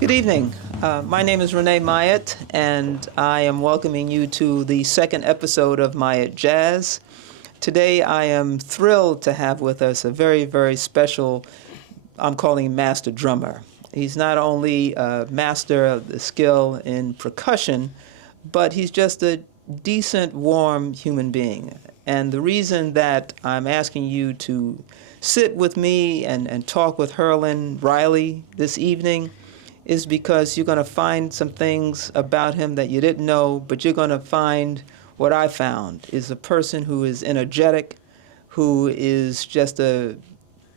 Good evening. My name is Renee Myatt, and I am welcoming you to the second episode of MyattJazz. Today, I am thrilled to have with us a very, very special, I'm calling him master drummer. He's not only a master of the skill in percussion, but he's just a decent, warm human being. And the reason that I'm asking you to sit with me and talk with Herlin Riley this evening is because you're going to find some things about him that you didn't know, but you're going to find what I found is a person who is energetic, who is just a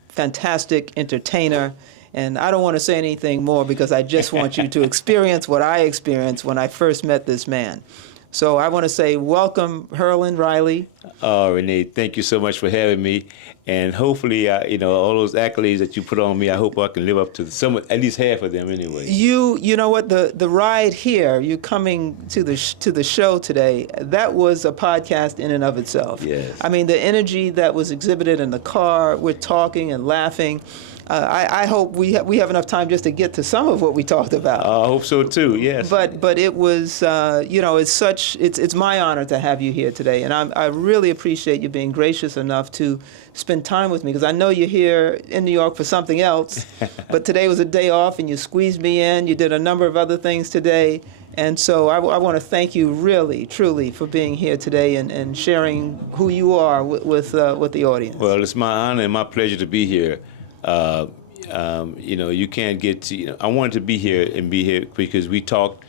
fantastic entertainer. And I don't want to say anything more because I just want you to experience what I experienced when I first met this man. So I want to say welcome, Herlin Riley. Oh, Renee, thank you so much for having me. And hopefully, all those accolades that you put on me, I hope I can live up to some, at least half of them anyway. You know what, the ride here, you coming to the show today, that was a podcast in and of itself. Yes. I mean, the energy that was exhibited in the car, we're talking and laughing. I hope we have enough time just to get to some of what we talked about. I hope so too. Yes. But it was it's my honor to have you here today, and I really appreciate you being gracious enough to spend time with me because I know you're here in New York for something else, but today was a day off and you squeezed me in. You did a number of other things today, and so I want to thank you really, truly for being here today and sharing who you are with the audience. Well, it's my honor and my pleasure to be here. You can't get to, I wanted to be here because we talked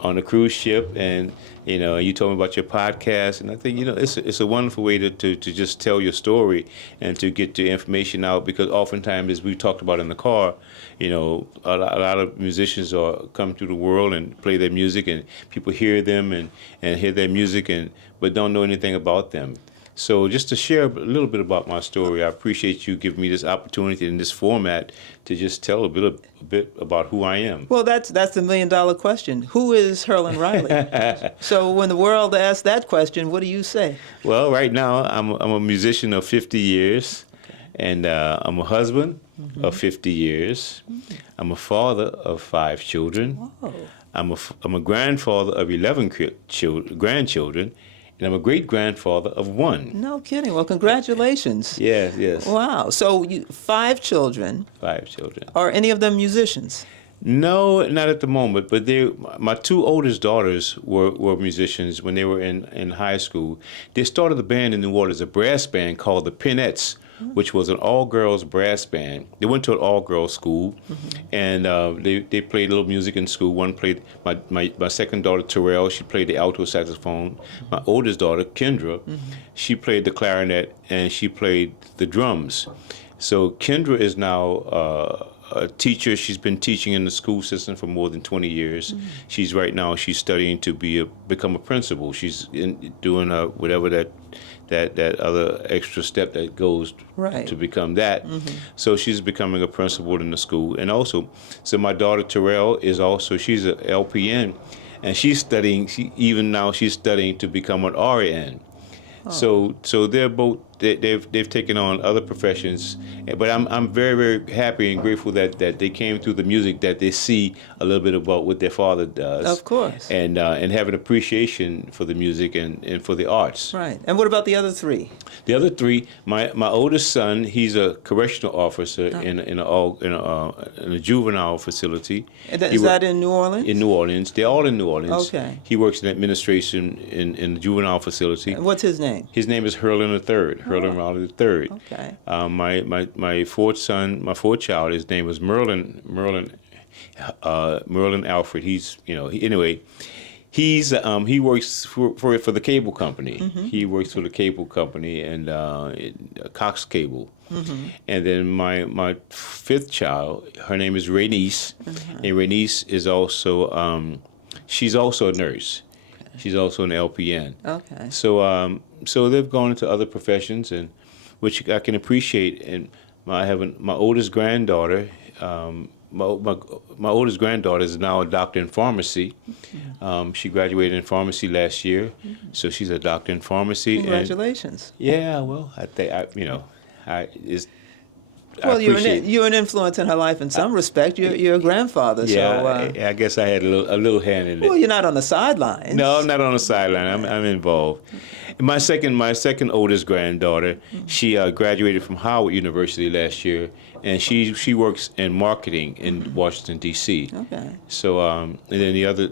on a cruise ship and, you told me about your podcast. And I think, it's a wonderful way to just tell your story and to get the information out because oftentimes, as we talked about in the car, a lot of musicians come through the world and play their music and people hear them and hear their music but don't know anything about them. So just to share a little bit about my story, I appreciate you giving me this opportunity in this format to just tell a bit about who I am. Well, that's the $1 million question. Who is Herlin Riley? So when the world asks that question, what do you say? Well, right now I'm a musician of 50 years, and I'm a husband of 50 years. I'm a father of 5 children. Whoa. I'm a grandfather of 11 grandchildren. And I'm a great-grandfather of 1. No kidding. Well, congratulations. Yes. Wow. So 5 children. 5 children. Are any of them musicians? No, not at the moment. But my 2 oldest daughters were musicians when they were in high school. They started a band in New Orleans, a brass band called the Pinettes, which was an all-girls brass band. They went to an all-girls school, and they played a little music in school. One played, my second daughter, Terrell, she played the alto saxophone. My oldest daughter, Kendra, she played the clarinet, and she played the drums. So Kendra is now a teacher. She's been teaching in the school system for more than 20 years. She's studying to become a principal. She's doing whatever that other extra step that goes to become that. So she's becoming a principal in the school. And also, so my daughter Terrell she's an LPN, and she's studying to become an RN. So they're both they've taken on other professions, but I'm very, very happy and grateful that they came through the music, that they see a little bit about what their father does. Of course. And have an appreciation for the music and for the arts. Right. And what about the other 3? The other 3, my oldest son, he's a correctional officer in a juvenile facility. Is that in New Orleans? In New Orleans. They're all in New Orleans. Okay. He works in administration in the juvenile facility. And what's his name? His name is Herlin III. Herlin Riley III. Okay. My 4th son, my 4th child, his name was Merlin Alfred. He's he works for the cable company. He works for the cable company and Cox Cable. And then my 5th child, her name is Renice, and Renice is also she's also a nurse. She's also an LPN. Okay. So they've gone into other professions, and which I can appreciate. And my oldest granddaughter. My oldest granddaughter is now a doctor in pharmacy. She graduated in pharmacy last year, so she's a doctor in pharmacy. Congratulations. And, yeah, well, I think Well, appreciate. you're an influence in her life in some respect. You're a grandfather, Yeah, so I guess I had a little hand in it. well, you're not on the sidelines. No, I'm not on the sideline. I'm involved. My second oldest granddaughter, she graduated from Howard University last year, and she works in marketing in Washington D.C. Okay. So and then the other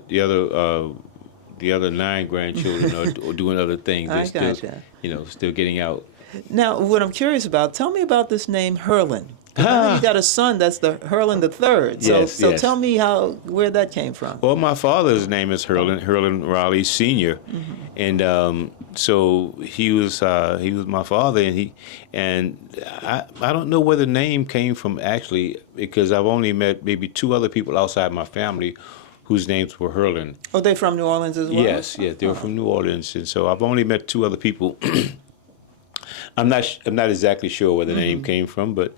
9 grandchildren are doing other things. I They're still, gotcha. still getting out. Now, what I'm curious about, tell me about this name Herlin. 'Cause I know you got a son that's the Herlin the Third. So, Yes, so yes. tell me where that came from. Well, my father's name is Herlin Riley Senior, and so he was my father, and I don't know where the name came from actually, because I've only met maybe 2 other people outside my family whose names were Herlin. Oh, they from New Orleans as well? Yes, they were from New Orleans, and so I've only met 2 other people. I'm not exactly sure where the name came from, but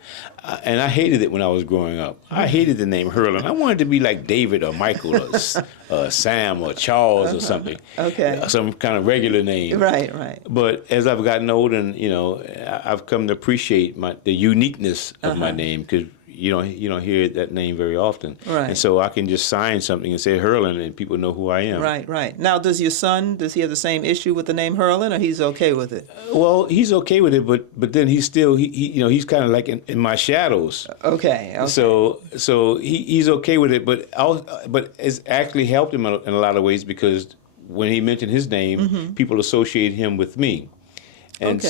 and I hated it when I was growing up. I hated the name Herlin. I wanted to be like David or Michael or Sam or Charles or something. Okay. Some kind of regular name. Right. But as I've gotten older, and I've come to appreciate the uniqueness of my name, because you don't hear that name very often. Right. And so I can just sign something and say Herlin, and people know who I am. Right. Now, does your son, does he have the same issue with the name Herlin, or he's okay with it? Well, he's okay with it, but then he's still he's kind of like in my shadows. Okay. So he's okay with it, but it's actually helped him in a lot of ways, because when he mentioned his name, people associate him with me, and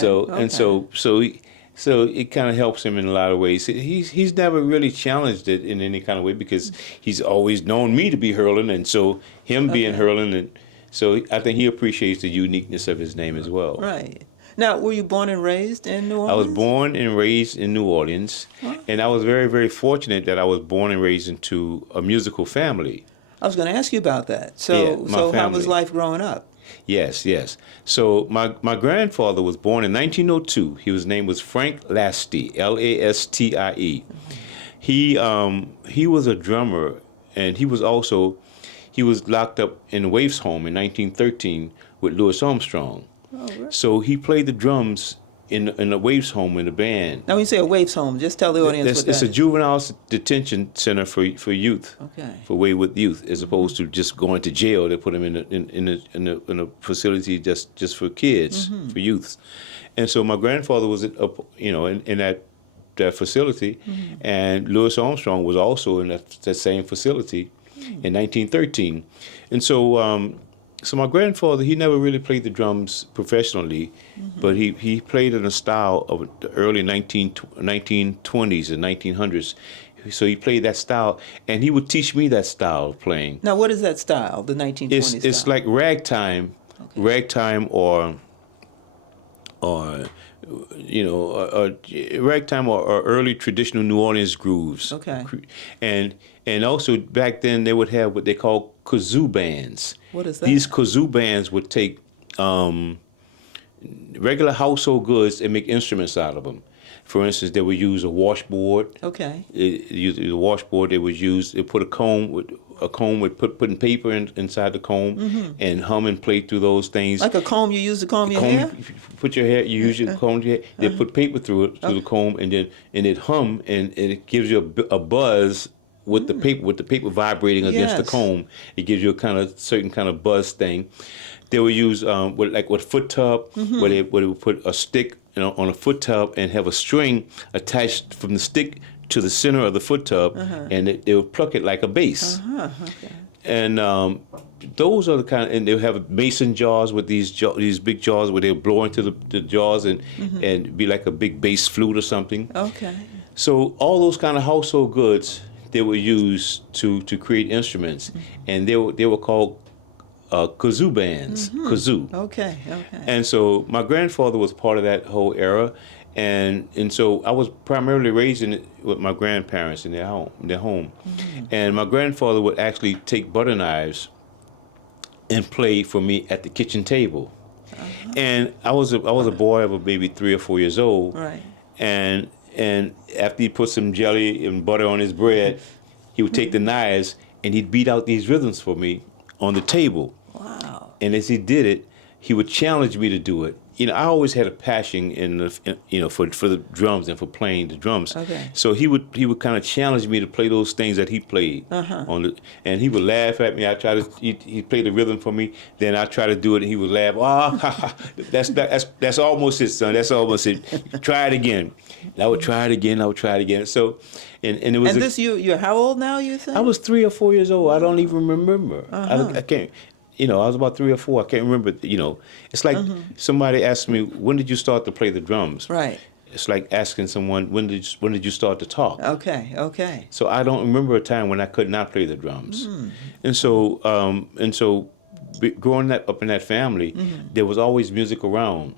so it kind of helps him in a lot of ways. He's never really challenged it in any kind of way, because he's always known me to be Herlin, and so him being Herlin, and so I think he appreciates the uniqueness of his name as well. Right. Now, were you born and raised in New Orleans? I was born and raised in New Orleans, and I was very, very fortunate that I was born and raised into a musical family. I was going to ask you about that. Yeah, my So how was family. life growing up? Yes. So my grandfather was born in 1902. His name was Frank Lastie, Lastie. He was a drummer, and he was locked up in Waif's home in 1913 with Louis Armstrong. Oh, right. So he played the drums in the Waif's home in the band. Now, when you say a Waif's home, just tell the audience what that It's a is. juvenile detention center for youth. Okay. For wayward youth, as opposed to just going to jail. They put them in a facility just for kids, for youths. And so my grandfather was in that facility, and Louis Armstrong was also in that same facility in 1913. And so my grandfather, he never really played the drums professionally, but he played in a style of the early 1920s and 1900s. So he played that style, and he would teach me that style of playing. Now, what is that style, the 1920s style? It's like ragtime, ragtime or ragtime or early traditional New Orleans grooves. Okay. And also back then they would have what they call kazoo bands. What is that? These kazoo bands would take regular household goods and make instruments out of them. For instance, they would use a washboard. Okay. The washboard they put a comb with putting paper inside the comb and hum and play through those things. Like a comb you use to comb your hair? Put your hair. You use your comb your hair. They put paper through the comb, and it hum, and it gives you a buzz with the paper vibrating against the Yes. comb. It gives you a certain kind of buzz thing. They would use with foot tub, where they would put a stick on a foot tub and have a string attached from the stick to the center of the foot tub, and they would pluck it like a bass. Okay. And those are the and they'll have mason jars with these big jars where they'll blow into the jars and be like a big bass flute or something. Okay. So all those kind of household goods they were used to create instruments, and they were called kazoo bands. Kazoo. Okay. And so my grandfather was part of that whole era, and so I was primarily raised with my grandparents in their home. And my grandfather would actually take butter knives and play for me at the kitchen table. And I was a boy of maybe 3 or 4 years old. Right. And after he put some jelly and butter on his bread, he would take the knives and he'd beat out these rhythms for me on the table. Wow. And as he did it, he would challenge me to do it. I always had a passion for the drums and for playing the drums. Okay. So he would kind of challenge me to play those things that he played and he would laugh at me. I try to he played the rhythm for me. Then I try to do it, and he would laugh. That's almost it, son. That's almost it. Try it again. And I would try it again. I would try it again. So, and it was. And you're how old now? You think? I was 3 or 4 years old. I don't even remember. I can't. I was about 3 or 4. I can't remember. It's like somebody asked me, "When did you start to play the drums?" Right. It's like asking someone, "When did you start to talk?" Okay. So I don't remember a time when I could not play the drums. And so growing up in that family, there was always music around.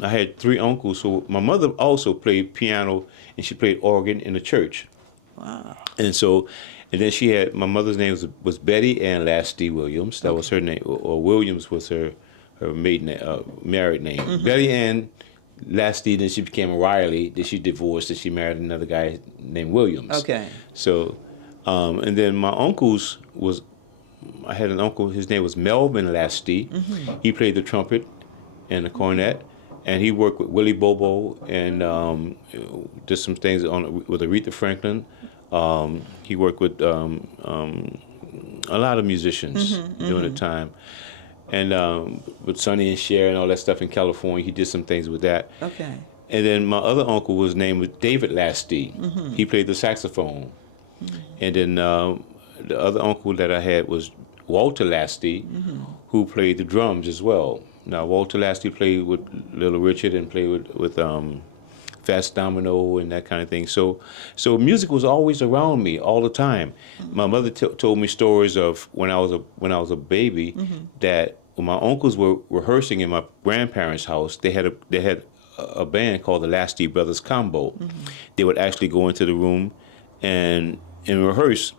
I had 3 uncles. So my mother also played piano, and she played organ in the church. Wow. And then she had, my mother's name was Betty Ann Lasty Williams. That was her name, or Williams was her married name. Betty Ann Lasty, then she became Riley. Then she divorced, and she married another guy named Williams. Okay. So, and then my uncles I had an uncle, his name was Melvin Lasty. He played the trumpet and the cornet. And he worked with Willie Bobo and did some things with Aretha Franklin. He worked with a lot of musicians during the time. And with Sonny and Cher and all that stuff in California, he did some things with that. Okay. And then my other uncle was named David Lasty. He played the saxophone. And then the other uncle that I had was Walter Lasty, who played the drums as well. Now, Walter Lasty played with Little Richard and played with Fats Domino and that kind of thing. So music was always around me all the time. My mother told me stories of when I was a baby that when my uncles were rehearsing in my grandparents' house, they had a band called the Lasty Brothers Combo. They would actually go into the room and rehearse.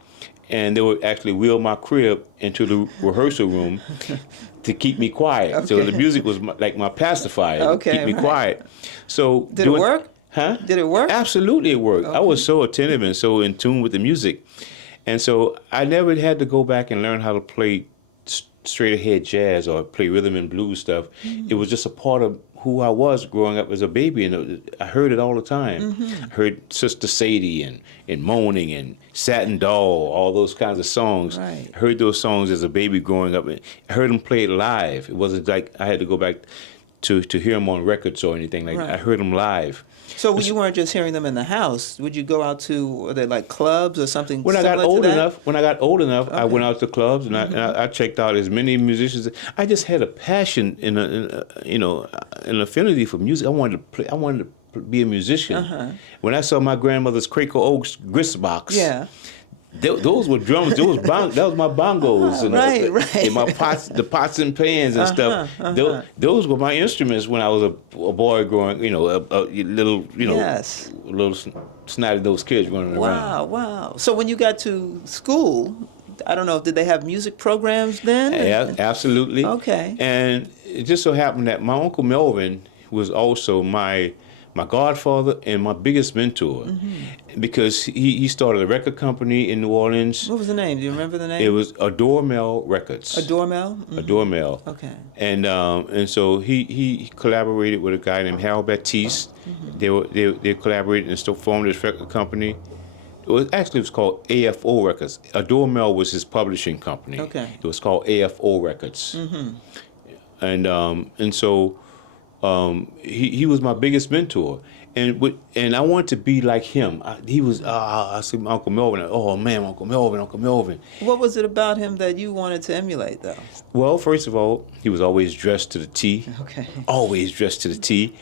And they would actually wheel my crib into the rehearsal room to keep me quiet. Okay. So the music was like my pacifier, to keep me quiet. So did it work? Huh? Did it work? Absolutely, it worked. Okay. I was so attentive and so in tune with the music, and so I never had to go back and learn how to play straight ahead jazz or play rhythm and blues stuff. It was just a part of who I was growing up as a baby, and I heard it all the time. I heard Sister Sadie and Moaning and Satin Doll, all those kinds of songs. Right. I heard those songs as a baby growing up. I heard them played live. It wasn't like I had to go back to hear them on records or anything like that. I heard them live. So you weren't just hearing them in the house. Would you go out to, were they like clubs or something? When I got old enough, Okay. I went out to clubs and I checked out as many musicians. I just had a passion an affinity for music. I wanted to play. I wanted to be a musician. When I saw my grandmother's Quaker Oaks grist box, those were drums. That was my bongos and and my pots and pans and stuff. Those were my instruments when I was a boy growing. Little snotty those kids running around. Wow. So when you got to school, I don't know, did they have music programs then? Yeah, absolutely. Okay. And it just so happened that my Uncle Melvin was also my godfather and my biggest mentor, because he started a record company in New Orleans. What was the name? Do you remember the name? It was Adore Mel Records. Adore Mel? Adore Mel. Okay. And so he collaborated with a guy named Harold Baptiste. They collaborated and still formed this record company. It was called AFO Records. Adore Mel was his publishing company. Okay. It was called AFO Records. And so he was my biggest mentor, and I wanted to be like him. I see my Uncle Melvin. Oh man, Uncle Melvin. What was it about him that you wanted to emulate, though? Well, first of all, he was always dressed to the T. Okay. Always dressed to the T.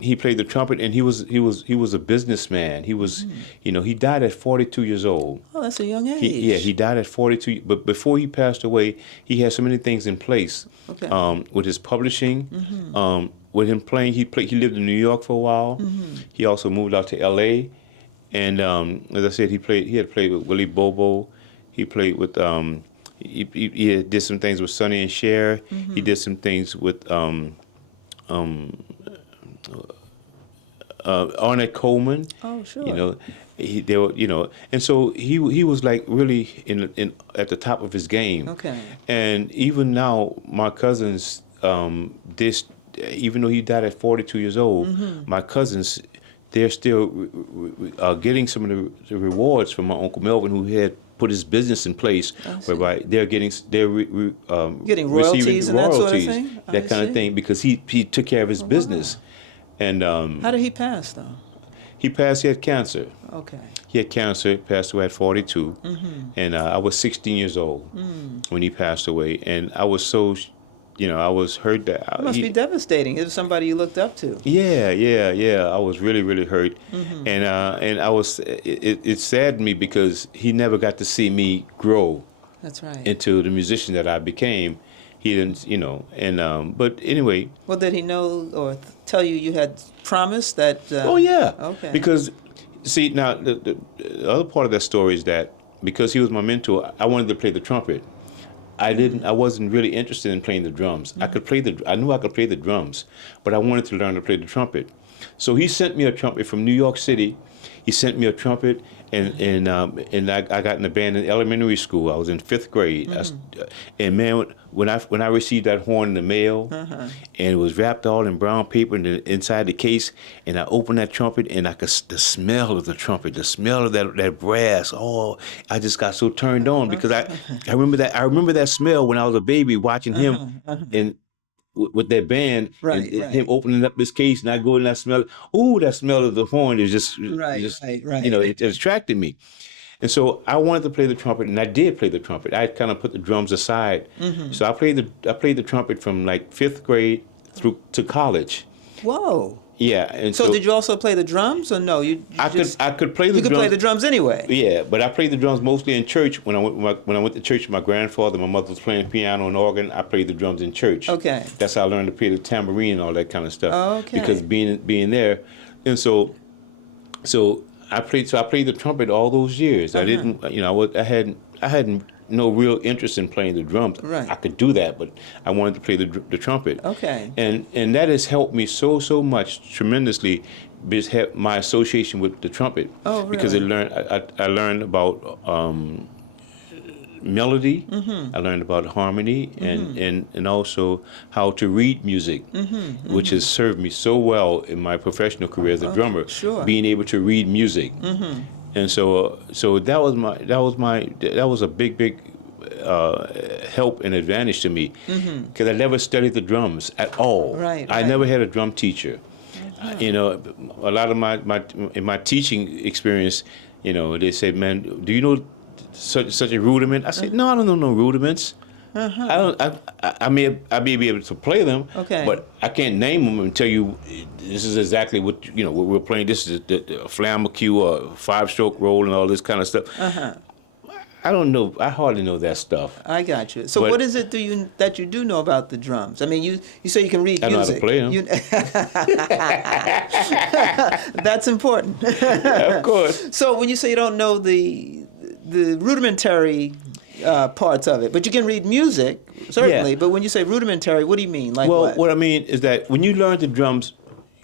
He played the trumpet, and he was a businessman. He died at 42 years old. Oh, that's a young age. He died at 42. But before he passed away, he had so many things in place. Okay. With his publishing, with him playing, he lived in New York for a while. He also moved out to L.A. And as I said, he had played with Willie Bobo. He played with he did some things with Sonny and Cher. He did some things with Ornette Coleman. Oh, sure. And so he was like really in at the top of his game. Okay. And even now, my cousins, even though he died at 42 years old, my cousins, they're still getting some of the rewards from my Uncle Melvin, who had put his business in place, whereby Getting royalties receiving and that sort of royalties, thing? that I kind of see. thing, because he took care of his business. And How did he pass, though? he passed. He had cancer. Okay. He had cancer, passed away at 42, and I was 16 years old when he passed away, and I was so, I was hurt that It must be devastating. It was somebody you looked up to. yeah. I was really, really hurt, and I was. It saddened me because he never got to see me grow That's right. into the musician that I became. He didn't, but anyway. Well, did he know or tell you had promised that? Oh yeah. Okay. Because, see, now the other part of that story is that because he was my mentor, I wanted to play the trumpet. I wasn't really interested in playing the drums. I knew I could play the drums, but I wanted to learn to play the trumpet. So he sent me a trumpet from New York City. He sent me a trumpet, and I got in a band in elementary school. I was in 5th grade, and man, when I received that horn in the mail, and it was wrapped all in brown paper and inside the case, and I opened that trumpet, and I could the smell of the trumpet, the smell of that brass. Oh, I just got so turned on because I remember that smell when I was a baby watching him and with that band, Right, and right. him opening up his case, and I go and I smell, ooh, that smell of the horn is just, Right. it attracted me. And so I wanted to play the trumpet, and I did play the trumpet. I kind of put the drums aside. So I played the trumpet from like 5th grade through to college. Whoa. Yeah, and So did you also play the drums, or no? I could play the You drums. could play the drums anyway. Yeah, but I played the drums mostly in church. When I went to church with my grandfather, my mother was playing piano and organ. I played the drums in church. Okay. That's how I learned to play the tambourine and all that kind of stuff. Okay. Because being there, and so I played the trumpet all those years. I didn't, I hadn't no real interest in playing the drums. Right. I could do that, but I wanted to play the trumpet. Okay. And that has helped me so much tremendously. My association with the trumpet. Oh, really? Because I learned about melody. I learned about harmony and also how to read music, which has served me so well in my professional career as a drummer. Sure. Being able to read music. And so that was a big help and advantage to me because I never studied the drums at all. Right, I right. never had a drum teacher. A lot of my teaching experience, they say, man, do you know such a rudiment? I said, no, I don't know no rudiments. I may be able to play them, Okay. but I can't name them and tell you this is exactly what what we're playing. This is the flamme-cue or 5-stroke roll and all this kind of stuff. I don't know. I hardly know that stuff. I got you. So But- what is it that you do know about the drums? I mean, you say you can read I know how to music. play 'em. That's important. Of course. So when you say you don't know the rudimentary parts of it, but you can read music, certainly. Yeah. But when you say rudimentary, what do you mean? Like Well, what? what I mean is that when you learn the drums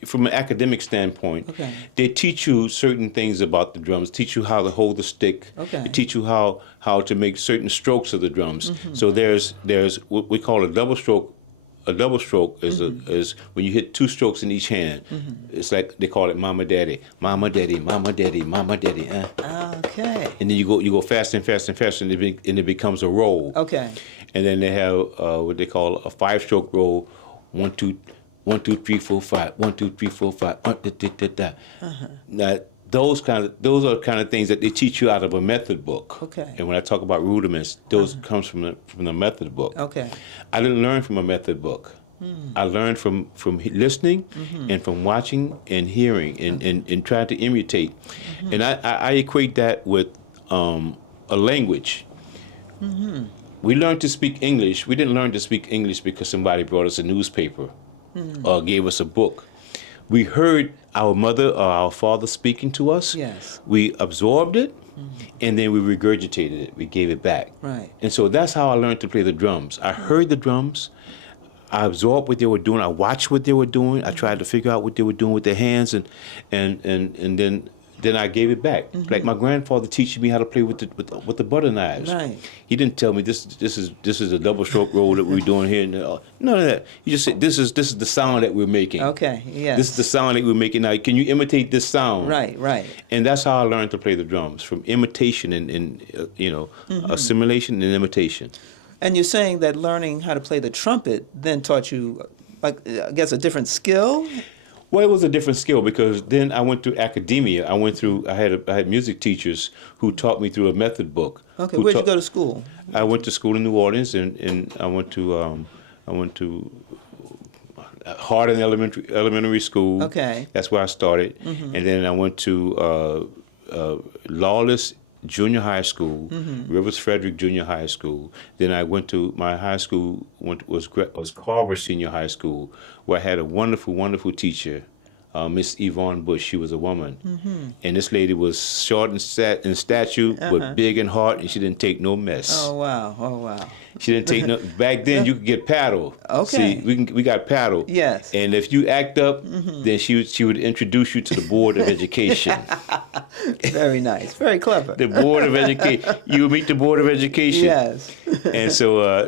from an academic standpoint, Okay. they teach you certain things about the drums, teach you how to hold the stick, Okay. they teach you how to make certain strokes of the drums. So there's what we call a double stroke. A double stroke is is when you hit 2 strokes in each hand. It's like they call it mama daddy, mama daddy, mama daddy, mama daddy. Okay. And then you go faster and faster and faster, and it becomes a roll. Okay. And then they have what they call a 5-stroke roll. 1, 2, 1, 2, 3, 4, 5. 1, 2, 3, 4, 5. Now those are the kind of things that they teach you out of a method book. Okay. And when I talk about rudiments, those comes from the method book. Okay. I didn't learn from a method book. I learned from listening and from watching and hearing and trying to imitate. And I equate that with a language. We learned to speak English. We didn't learn to speak English because somebody brought us a newspaper or gave us a book. We heard our mother or our father speaking to us. Yes. We absorbed it, and then we regurgitated it. We gave it back. Right. And so that's how I learned to play the drums. I heard the drums. I absorbed what they were doing. I watched what they were doing. I tried to figure out what they were doing with their hands, and then then I gave it back. Like my grandfather teaching me how to play with the butter knives. Right. He didn't tell me this is a double stroke roll that we're doing here. None of that. He just said this is the sound that we're making. Okay. Yes. This is the sound that we're making now. Can you imitate this sound? Right. Right. And that's how I learned to play the drums, from imitation and assimilation and imitation. And you're saying that learning how to play the trumpet then taught you, like, I guess, a different skill? Well, it was a different skill because then I went to academia. I had music teachers who taught me through a method book. Okay, where'd you go to school? I went to school in New Orleans, and I went to Hardin Elementary School. Okay. That's where I started, and then I went to Lawless Junior High School, Rivers Frederick Junior High School. Then I went to my high school was Carver Senior High School, where I had a wonderful, wonderful teacher, Miss Yvonne Bush. She was a woman, and this lady was short in stature, but big in heart, and she didn't take no mess. Oh wow! Oh wow! She didn't take no. Back then, you could get paddle. Okay. See, we got paddle. Yes. And if you act up, then she would introduce you to the Board of Education. Very nice. Very clever. The Board of Education. You would meet the Board of Education. Yes. And so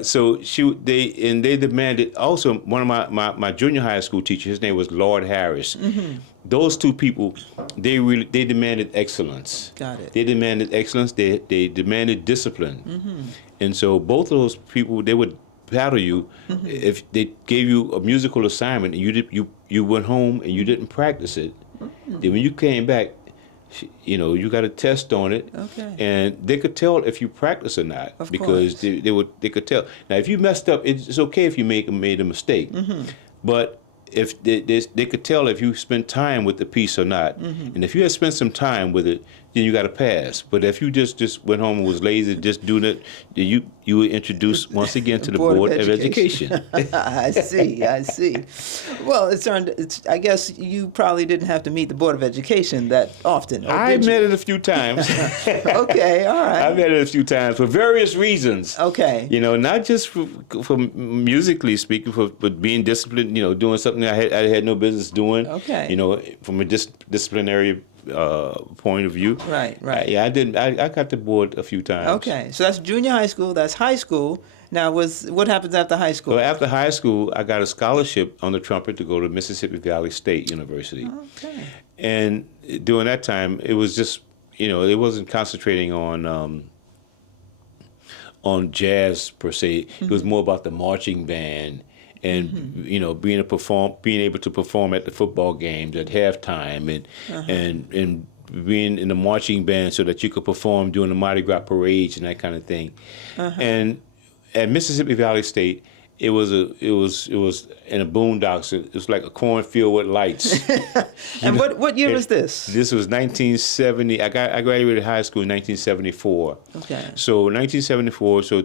they demanded also one of my junior high school teachers. His name was Lord Harris. Those two people, they demanded excellence. Got it. They demanded excellence. They demanded discipline. And so both of those people, they would battle you if they gave you a musical assignment and you went home and you didn't practice it. Then when you came back, you got a test on it, Okay. and they could tell if you practice or not, Of because course. they could tell. Now, if you messed up, it's okay if you made a mistake, but if they could tell if you spent time with the piece or not, and if you had spent some time with it, then you got to pass. But if you just went home and was lazy, just doing it, then you were introduced once again to the Board of Education. I see. Well, I guess you probably didn't have to meet the Board of Education that often. I met it a few times. Okay, all right. I met it a few times for various reasons. Okay. Not just for musically speaking, but being disciplined. Doing something I had no business doing. Okay. From a disciplinary point of view. Right. I didn't. I got the board a few times. Okay, so that's junior high school. That's high school. Now, what happens after high school? Well, after high school, I got a scholarship on the trumpet to go to Mississippi Valley State University. Okay. And during that time, it was just, it wasn't concentrating on jazz per se. It was more about the marching band and being able to perform at the football games at halftime and being in the marching band so that you could perform during the Mardi Gras parades and that kind of thing. And at Mississippi Valley State, it was in a boondocks. It was like a cornfield with lights. And what year was this? This was 1970. I graduated high school in 1974. Okay. So 1974. So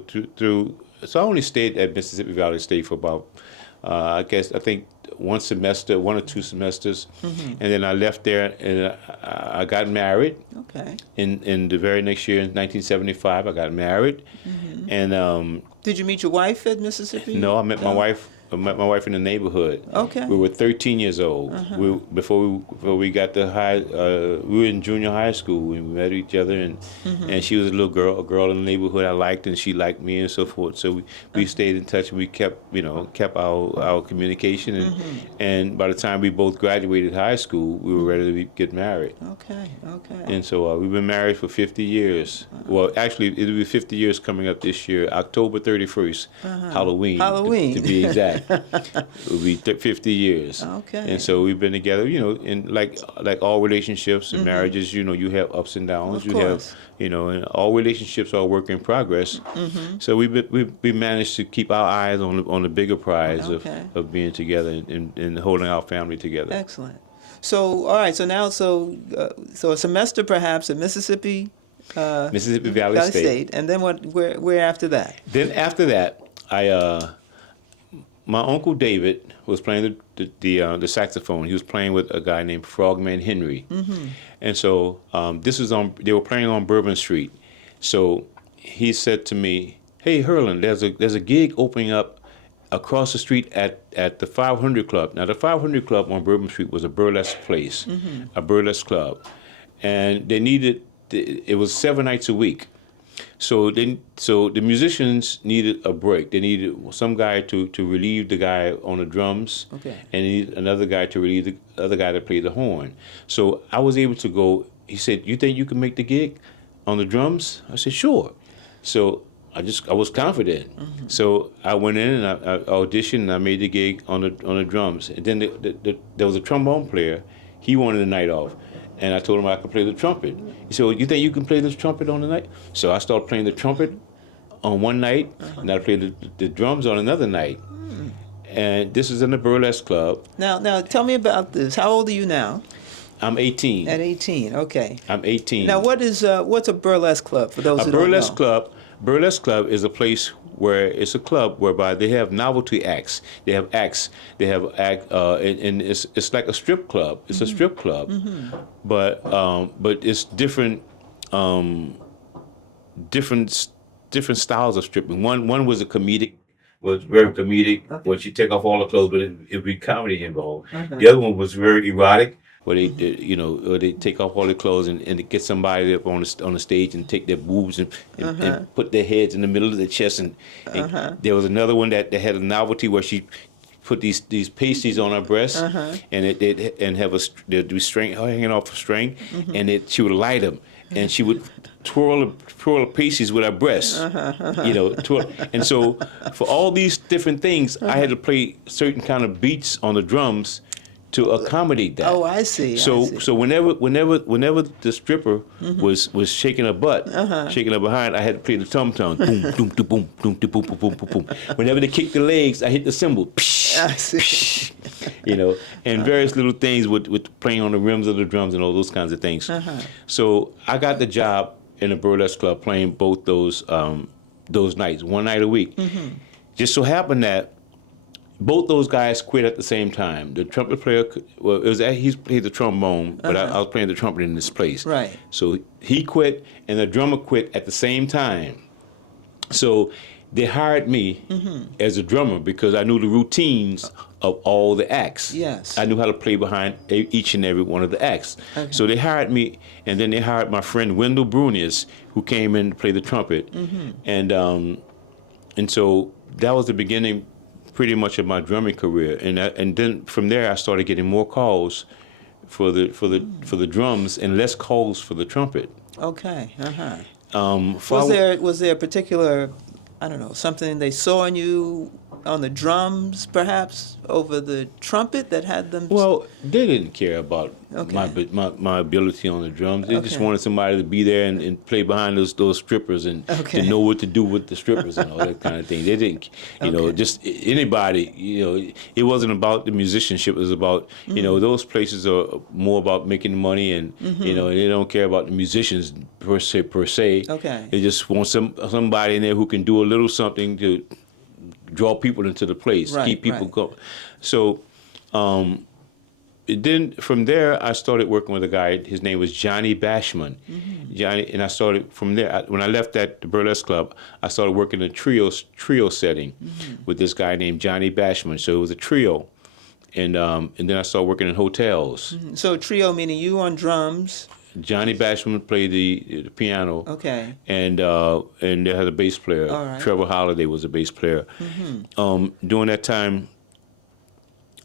so I only stayed at Mississippi Valley State for about I think one or two semesters, and then I left there and I got married. Okay. In the very next year, in 1975, I got married, and Did you meet your wife at Mississippi? no, I met my wife. I met my wife in the neighborhood. Okay. We were 13 years old. Before we got to high, we were in junior high school. We met each other, and she was a girl in the neighborhood I liked, and she liked me, and so forth. So we stayed in touch, and we kept our communication, and by the time we both graduated high school, we were ready to get married. Okay. And so we've been married for 50 years. Well, actually, it'll be 50 years coming up this year, October 31st, Halloween. Halloween. To be exact. It'll be 50 years. Okay. And so we've been together, in like all relationships and marriages, you have ups and downs. Of course. And all relationships are a work in progress. So we managed to keep our eyes on the bigger prize of being together and holding our family together. Excellent. So, all right. So now, so a semester perhaps at Mississippi Valley State. And then where after that? Then after that, my uncle David was playing the saxophone. He was playing with a guy named Frogman Henry, and so they were playing on Bourbon Street. So he said to me, "Hey, Herlin, there's a gig opening up across the street at the 500 Club." Now, the 500 Club on Bourbon Street was a burlesque place, a burlesque club, and they needed. It was 7 nights a week. So the musicians needed a break. They needed some guy to relieve the guy on the drums, Okay. and they needed another guy to relieve the other guy to play the horn. So I was able to go. He said, "You think you can make the gig on the drums?" I said, "Sure." So I was confident. So I went in and I auditioned and I made the gig on the drums. And then there was a trombone player. He wanted the night off. And I told him I could play the trumpet. He said, "Well, you think you can play this trumpet on the night?" So I started playing the trumpet on one night, and I played the drums on another night. And this is in the burlesque club. Now, tell me about this. How old are you now? I'm 18. At 18, okay. I'm 18. Now, what's a burlesque club for those who don't know? Burlesque club is a place where it's a club whereby they have novelty acts. They have acts. They have and it's like a strip club. It's a strip club, but it's different different styles of stripping. One was very comedic, where she take off all the clothes, but it'd be comedy involved. The other one was very erotic, where they take off all the clothes and get somebody up on the stage and take their boobs and put their heads in the middle of their chest. And there was another one that had a novelty where she put these pasties on her breasts, and there'd be string hanging off a string, and she would light them, and she would twirl the pasties with her breasts, twirl. And so for all these different things, I had to play certain kind of beats on the drums to accommodate that. Oh, I see. So whenever the stripper was shaking her butt, shaking her behind, I had to play the tum tum. Boom, boom, boom, boom, boom, boom, boom, boom, boom, boom. Whenever they kicked the legs, I hit the cymbal. I see. And various little things with playing on the rims of the drums and all those kinds of things. So I got the job in a burlesque club playing both those nights, one night a week. Just so happened that both those guys quit at the same time. The trumpet player, he played the trombone, but I was playing the trumpet in this place. Right. So he quit, and the drummer quit at the same time. So they hired me as a drummer because I knew the routines of all the acts. Yes. I knew how to play behind each and every one of the acts. Okay. So they hired me, and then they hired my friend Wendell Brunius, who came in to play the trumpet. And so that was the beginning pretty much of my drumming career, and then from there I started getting more calls for the drums and less calls for the trumpet. Okay. Was there a particular, I don't know, something they saw in you on the drums, perhaps, over the trumpet that had them? Well, they didn't care about my ability on the drums. They just wanted somebody to be there and play behind those strippers and to know what to do with the strippers and all that kind of thing. They didn't, just anybody. It wasn't about the musicianship. It was about, those places are more about making money and and they don't care about the musicians per se. Okay. They just want somebody in there who can do a little something to draw people into the place, keep people going. So then from there, I started working with a guy. His name was Johnny Bashman. Johnny, and I started from there. When I left the burlesque club, I started working in a trio setting with this guy named Johnny Bashman. So it was a trio, and then I started working in hotels. So trio meaning you on drums. Johnny Bashman played the piano. Okay. And they had a bass player. All right. Trevor Holliday was a bass player. During that time,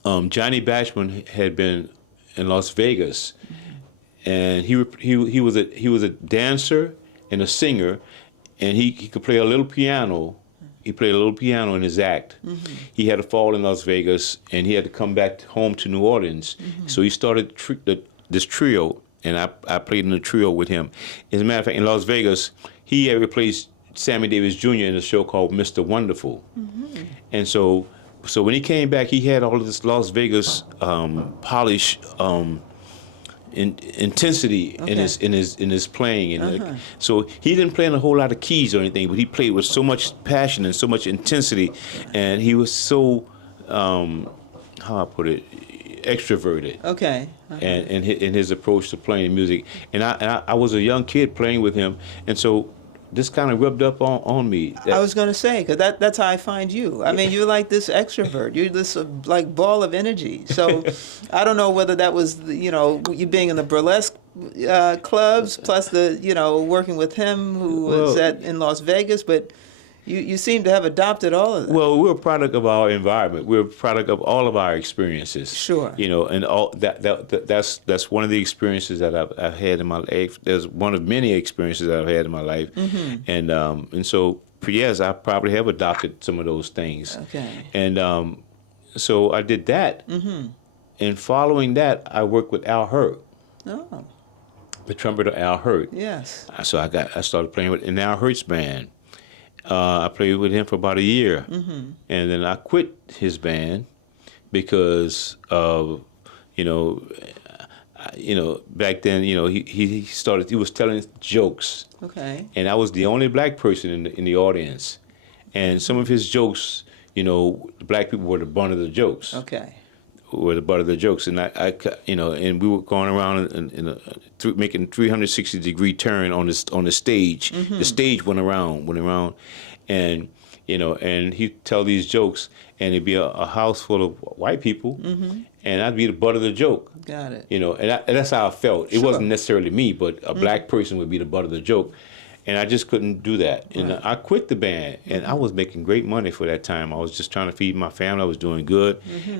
Johnny Bashman had been in Las Vegas, and he was a dancer and a singer, and he could play a little piano. He played a little piano in his act. He had a fall in Las Vegas, and he had to come back home to New Orleans. So he started this trio. And I played in a trio with him. As a matter of fact, in Las Vegas, he had replaced Sammy Davis Jr. in a show called Mr. Wonderful. And so when he came back, he had all of this Las Vegas polish, intensity in his playing. And so he didn't play in a whole lot of keys or anything, but he played with so much passion and so much intensity, and he was so how I put it, extroverted. Okay. And in his approach to playing music, and I was a young kid playing with him, and so just kind of rubbed up on me. I was going to say, because that's how I find you. I mean, you're like this extrovert. You're this like ball of energy. So I don't know whether that was, you being in the burlesque clubs, plus working with him who was in Las Vegas, but you seem to have adopted all of that. Well, we're a product of our environment. We're a product of all of our experiences. Sure. And all that's one of the experiences that I've had in my life. There's one of many experiences that I've had in my life, and so yes, I probably have adopted some of those things. Okay. And so I did that, and following that, I worked with Al Hurt. Oh. The trumpeter Al Hurt. Yes. So I started playing with an Al Hurt's band. I played with him for about a year, and then I quit his band because of, back then, he was telling jokes, Okay. and I was the only black person in the audience, and some of his jokes, black people were the butt of the jokes. Okay. Were the butt of the jokes, and and we were going around making 360-degree turn on the stage. The stage went around, and and he'd tell these jokes, and it'd be a house full of white people, and I'd be the butt of the joke. Got it. And that's how I felt. It Sure. wasn't necessarily me, but a black person would be the butt of the joke. And I just couldn't do that. And Right. I quit the band, and I was making great money for that time. I was just trying to feed my family. I was doing good,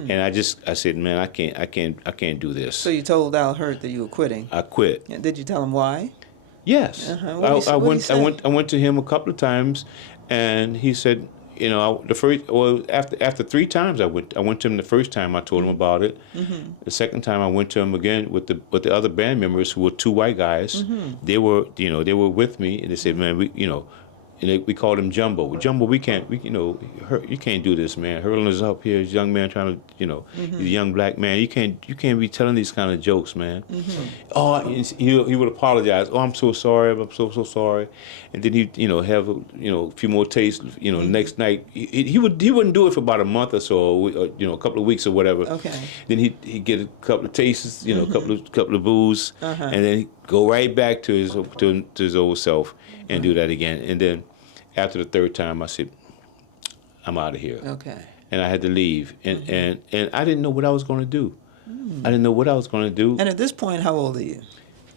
and I said, man, I can't do this. So you told Al Hurt that you were quitting. I quit. And did you tell him why? Yes, What'd he I went. say? I went to him a couple of times, and he said, after 3 times I went to him the first time. I told him about it. The second time I went to him again with the other band members who were 2 white guys. They were with me, and they said, man, we called him Jumbo. Jumbo, you can't do this, man. Herlin is up here, he's a young man trying to, he's a young black man. You can't be telling these kind of jokes, man. Oh, and he would apologize. Oh, I'm so sorry. I'm so sorry. And then he'd, have a few more tastes. Next night he wouldn't do it for about a month or so, or a couple of weeks or whatever. Okay. Then he'd get a couple of tastes, a couple of booze, and then he'd go right back to his old self and do that again. And then after the 3rd time, I said, I'm out of here. Okay. And I had to leave. And I didn't know what I was going to do. I didn't know what I was going to do. And at this point, how old are you?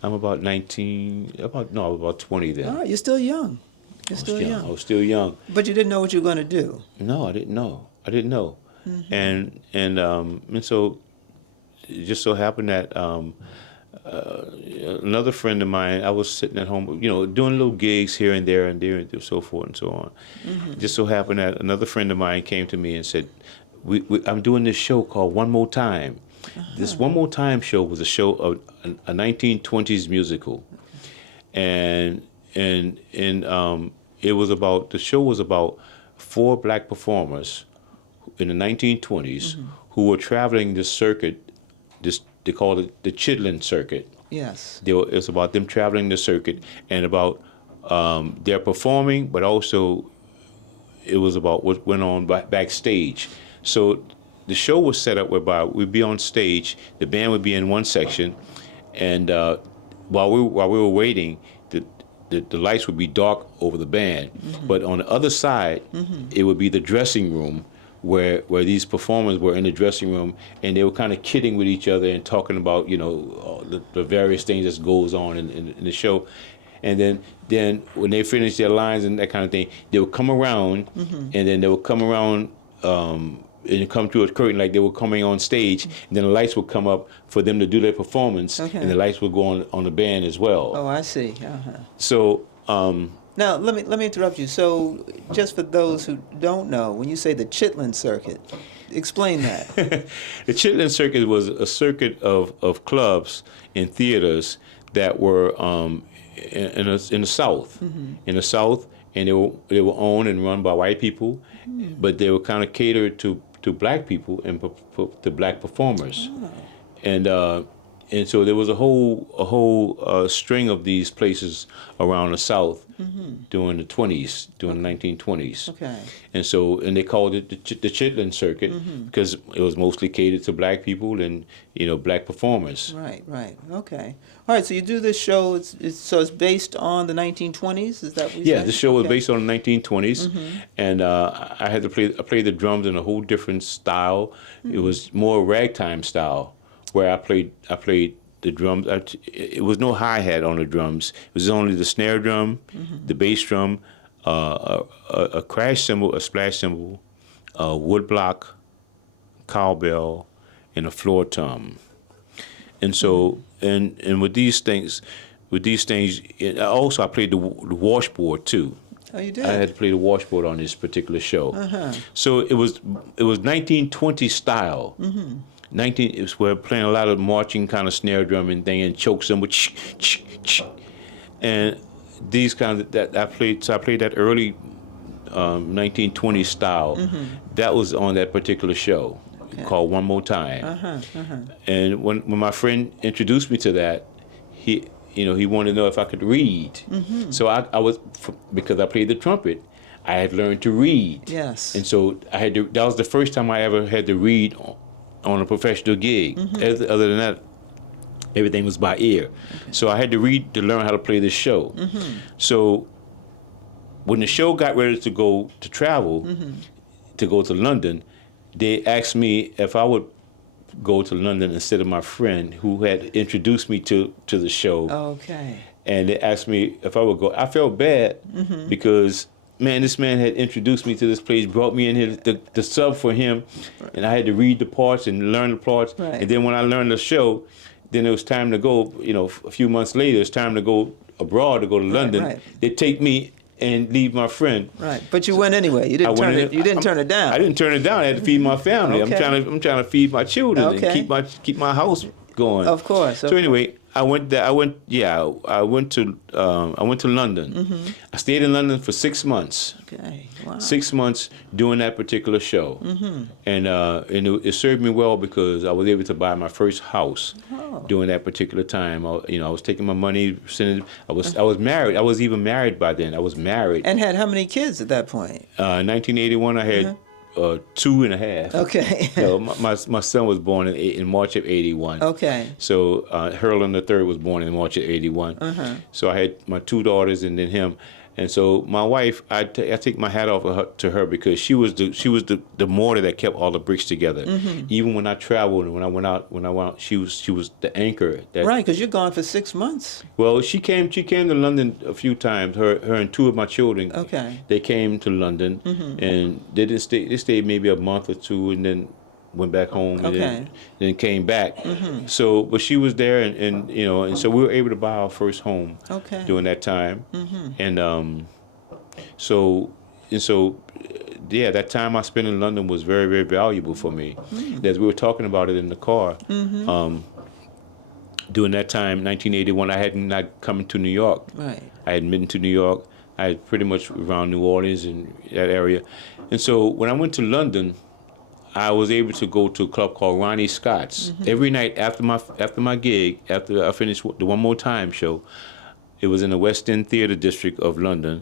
I'm about 19, I was about 20 then. Oh, you're still young. You're still young. I was still young. But you didn't know what you were going to do. No, I didn't know. And so it just so happened that another friend of mine, I was sitting at home, doing little gigs here and there and so forth and so on. Just so happened that another friend of mine came to me and said, I'm doing this show called One More Time. This One More Time show was a show of a 1920s musical. And the show was about 4 black performers in the 1920s who were traveling this circuit. They called it the Chitlin Circuit. Yes. It was about them traveling the circuit and about their performing, but also it was about what went on backstage. So the show was set up whereby we'd be on stage, the band would be in one section, and while we were waiting, the lights would be dark over the band. But on the other side, it would be the dressing room, where these performers were in the dressing room, and they were kind of kidding with each other and talking about the various things that goes on in the show. And then when they finished their lines and that kind of thing, they would come around, and then they would come around and come to a curtain like they were coming on stage, and then the lights would come up for them to do their performance, and the lights would go on the band as well. Oh, I see. So. Now, let me interrupt you. So, just for those who don't know, when you say the Chitlin Circuit, explain that. The Chitlin Circuit was a circuit of clubs and theaters that were in the South. In the South, and they were owned and run by white people, but they were kind of catered to black people and to black performers. And and so there was a whole string of these places around the South during the 20s, during the 1920s. Okay. And so, and they called it the Chitlin Circuit because it was mostly catered to black people and, black performers. Right, right. Okay. All right, so you do this show, it's based on the 1920s, is that what you Yeah, said? the show was Okay. based on the 1920s, and I had to play the drums in a whole different style. It was more ragtime style, where I played the drums. It was no hi-hat on the drums. It was only the snare drum, the bass drum, a crash cymbal, a splash cymbal, a wood block, cowbell, and a floor tom. And so, and with these things, and also I played the washboard too. Oh, you did? I had to play the washboard on this particular show. So it was 1920 style. 19, it was where playing a lot of marching kind of snare drum and thing and choke cymbal, and these kinds of that I played. So I played that early 1920 style. That was on that particular show called One More Time. And when my friend introduced me to that, he wanted to know if I could read. So I was, because I played the trumpet, I had learned to read. Yes. And so that was the first time I ever had to read on a professional gig. Other than that, everything was by ear. So I had to read to learn how to play this show. So when the show got ready to go to travel, to go to London, they asked me if I would go to London instead of my friend who had introduced me to the show. Okay. And they asked me if I would go. I felt bad because, man, this man had introduced me to this place, brought me in here to sub for him, and I had to read the parts and learn the parts. Right. And then when I learned the show, then it was time to go, a few months later, it's time to go abroad, to go to London. right. They take me and leave my friend. Right. But you went anyway. You didn't turn it. You didn't turn it down. I didn't turn it down. I had to feed my family. Okay. I'm trying to feed my children Okay. and keep my house going. Of course. So anyway, I went to London. I stayed in London for 6 months. Okay. Wow. 6 months doing that particular show, and it served me well because I was able to buy my first house during that particular time. I was taking my money, sending. I was married. I was even married by then. I was married. And had how many kids at that point? 1981, I had 2.5. Okay. My son was born in March of 81. Okay. So Herlin III was born in March of 81. So I had my 2 daughters and then him. And so my wife, I take my hat off to her because she was the mortar that kept all the bricks together. Even when I traveled and when I went out, she was the anchor. Right, because you're gone for 6 months. Well, she came to London a few times. Her and 2 of my children. Okay. They came to London and they didn't stay. They stayed maybe a month or 2 and then went back home and then came back. So, but she was there, and so we were able to buy our first home during that time, and that time I spent in London was very, very valuable for me. As we were talking about it in the car, during that time, 1981, I had not come to New York. Right. I had been to New York. I had pretty much around New Orleans and that area, and so when I went to London, I was able to go to a club called Ronnie Scott's. Every night after my gig, after I finished the One More Time show, it was in the West End Theatre District of London.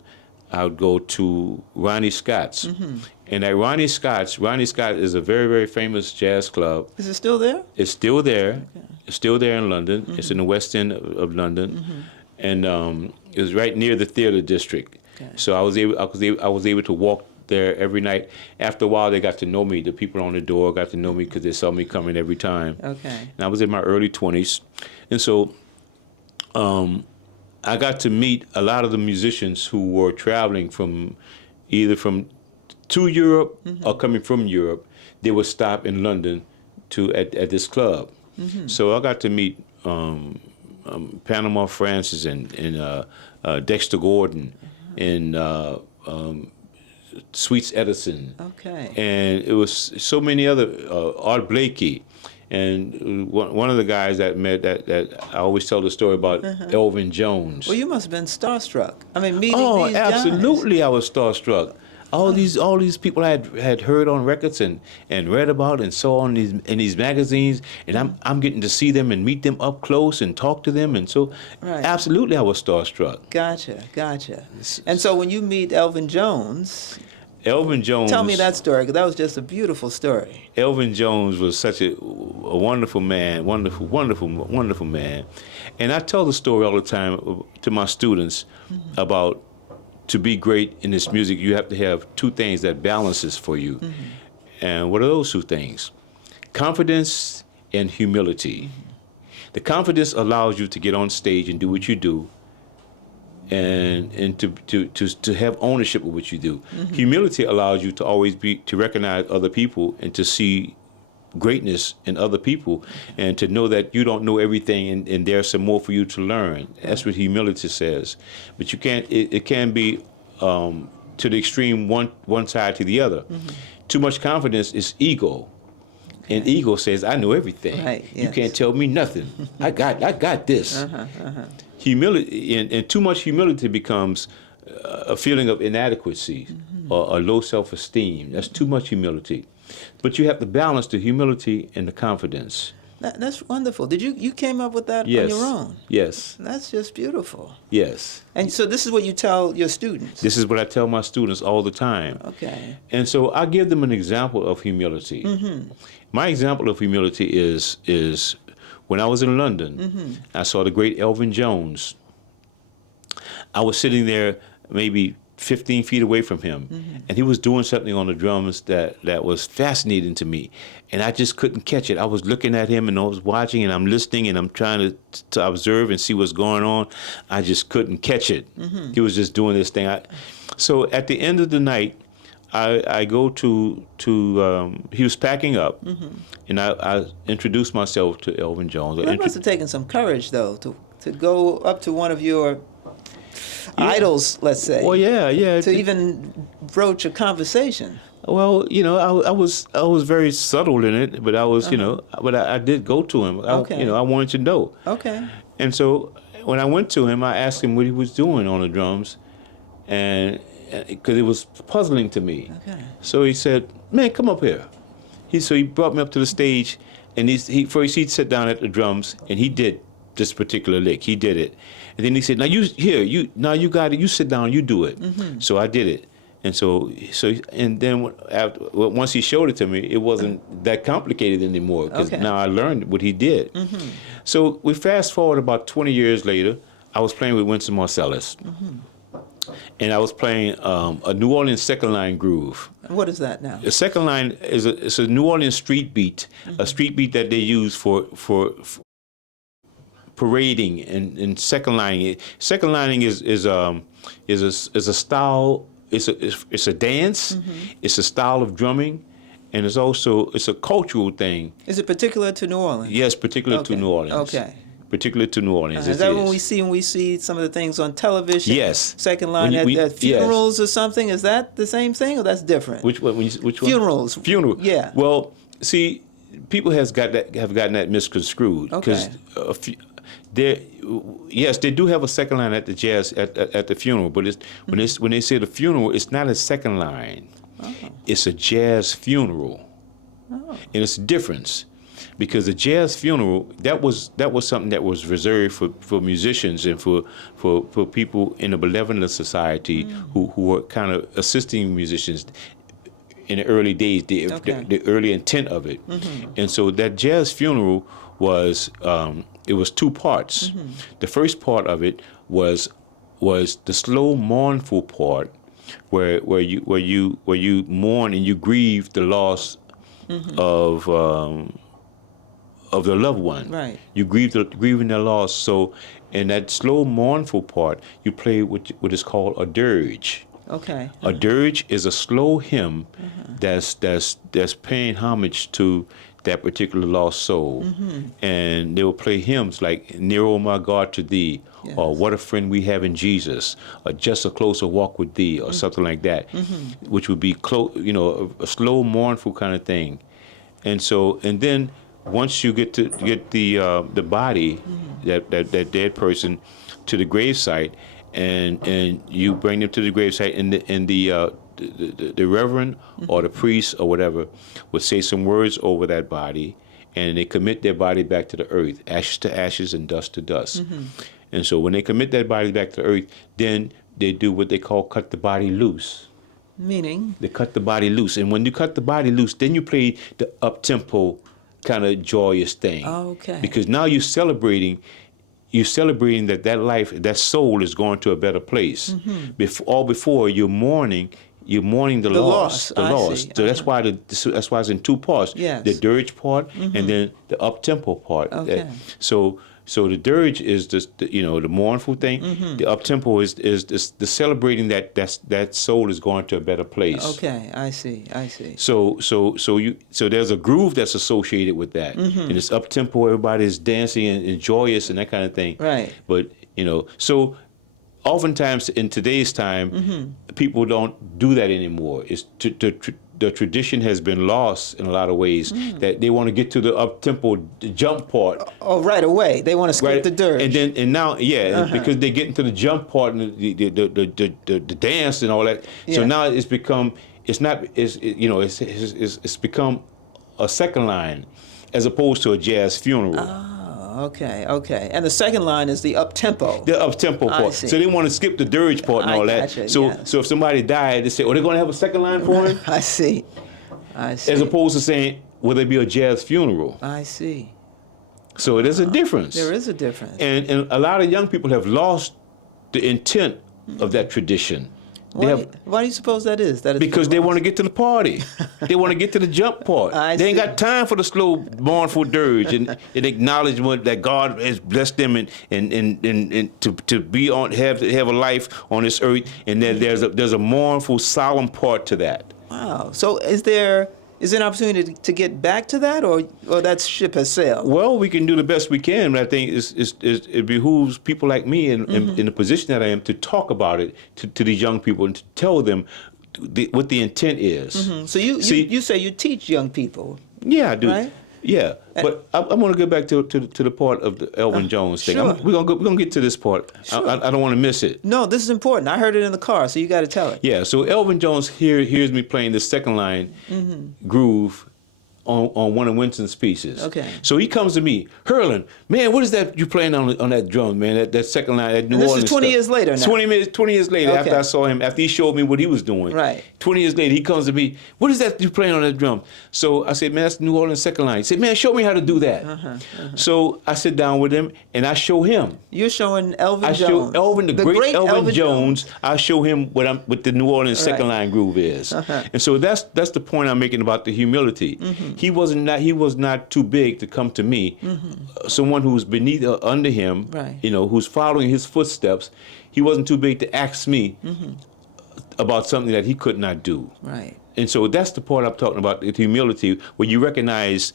I would go to Ronnie Scott's. And at Ronnie Scott is a very, very famous jazz club. Is it still there? It's still there. Okay. It's still there in London. It's in the West End of London. And it was right near the Theatre District. Okay. So I was able to walk there every night. After a while, they got to know me. The people on the door got to know me because they saw me coming every time. Okay. And I was in my early 20s. And so I got to meet a lot of the musicians who were traveling either to Europe or coming from Europe. They would stop in London at this club. So I got to meet Panama Francis and Dexter Gordon and Sweets Edison. Okay. And it was so many other, Art Blakey. And one of the guys that met that I always tell the story about, Elvin Jones. Well, you must have been starstruck. I mean, meeting these absolutely, guys. I was starstruck. All these people I had heard on records and read about and saw in these magazines, and I'm getting to see them and meet them up close and talk to them, and so Right. absolutely I was starstruck. Gotcha. And so when you meet Elvin Jones, Elvin Jones. tell me that story, because that was just a beautiful story. Elvin Jones was such a wonderful man, wonderful man, and I tell the story all the time to my students about. To be great in this music, you have to have two things that balances for you. And what are those two things? Confidence and humility. The confidence allows you to get on stage and do what you do, and to have ownership of what you do. Humility allows you to always to recognize other people and to see greatness in other people, and to know that you don't know everything and there's some more for you to learn. That's what humility says. But you can't. It can be to the extreme one side to the other. Too much confidence is ego, and ego says, "I know everything. Right, You yes. can't tell me nothing. I got this." Humility and too much humility becomes a feeling of inadequacy or a low self-esteem. That's too much humility. But you have to balance the humility and the confidence. That's wonderful. Did you came up with that Yes. on your own? Yes. That's just beautiful. Yes. And so this is what you tell your students. This is what I tell my students all the time. Okay. And so I give them an example of humility. My example of humility is when I was in London, I saw the great Elvin Jones. I was sitting there maybe 15 feet away from him, and he was doing something on the drums that was fascinating to me, and I just couldn't catch it. I was looking at him, and I was watching, and I'm listening, and I'm trying to observe and see what's going on. I just couldn't catch it. He was just doing this thing. So at the end of the night, I go to he was packing up, and I introduced myself to Elvin Jones. That must have taken some courage, though, to go up to one of your idols, let's say. Well, yeah. To even broach a conversation. Well, I was very subtle in it, but I was, but I did go to him. Okay. I wanted to know. Okay. And so when I went to him, I asked him what he was doing on the drums, and because it was puzzling to me. Okay. So he said, "Man, come up here." So he brought me up to the stage, and first he'd sit down at the drums, and he did this particular lick. He did it, and then he said, "Now you got it. You sit down. You do it." So I did it, and and then once he showed it to me, it wasn't that complicated anymore because Okay. now I learned what he did. So we fast forward about 20 years later. I was playing with Winston Marsalis, and I was playing a New Orleans second line groove. What is that now? The second line is a New Orleans street beat, a street beat that they use for parading and second lining. Second lining is a style. It's a dance. It's a style of drumming, and it's a cultural thing. Is it particular to New Orleans? Yes, particular to New Orleans. Okay. Particular to New Orleans. Is that when we see some of the things on television? Yes. Second line at funerals or something? Is that the same thing or that's different? Which one? Which one? Funerals. Funeral. Yeah. Well, see, people have gotten that misconstrued because yes, they do have a second line at the jazz at the funeral, but when they say the funeral, it's not a second line. Oh. It's a jazz funeral, and it's a difference. Because the jazz funeral, that was something that was reserved for musicians and for people in the benevolent society who were kind of assisting musicians in the early days, the early intent of it. And so that jazz funeral was it was two parts. The first part of it was the slow mournful part where you mourn and you grieve the loss of the loved one. Right. You grieving their loss. So in that slow mournful part, you play what is called a dirge. Okay. A dirge is a slow hymn that's paying homage to that particular lost soul. And they will play hymns like "Near, O my God, to Thee," or "What a Friend We Have in Jesus," or "Just a Closer Walk with Thee," or something like that, which would be a slow mournful kind of thing. And then once you get the body, that dead person, to the gravesite, and you bring them to the gravesite, and the reverend or the priest or whatever would say some words over that body, and they commit their body back to the earth, ashes to ashes and dust to dust. And so when they commit that body back to the earth, then they do what they call cut the body loose. Meaning? They cut the body loose. And when you cut the body loose, then you play the up-tempo kind of joyous thing. Okay. Because now you're celebrating that life, that soul is going to a better place. Before you're mourning the loss. I see. So that's why it's in two parts. Yes. The dirge part and then the up-tempo part. Okay. So the dirge is the mournful thing. The up-tempo is the celebrating that soul is going to a better place. Okay, I see. So there's a groove that's associated with that, and it's up tempo. Everybody's dancing and joyous and that kind of thing. Right. But so oftentimes in today's time, people don't do that anymore. It's the tradition has been lost in a lot of ways. That they want to get to the up tempo jump part. Oh, right away. They want to skip the dirge. And now because they get into the jump part and the dance and all that. So now it's become it's become a second line as opposed to a jazz funeral. Okay. And the second line is the up-tempo. The up-tempo part. see. So they want to skip the dirge part and all that. Gotcha, So yes. so if somebody died, they say, they're going to have a second line for him? I see. As opposed to saying, will there be a jazz funeral? I see. So there's a difference. There is a difference. And a lot of young people have lost the intent of that tradition. Why do you suppose that is? Because they want to get to the party. They want to get to the jump part. They ain't got time for the slow, mournful dirge and acknowledgement that God has blessed them and to be on have a life on this earth. And then there's a mournful, solemn part to that. Wow. So is there an opportunity to get back to that, or that ship has sailed? Well, we can do the best we can, but I think it behooves people like me in the position that I am to talk about it to these young people and to tell them what the intent is. So you say you teach young people. Yeah, I do. Right? Yeah, but I want to go back to the part of the Elvin Jones thing. Sure. We're gonna get to this part. Sure. I don't want to miss it. No, this is important. I heard it in the car, so you got to tell it. Yeah, so Elvin Jones hears me playing the second line groove on one of Winston's pieces. Okay. So he comes to me, Herlin, man, what is that you playing on that drum, man? That second line, that New And this Orleans is 20 stuff. years later now. 20 years later, Okay. after I saw him, after he showed me what he was doing. Right. 20 years later, he comes to me, what is that you playing on that drum? So I said, man, that's New Orleans second line. He said, man, show me how to do that. So I sit down with him and I show him. You're showing Elvin I Jones. show Elvin, the great Elvin Jones. I show him what the New Orleans second line groove is, and so that's the point I'm making about the humility. He was not too big to come to me, someone who's beneath or under him, Right. who's following his footsteps. He wasn't too big to ask me about something that he could not do. Right. And so that's the part I'm talking about, the humility, where you recognize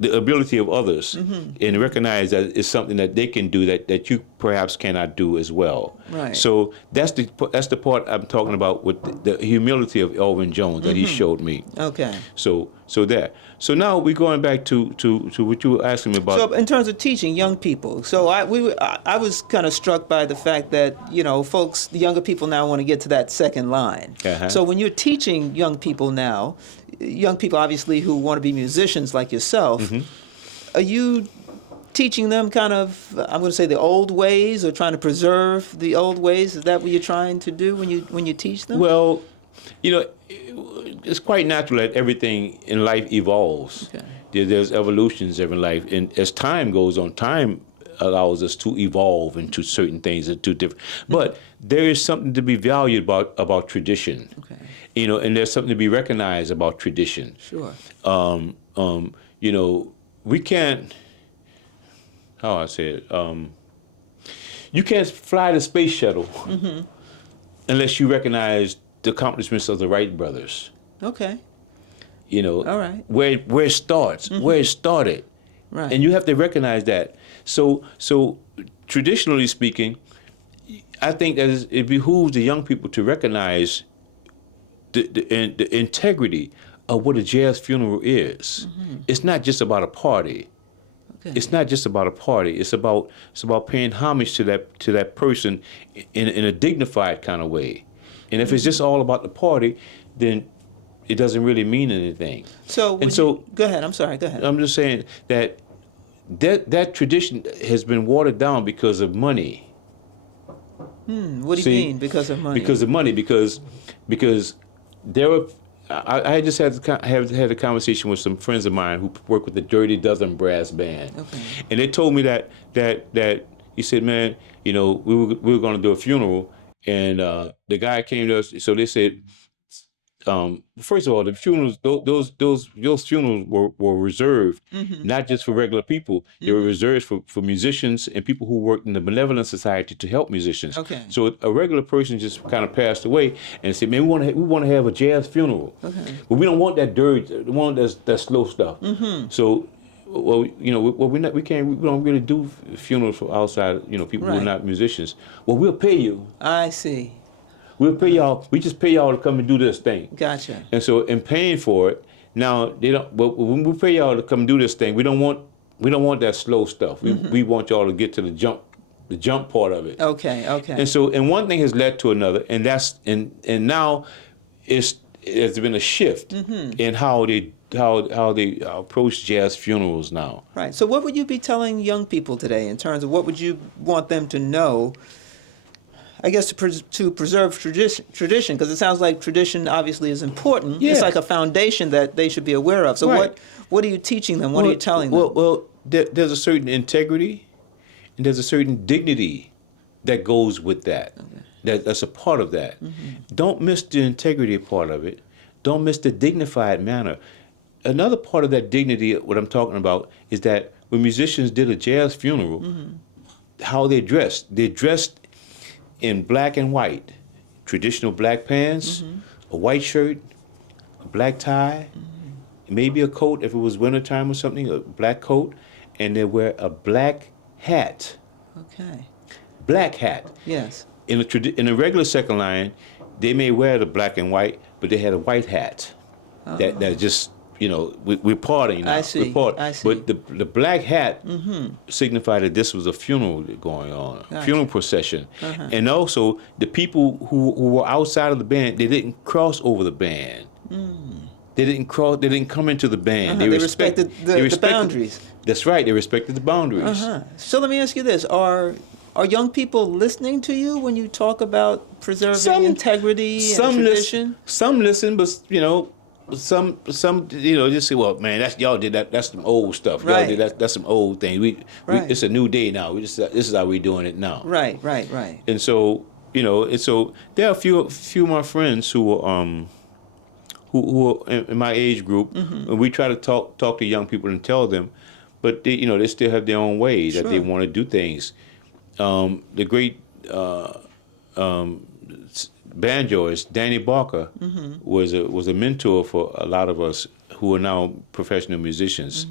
the ability of others and recognize that it's something that they can do that you perhaps cannot do as well. Right. So that's the part I'm talking about with the humility of Elvin Jones that he showed me. Okay. So So now we're going back to what you were asking me about. So in terms of teaching young people, so I was kind of struck by the fact that folks, the younger people now want to get to that second line. So when you're teaching young people now, young people obviously who want to be musicians like yourself, are you teaching them kind of, I'm going to say, the old ways, or trying to preserve the old ways? Is that what you're trying to do when you teach them? Well, it's quite natural that everything in life evolves. Okay. There's evolutions in life, and as time goes on, time allows us to evolve into certain things that are different. But there is something to be valued about tradition. Okay. And there's something to be recognized about tradition. Sure. We can't. How I say it? You can't fly the space shuttle unless you recognize the accomplishments of the Wright brothers. Okay. All right. Where it starts, where it started, Right. and you have to recognize that. So traditionally speaking, I think that it behooves the young people to recognize the integrity of what a jazz funeral is. It's not just about a party. Okay. It's not just about a party. It's about paying homage to that person in a dignified kind of way. And if it's just all about the party, then it doesn't really mean anything. So, go ahead. I'm sorry. Go ahead. I'm just saying that tradition has been watered down because of money. What do you mean because of money? Because of money. Because there were. I just had a conversation with some friends of mine who work with the Dirty Dozen Brass Band, and they told me that he said, man, we were going to do a funeral, and the guy came to us. So they said, first of all, the funerals, those funerals were reserved not just for regular people. They were reserved for musicians and people who worked in the Benevolent Society to help musicians. Okay. So a regular person just kind of passed away and said, man, we want to have a jazz funeral. Okay. But we don't want that dirty, we want that slow stuff. So, we don't really do funerals for outside, people who are not musicians. Well, we'll pay you. I see. We'll pay y'all. We just pay y'all to come and do this thing. Gotcha. And so, in paying for it, now they don't. But when we pay y'all to come do this thing, we don't want that slow stuff. We want y'all to get to the jump part of it. Okay. And so, one thing has led to another, and now there's been a shift in how they approach jazz funerals now. Right. So, what would you be telling young people today in terms of what would you want them to know? I guess to preserve tradition, because it sounds like tradition obviously is important. Yeah. It's like a foundation that they should be aware of. So what are you teaching them? What are you telling them? Well, there's a certain integrity and there's a certain dignity that goes with that. Okay. That's a part of that. Don't miss the integrity part of it. Don't miss the dignified manner. Another part of that dignity, what I'm talking about, is that when musicians did a jazz funeral, how they dressed. They dressed in black and white, traditional black pants, a white shirt, a black tie, maybe a coat if it was wintertime or something, a black coat, and they wear a black hat. Okay. Black hat. Yes. In a regular second line, they may wear the black and white, but they had a white hat. Oh. That just, we're partying now. I see. I see. But the black hat signified that this was a funeral going on, a funeral procession. And also, the people who were outside of the band, they didn't cross over the band. They didn't come into the band. They respected the boundaries. That's right. They respected the boundaries. So let me ask you this: Are young people listening to you when you talk about preserving integrity and tradition? Some listen, but some just say, well, man, y'all did that. That's some old stuff. Y'all did that. That's some old thing. It's a new day now. This is how we're doing it now. Right. And so there are a few of my friends who are in my age group, and we try to talk to young people and tell them, but they still have their own way that they want to do things. The great banjoist Danny Barker was a mentor for a lot of us who are now professional musicians.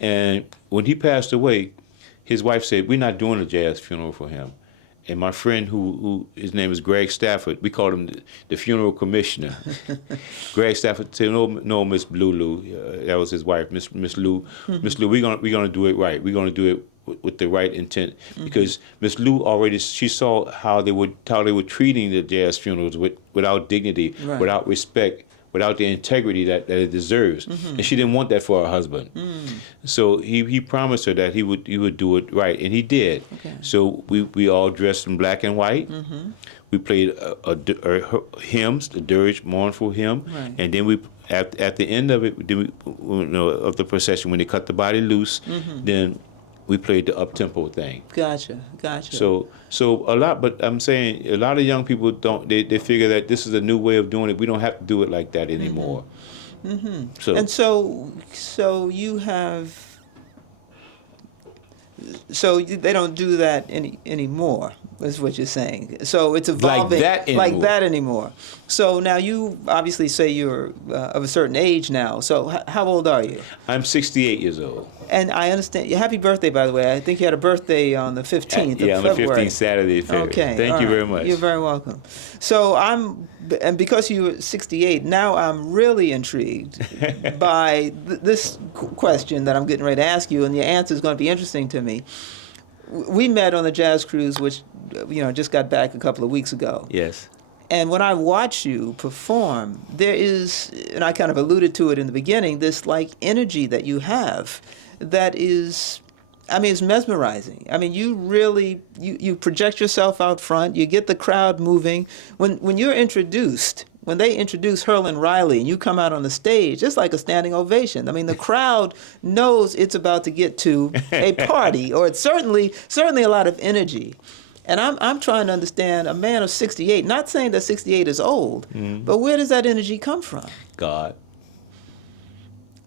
And when he passed away, his wife said, we're not doing a jazz funeral for him. And my friend who his name is Greg Stafford, we called him the funeral commissioner. Greg Stafford said, no, Miss Lou, that was his wife, Miss Lou. Miss Lou, we're gonna do it right. We're gonna do it with the right intent, because Miss Lou she saw how they were treating the jazz funerals without dignity, without respect, without the integrity that it deserves, and she didn't want that for her husband. So he promised her that he would do it right, and he did. Okay. So we all dressed in black and white. We played hymns, the dirge, mournful hymn, and then we at the end of it, of the procession, when they cut the body loose, then we played the up-tempo thing. Gotcha. So a lot, but I'm saying a lot of young people they figure that this is a new way of doing it. We don't have to do it like that anymore. So you have, they don't do that anymore, is what you're saying. So it's evolving like that anymore. So now you obviously say you're of a certain age now. So how old are you? I'm 68 years old. And I understand. Happy birthday, by the way. I think you had a birthday on the 15th of February. On the 15th, Saturday. Okay. Thank you very much. You're very welcome. So and because you're 68, now I'm really intrigued by this question that I'm getting ready to ask you, and your answer is going to be interesting to me. We met on the Jazz Cruise, which just got back a couple of weeks ago. Yes. And when I watch you perform, there is, and I kind of alluded to it in the beginning, this like energy that you have that is, I mean, it's mesmerizing. I mean, you really, you project yourself out front, you get the crowd moving. When you're introduced, when they introduce Herlin Riley and you come out on the stage, it's like a standing ovation. I mean, the crowd knows it's about to get to a party, or it's certainly a lot of energy. And I'm trying to understand a man of 68, not saying that 68 is old, but where does that energy come from? God.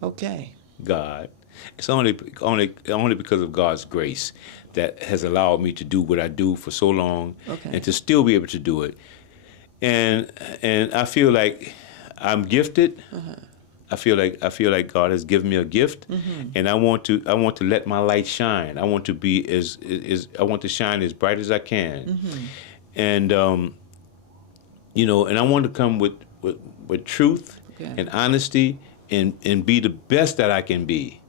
Okay. God. It's only because of God's grace that has allowed me to do what I do for so long, and to still be able to do it. And I feel like I'm gifted. I feel like God has given me a gift, and I want to let my light shine. I want to be I want to shine as bright as I can, and and I want to come with truth and honesty, and be the best that I can be.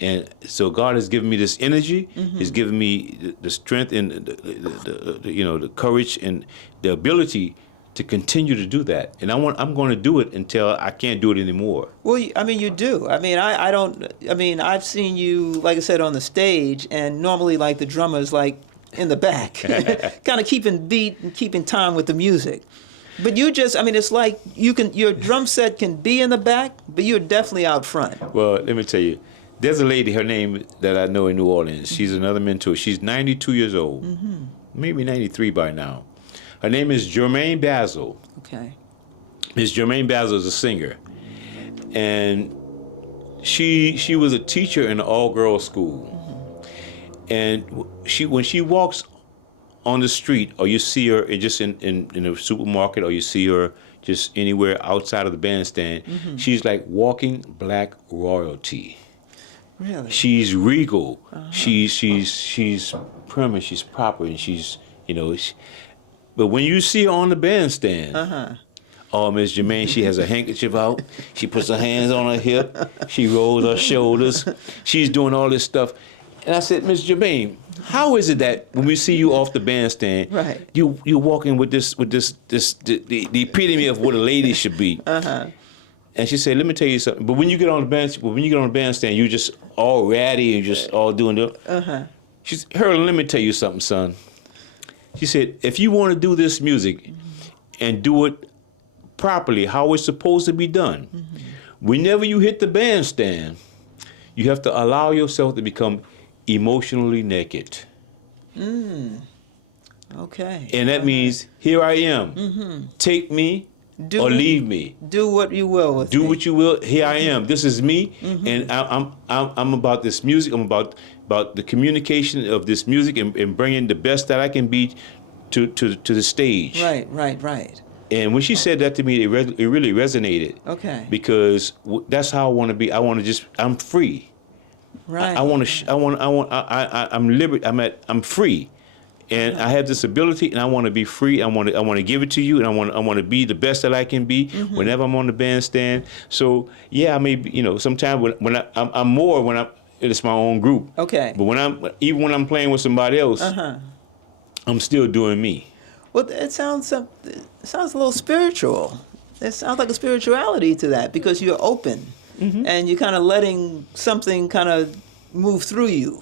And so God has given me this energy. He's given me the strength and the courage and the ability to continue to do that. And I'm going to do it until I can't do it anymore. Well, I mean, you do. I mean, I don't. I mean, I've seen you, like I said, on the stage, and normally, like, the drummer's like in the back, kind of keeping beat and keeping time with the music. But you just, I mean, it's like your drum set can be in the back, but you're definitely out front. Well, let me tell you. There's a lady, her name that I know in New Orleans. She's another mentor. She's 92 years old, maybe 93 by now. Her name is Jermaine Basil. Okay. Miss Jermaine Basil is a singer, and she was a teacher in an all-girls school. And when she walks on the street, or you see her just in a supermarket, or you see her just anywhere outside of the bandstand, she's like walking black royalty. Really? She's regal. She's prim, and she's proper, and she's but when you see her on the bandstand, oh, Miss Jermaine, she has a handkerchief out. She puts her hands on her hip. She rolls her shoulders. She's doing all this stuff. And I said, Miss Jermaine, how is it that when we see you off the bandstand, right, you're walking with the epitome of what a lady should be? And she said, "Let me tell you something. But when you get on the bandstand, you're just all ratty and just all doing the." She said, "Herlin, let me tell you something, son." She said, "If you want to do this music and do it properly, how it's supposed to be done, whenever you hit the bandstand, you have to allow yourself to become emotionally naked." Okay. And that means, here I am. Take me or leave me. Do what you will with Do me. what you will. Here I am. This is me, and I'm about this music. I'm about the communication of this music, and bringing the best that I can be to the stage. Right. And when she said that to me, it really resonated. Okay. Because that's how I want to be. I'm free. Right. I'm free. And I have this ability, and I want to be free. I want to give it to you, and I want to be the best that I can be whenever I'm on the bandstand. So yeah, I may be, sometimes when I'm more when it's my own group. Okay. But when I'm playing with somebody else, I'm still doing me. Well, it sounds a little spiritual. There sounds like a spirituality to that, because you're open and you're kind of letting something kind of move through you.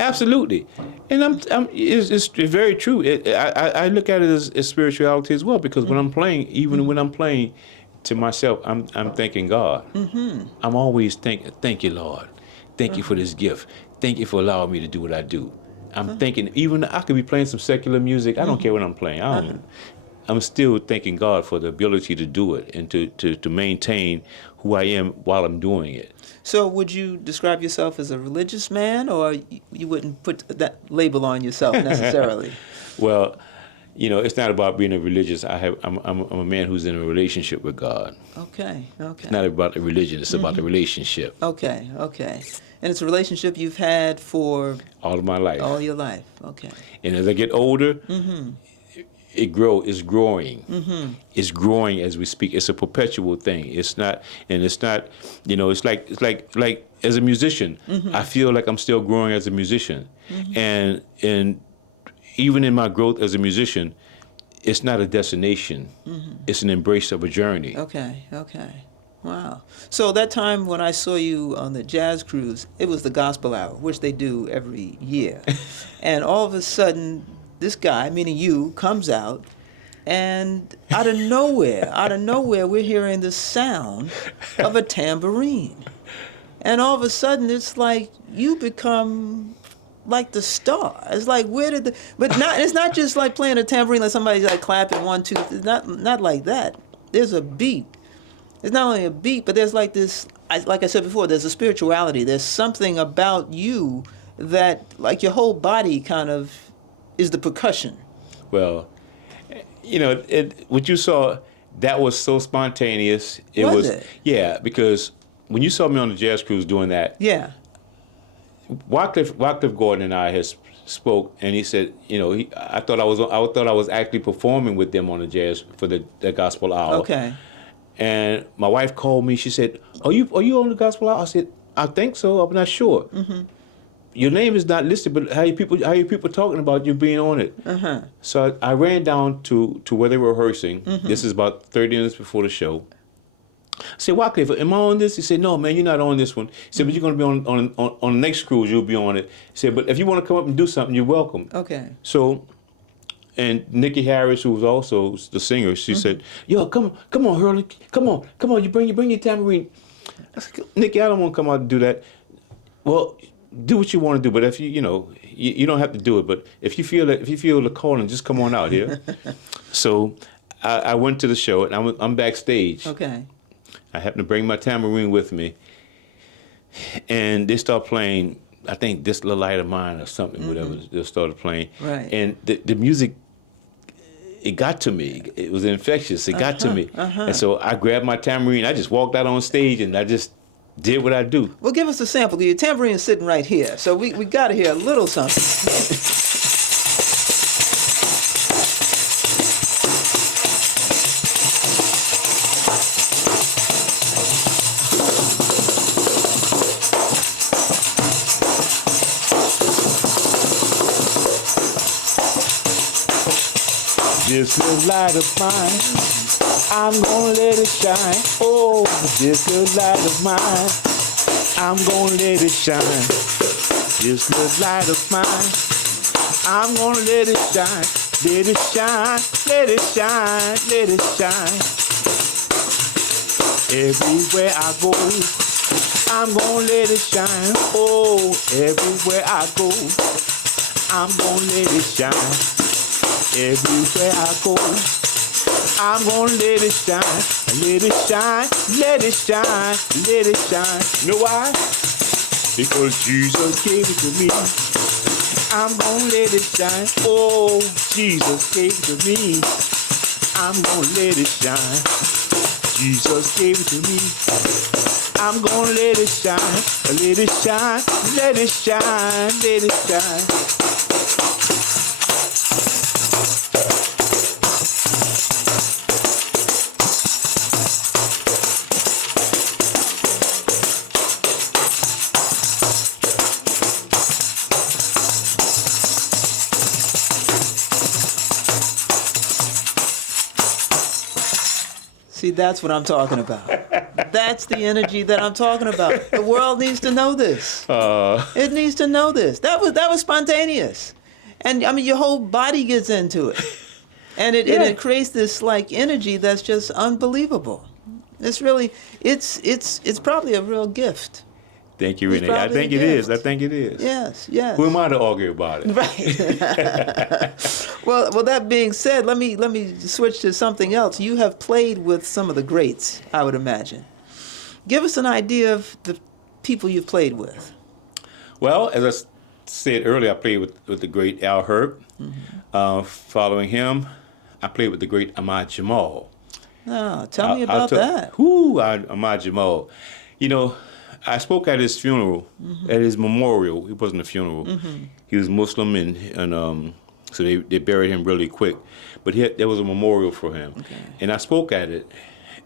Absolutely, and it's very true. I look at it as spirituality as well, because when I'm playing, even when I'm playing to myself, I'm thanking God. I'm always thank you, Lord. Thank you for this gift. Thank you for allowing me to do what I do. I'm thinking, even I could be playing some secular music. I don't care what I'm playing. I'm still thanking God for the ability to do it and to maintain who I am while I'm doing it. So would you describe yourself as a religious man, or you wouldn't put that label on yourself necessarily? Well, it's not about being a religious. I'm a man who's in a relationship with God. Okay. It's not about the religion. It's about the relationship. Okay. And it's a relationship you've had for all of my life. All your life. Okay. And as I get older, it's growing. It's growing as we speak. It's a perpetual thing. It's not, it's like as a musician, I feel like I'm still growing as a musician. And even in my growth as a musician, it's not a destination. It's an embrace of a journey. Okay, okay. Wow. So that time when I saw you on the jazz cruise, it was the gospel hour, which they do every year. And all of a sudden, this guy, meaning you, comes out, and out of nowhere, we're hearing the sound of a tambourine. And all of a sudden, it's like you become like the star. It's like, where did the... But not, it's not just like playing a tambourine, like somebody's like clapping 1, 2, not like that. There's a beat. It's not only a beat, but there's like this, like I said before, there's a spirituality. There's something about you that, like your whole body kind of is the percussion. Well, you know, what you saw, that was so spontaneous. Was it? Yeah, because when you saw me on the jazz cruise doing that, Yeah. Wycliffe Gordon and I has spoke, and he said, you know, I thought I was actually performing with them on the jazz for the gospel hour. Okay. And my wife called me. She said, "Are you on the gospel hour?" I said, "I think so. I'm not sure. Your name is not listed, but how you people talking about you being on it?" So I ran down to where they were rehearsing. This is about 30 minutes before the show. I said, "Wycliffe, am I on this?" He said, "No, man, you're not on this one." He said, "But you're going to be on the next cruise. You'll be on it." He said, "But if you want to come up and do something, you're welcome." Okay. So. And Nikki Harris, who was also the singer, she said, "Yo, come on, Herlin, come on, you bring your tambourine." I said, "Nikki, I don't want to come out and do that." "Well, do what you want to do, but if you don't have to do it. But if you feel the calling, just come on out here." So I went to the show, and I'm backstage. Okay. I happened to bring my tambourine with me, and they start playing. I think "This Little Light of Mine" or something, whatever they started playing. Right. And the music, it got to me. It was infectious. It got to me. And so I grabbed my tambourine. I just walked out on stage and I just did what I do. Well, give us a sample. Your tambourine is sitting right here, so we got to hear a little something. This little light of mine, I'm gonna let it shine. Oh, this little light of mine, I'm gonna let it shine. This little light of mine, I'm gonna let it shine. Let it shine, let it shine, let it shine. Everywhere I go, I'm gonna let it shine. Oh, everywhere I go, I'm gonna let it shine. Everywhere I go, I'm gonna let it shine, let it shine, let it shine, let it shine. You know why? Because Jesus gave it to me. I'm gonna let it shine. Oh, Jesus gave it to me. I'm gonna let it shine. Jesus gave it to me. I'm gonna let it shine, let it shine, let it shine, let it shine. See, that's what I'm talking about. That's the energy that I'm talking about. The world needs to know this. It needs to know this. That was spontaneous, and I mean your whole body gets into it, and it creates this like energy that's just unbelievable. It's really it's probably a real gift. Thank you, Renee. I think it is. I think it is. Yes, yes. Who am I to argue about it? Right. Well, that being said, let me switch to something else. You have played with some of the greats, I would imagine. Give us an idea of the people you've played with. Well, as I said earlier, I played with the great Al Herb. Following him, I played with the great Ahmad Jamal. Oh, tell me about that. Ahmad Jamal. You know, I spoke at his funeral, at his memorial. It wasn't a funeral. He was Muslim, and so they buried him really quick. But there was a memorial for him. Okay. And I spoke at it.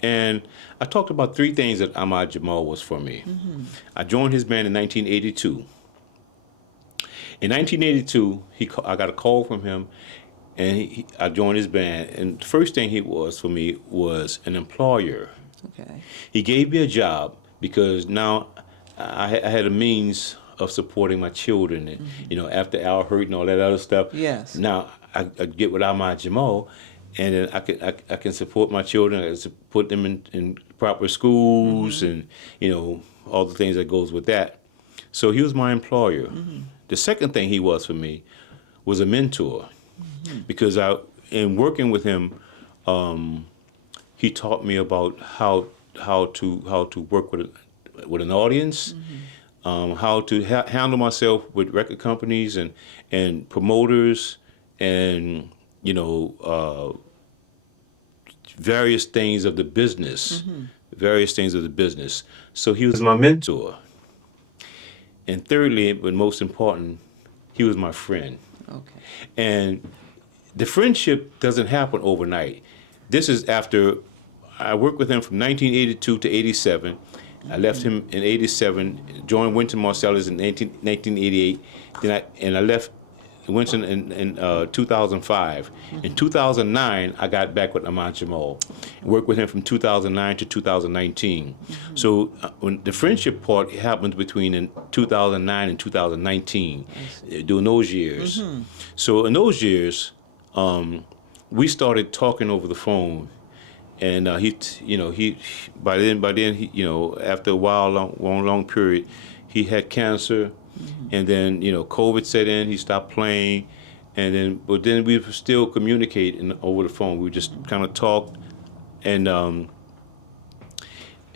And I talked about three things that Ahmad Jamal was for me. I joined his band in 1982. In 1982, I got a call from him, and I joined his band. And the first thing he was for me was an employer. Okay. He gave me a job because now I had a means of supporting my children. And, after Al hurt and all that other stuff. Yes. Now I get with MyattJazz, and then I can support my children. I can put them in proper schools, and all the things that goes with that. So he was my employer. The second thing he was for me was a mentor, because in working with him, he taught me about how to work with an audience, how to handle myself with record companies and promoters, and various things of the business, So he was my mentor. And thirdly, but most important, he was my friend. Okay. And the friendship doesn't happen overnight. This is after I worked with him from 1982 to 87. I left him in 87, joined Wynton Marsalis in 1988. Then I left Wynton in 2005. In 2009, I got back with MyattJazz. Worked with him from 2009 to 2019. So when the friendship part happened between 2009 and 2019, during those years. So in those years, we started talking over the phone. And he by then after a while, long period, he had cancer, and then COVID set in. He stopped playing, but then we were still communicating over the phone. We just kind of talked, and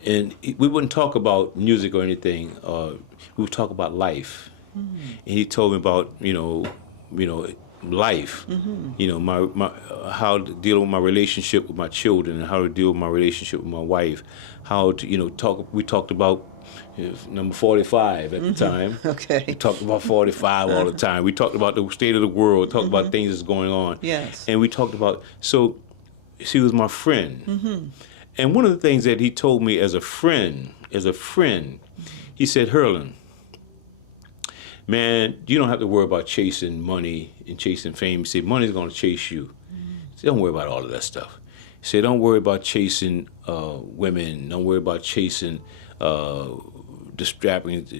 we wouldn't talk about music or anything. We would talk about life, and he told me about life, my how to deal with my relationship with my children, and how to deal with my relationship with my wife, how to talk. We talked about number 45 at the time. Okay. We talked about 45 all the time. We talked about the state of the world, talked about things that's going on. Yes. And we talked about, so she was my friend. And one of the things that he told me as a friend, he said, Herlin, man, you don't have to worry about chasing money and chasing fame. He said, money's going to chase you. He said, don't worry about all of that stuff. He said, don't worry about chasing women. Don't worry about chasing the strappings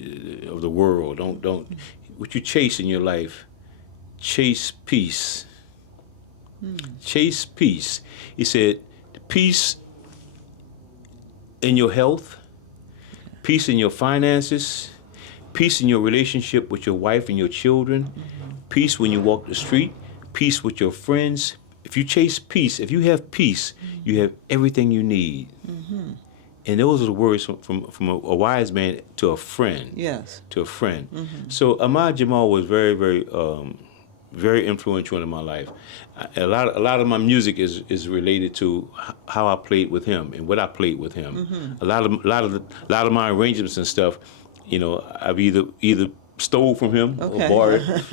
of the world. Don't. What you chase in your life, chase peace. Chase peace. He said, peace in your health, peace in your finances, peace in your relationship with your wife and your children, peace when you walk the street, peace with your friends. If you chase peace, if you have peace, you have everything you need. And those are the words from a wise man to a friend. Yes. To a friend. So MyattJazz was very, very, very influential in my life. A lot of my music is related to how I played with him and what I played with him. A lot of my arrangements and stuff, I've either stole from him or borrowed.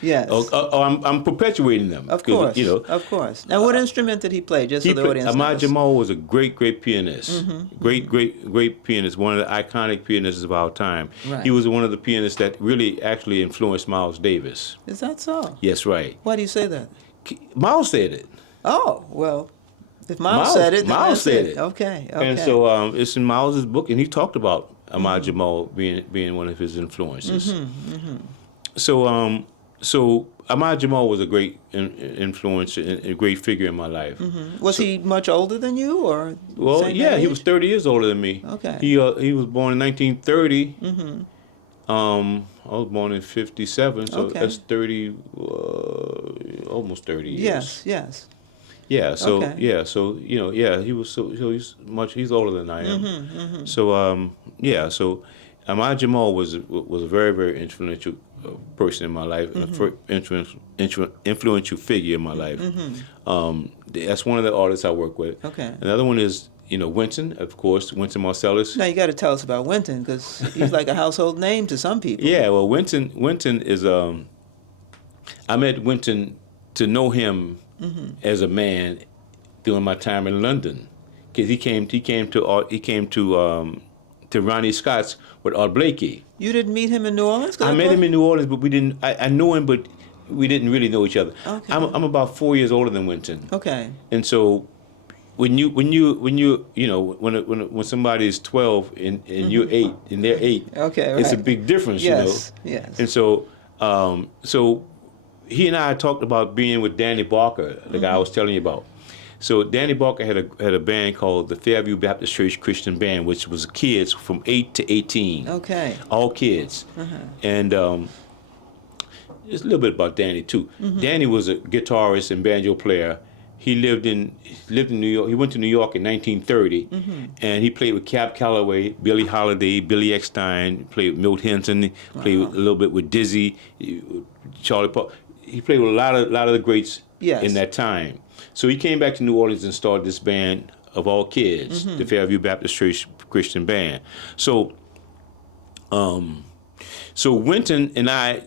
Yes. Or I'm perpetuating them. Of course. Of course. Now, what instrument did he play? Just so the audience knows. MyattJazz was a great pianist. Great pianist. One of the iconic pianists of our time. Right. He was one of the pianists that really actually influenced Miles Davis. Is that so? Yes, right. Why do you say that? Miles said it. Oh, well, if Miles said it, then Miles said it. it. Okay. And so it's in Miles's book, and he talked about MyattJazz being one of his influences. So MyattJazz was a great influence and a great figure in my life. Was he much older than you, or? Well, same yeah, age? he was 30 years older than me. Okay. He was born in 1930. I was born in 57, so Okay. that's 30, almost 30 years. Yes. Yeah. So Okay. yeah. So he was he's older than I am. So So MyattJazz was a very, very influential person in my life, and a influential figure in my life. That's one of the artists I work with. Okay. Another one is Wynton, of course, Wynton Marsalis. Now you got to tell us about Wynton, because he's like a household name to some people. Yeah, well, Wynton is. I met Wynton to know him as a man during my time in London, because he came to Ronnie Scott's with Art Blakey. You didn't meet him in New Orleans? I met him in New Orleans, but we didn't. I knew him, but we didn't really know each other. Okay. I'm about 4 years older than Winton. Okay. And so when somebody is 12 and you're 8 and they're 8, Okay, it's a right. big difference, Yes, yes. And so he and I talked about being with Danny Barker, the guy I was telling you about. So Danny Barker had a band called the Fairview Baptist Church Christian Band, which was kids from 8 to 18. Okay. All kids. And just a little bit about Danny too. Danny was a guitarist and banjo player. He lived in New York. He went to New York in 1930, and he played with Cab Calloway, Billie Holiday, Billy Eckstine. Played with Milt Hinton. Played a little bit with Dizzy, Charlie Paul. He played with a lot of the greats in that time. So he came back to New Orleans and started this band of all kids, the Fairview Baptist Church Christian Band. So, Winton and I.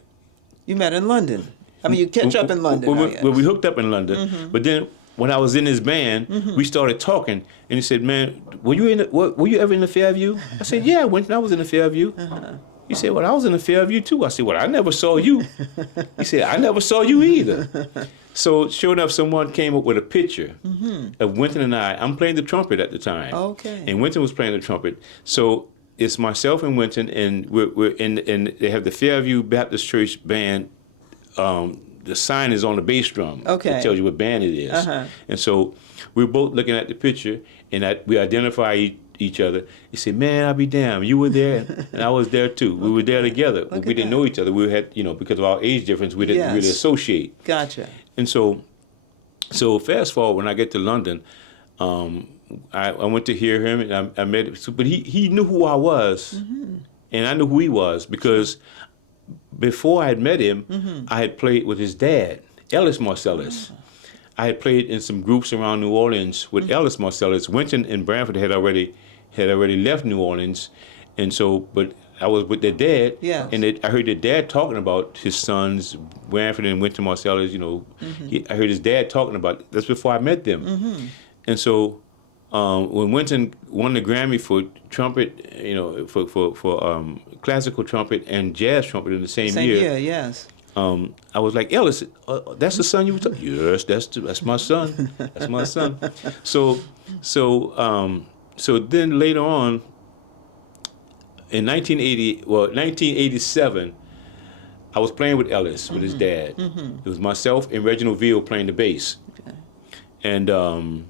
You met in London. I mean, you catch up in London. Well, we hooked up in London, but then when I was in his band, we started talking, and he said, "Man, were you ever in the Fairview?" I said, "Yeah, Winton, I was in the Fairview." He said, "Well, I was in the Fairview too." I said, "Well, I never saw you." He said, "I never saw you either." So sure enough, someone came up with a picture of Winton and I. I'm playing the trumpet at the time. Okay. And Winton was playing the trumpet. So it's myself and Winton, and we're in, and they have the Fairview Baptist Church Band. The sign is on the bass drum. Okay. It tells you what band it is. And so we're both looking at the picture, and we identify each other. He said, "Man, I'll be damned. You were there, and I was there too. We were there together. Look we at didn't that. know each other. We had, because of our age difference, we didn't really associate." Gotcha. And so fast forward, when I get to London, I went to hear him, and I met him. But he knew who I was, and I knew who he was, because before I had met him, I had played with his dad, Ellis Marcellus. I had played in some groups around New Orleans with Ellis Marcellus. Winton and Branford had already left New Orleans, and so, but I was with their dad, and I heard their dad talking about his sons, Branford and Winton Marcellus. I heard his dad talking about it. That's before I met them, and so when Winton won the Grammy for trumpet, for classical trumpet and jazz trumpet in the same year. Same year, yes. I was like, "Ellis, that's the son you were talking?" "Yes, that's my son. That's my son." So then later on, in 1987, I was playing with Ellis, with his dad. It was myself and Reginald Veal playing the bass. Okay. And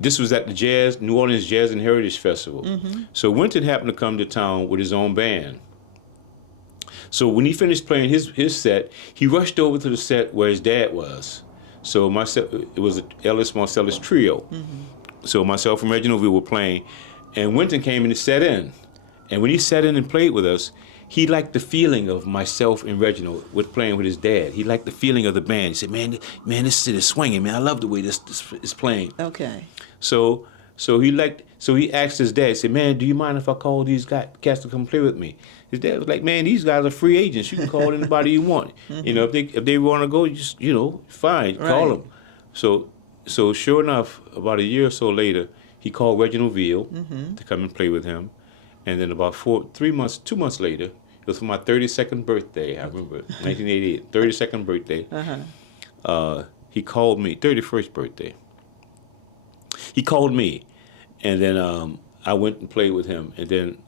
this was at the New Orleans Jazz and Heritage Festival. So Winton happened to come to town with his own band. So when he finished playing his set, he rushed over to the set where his dad was. So it was an Ellis Marcellus trio. So myself and Reginald Veal were playing, and Winton came and sat in. And when he sat in and played with us, he liked the feeling of myself and Reginald with playing with his dad. He liked the feeling of the band. He said, man, this shit is swinging, man. I love the way this is playing. Okay. So he asked his dad, he said, "Man, do you mind if I call these cats to come play with me?" His dad was like, "Man, these guys are free agents. You can call anybody you want. If they want to go, just fine, call them." So sure enough, about a year or so later, he called Reginald Veal to come and play with him, and then about 2 months later, it was for my 32nd birthday. I remember 1988, 32nd birthday. He called me, 31st birthday. He called me, and then I went and played with him, and then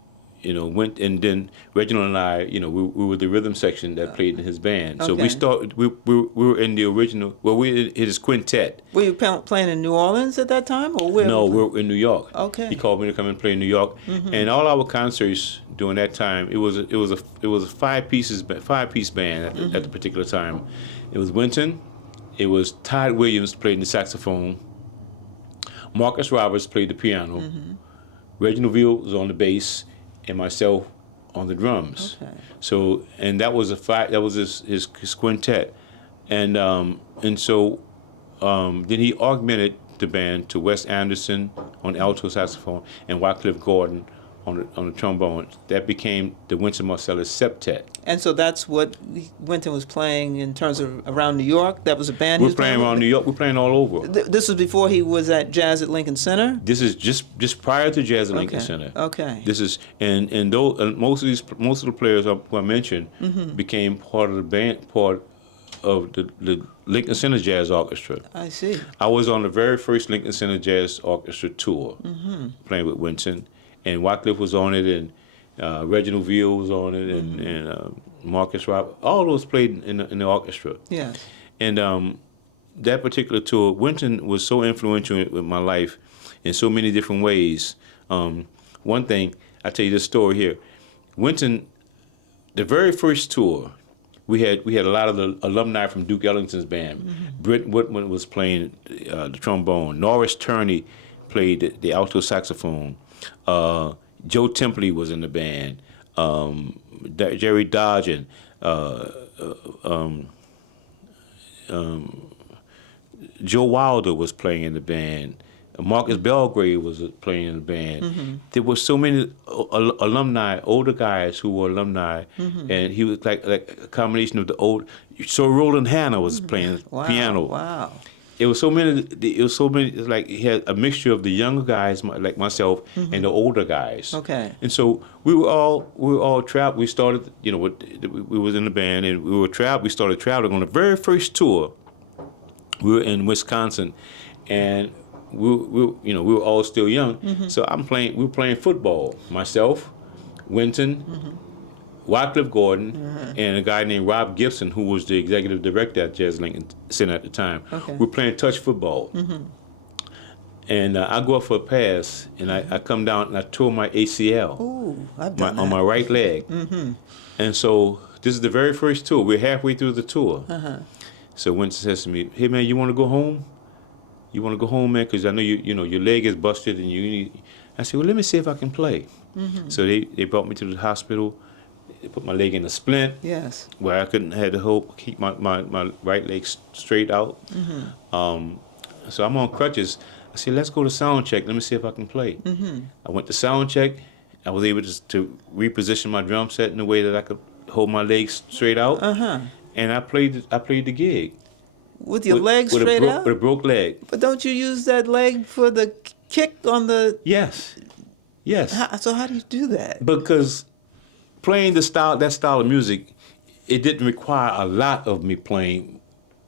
then Reginald and I, we were the rhythm section that played in his band. So we started. We were in the original. Well, we in his quintet. Were you playing in New Orleans at that time, or where? No, we were in New York. Okay. He called me to come and play in New York, and all our concerts during that time, it was a five-piece band at the particular time. It was Winton, it was Todd Williams played the saxophone, Marcus Roberts played the piano, Reginald Veal was on the bass, and myself on the drums. Okay. So, and that was his quintet, and so then he augmented the band to Wes Anderson on alto saxophone and Wycliffe Gordon on the trombone. That became the Wynton Marsalis Septet. And so that's what Wynton was playing in terms of around New York? That was a band he We're was playing around New York. We're playing all over. This was before he was at Jazz at Lincoln Center? This is just prior to Jazz at Lincoln Center. Okay. This is and those most of the players who I mentioned became part of the band, part of the Lincoln Center Jazz Orchestra. I see. I was on the very first Lincoln Center Jazz Orchestra tour, playing with Wynton, and Wycliffe was on it, and Reginald Veal was on it, and Marcus Robb. All those played in the orchestra. Yes. And that particular tour, Wynton was so influential in my life in so many different ways. One thing, I tell you this story here. Wynton, the very first tour, we had a lot of the alumni from Duke Ellington's band. Britt Whitman was playing the trombone. Norris Turney played the alto saxophone. Joe Templey was in the band. Jerry Dodge and Joe Wilder was playing in the band. Marcus Belgrave was playing in the band. There were so many alumni, older guys who were alumni, and he was like a combination of the old. So Roland Hanna was playing piano. Wow. It was so many. It's like he had a mixture of the younger guys like myself and the older guys. Okay. And so we were all trapped. We started, we was in the band and we were trapped. We started traveling on the very first tour. We were in Wisconsin, and we were all still young. So we were playing football. Myself, Wynton, Wycliffe Gordon, and a guy named Rob Gibson, who was the executive director at Jazz Lincoln Center at the time. Okay. We were playing touch football. And I go up for a pass, and I come down and I tore my ACL. Ooh, I've done on that. my right leg. And so this is the very first tour. We're halfway through the tour. So Wynton says to me, "Hey man, you want to go home? You want to go home, man? Because I know your leg is busted and you need." I said, "Well, let me see if I can play." So they brought me to the hospital. They put my leg in a splint. Yes. Where I had to keep my right leg straight out. So I'm on crutches. I said, "Let's go to sound check. Let me see if I can play." I went to sound check. I was able to reposition my drum set in a way that I could hold my legs straight out. And I played the gig. With your legs straight out? With a broke leg. But don't you use that leg for the kick on the... Yes. So how do you do that? Because playing that style of music, it didn't require a lot of me playing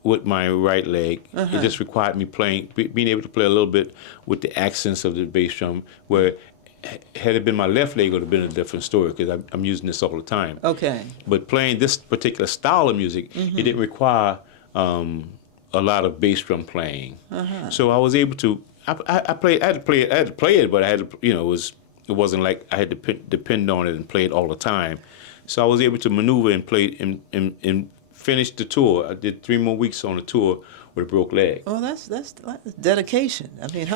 with my right leg. It just required me being able to play a little bit with the accents of the bass drum, where had it been my left leg, it would have been a different story, because I'm using this all the time. Okay. But playing this particular style of music, it didn't require a lot of bass drum playing. So I was able to. I had to play it, but I had to. It wasn't like I had to depend on it and play it all the time. So I was able to maneuver and play and finish the tour. I did 3 more weeks on the tour with a broke leg. Oh, that's dedication. I mean,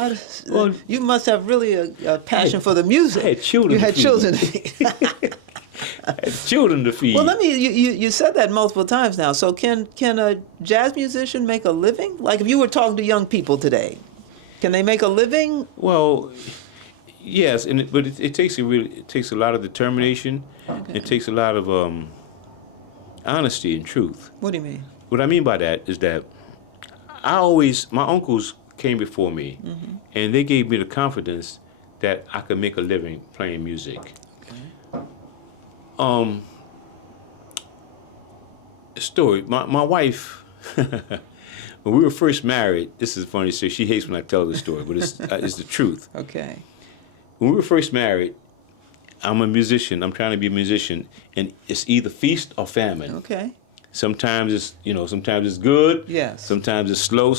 you must have really a passion for the music. I had children. You had children to feed. I had children to feed. Well, you said that multiple times now. So can a jazz musician make a living? Like if you were talking to young people today, can they make a living? Well, yes, but it takes a lot of determination. Okay. It takes a lot of honesty and truth. What do you mean? What I mean by that is that my uncles came before me, and they gave me the confidence that I could make a living playing music. Okay. Story. My wife, when we were first married, this is funny. So she hates when I tell this story, but it's the truth. Okay. When we were first married, I'm a musician. I'm trying to be a musician, and it's either feast or famine. Okay. Sometimes it's good. Yes. Sometimes it's slow.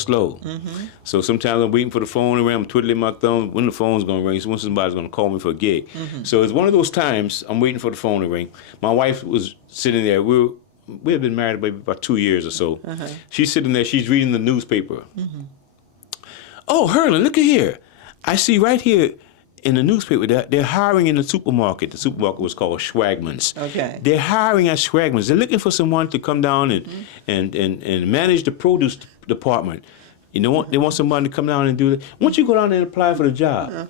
So sometimes I'm waiting for the phone to ring. I'm twiddling my thumb when the phone's going to ring. So when somebody's going to call me for a gig. So it's one of those times I'm waiting for the phone to ring. My wife was sitting there. We had been married about 2 years or so. She's sitting there. She's reading the newspaper. Oh, Herlin, look at here. I see right here in the newspaper that they're hiring in the supermarket. The supermarket was called Schwagman's. Okay. They're hiring at Schwagman's. They're looking for someone to come down and manage the produce department. They want somebody to come down and do that. Why don't you go down there and apply for the job?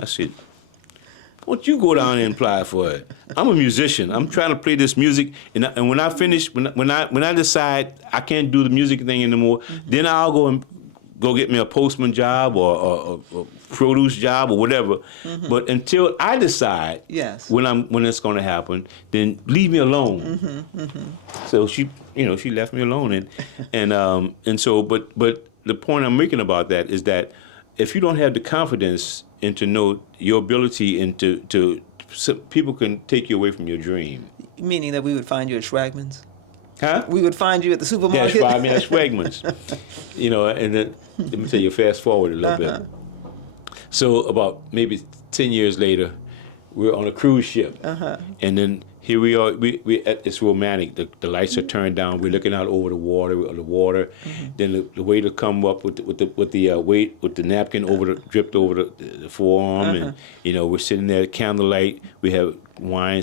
I said, Why don't you go down there and apply for it? I'm a musician. I'm trying to play this music, and when I finish, when I decide I can't do the music thing anymore, then I'll go get me a postman job or a produce job or whatever. But until I decide Yes. when it's going to happen, then leave me alone. So she left me alone, and so but the point I'm making about that is that if you don't have the confidence and to know your ability and to so people can take you away from your dream. Meaning that we would find you at Schwagman's? Huh? We would find you at the supermarket? Yeah, I mean, that's Schwagman's. And then, let me tell you, fast forward a little bit. So about maybe 10 years later, we're on a cruise ship. And then here we are, it's romantic. The lights are turned down. We're looking out over the water. Then the waiter come up with the napkin dripped over the forearm, and we're sitting there at candlelight. We have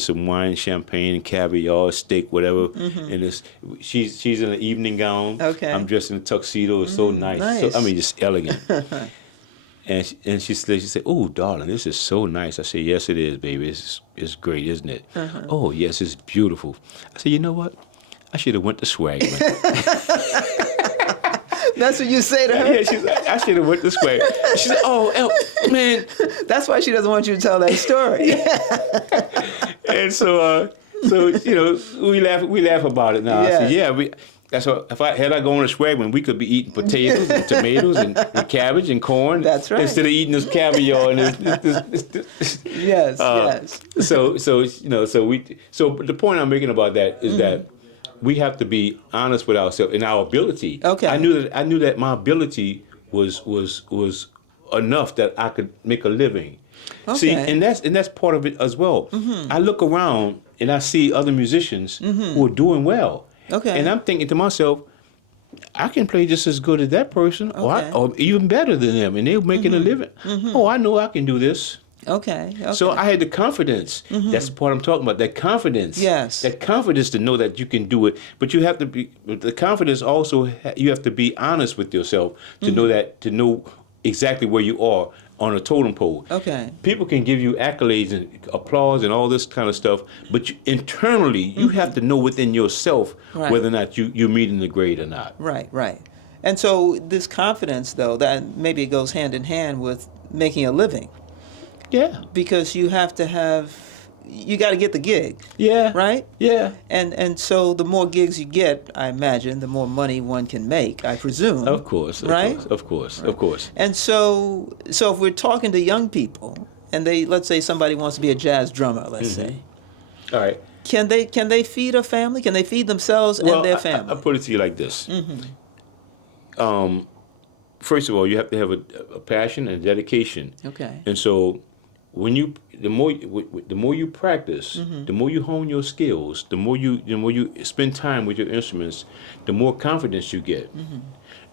some wine, champagne, caviar, steak, whatever. And she's in an evening gown. Okay. I'm dressed in a tuxedo. It's so nice. Nice. So, just elegant. And she said, "Oh, darling, this is so nice." I said, "Yes, it is, baby. It's great, isn't it?" "Oh, yes, it's beautiful." I said, "You know what? I should have went to Swagman." That's what you say to her? Yeah, she's like, "I should have went to Swagman." She said, "Oh, man." That's why she doesn't want you to tell that story. And so we laugh about it now. I said, "Yeah, that's what, if I gone to Swagman, we could be eating potatoes and tomatoes and cabbage and corn. That's right. Instead of eating this caviar and this. Yes, yes. So the point I'm making about that is that we have to be honest with ourselves and our ability. Okay. I knew that my ability was enough that I could make a living. Okay. See, and that's part of it as well. I look around and I see other musicians who are doing well. Okay. And I'm thinking to myself, I can play just as good as that person, Okay. or even better than them, and they're making a living. Oh, I know I can do this. Okay. So I had the confidence. That's the part I'm talking about. That confidence. Yes. That confidence to know that you can do it. But you have to be. The confidence also. You have to be honest with yourself to know that. To know exactly where you are on a totem pole. Okay. People can give you accolades and applause and all this kind of stuff, but internally you have to know within yourself Right. whether or not you're meeting the grade or not. Right, right. And so this confidence, though, that maybe it goes hand in hand with making a living, Yeah. because you got to get the gig, Yeah. right? Yeah. And so the more gigs you get, I imagine, the more money one can make, I presume. Of course. Right? Of course. And so if we're talking to young people, and let's say somebody wants to be a jazz drummer, let's say, All right. can they feed a family? Can they feed themselves and their family? I put it to you like this. First of all, you have to have a passion and dedication. Okay. And so, the more you practice, the more you hone your skills, the more you spend time with your instruments, the more confidence you get,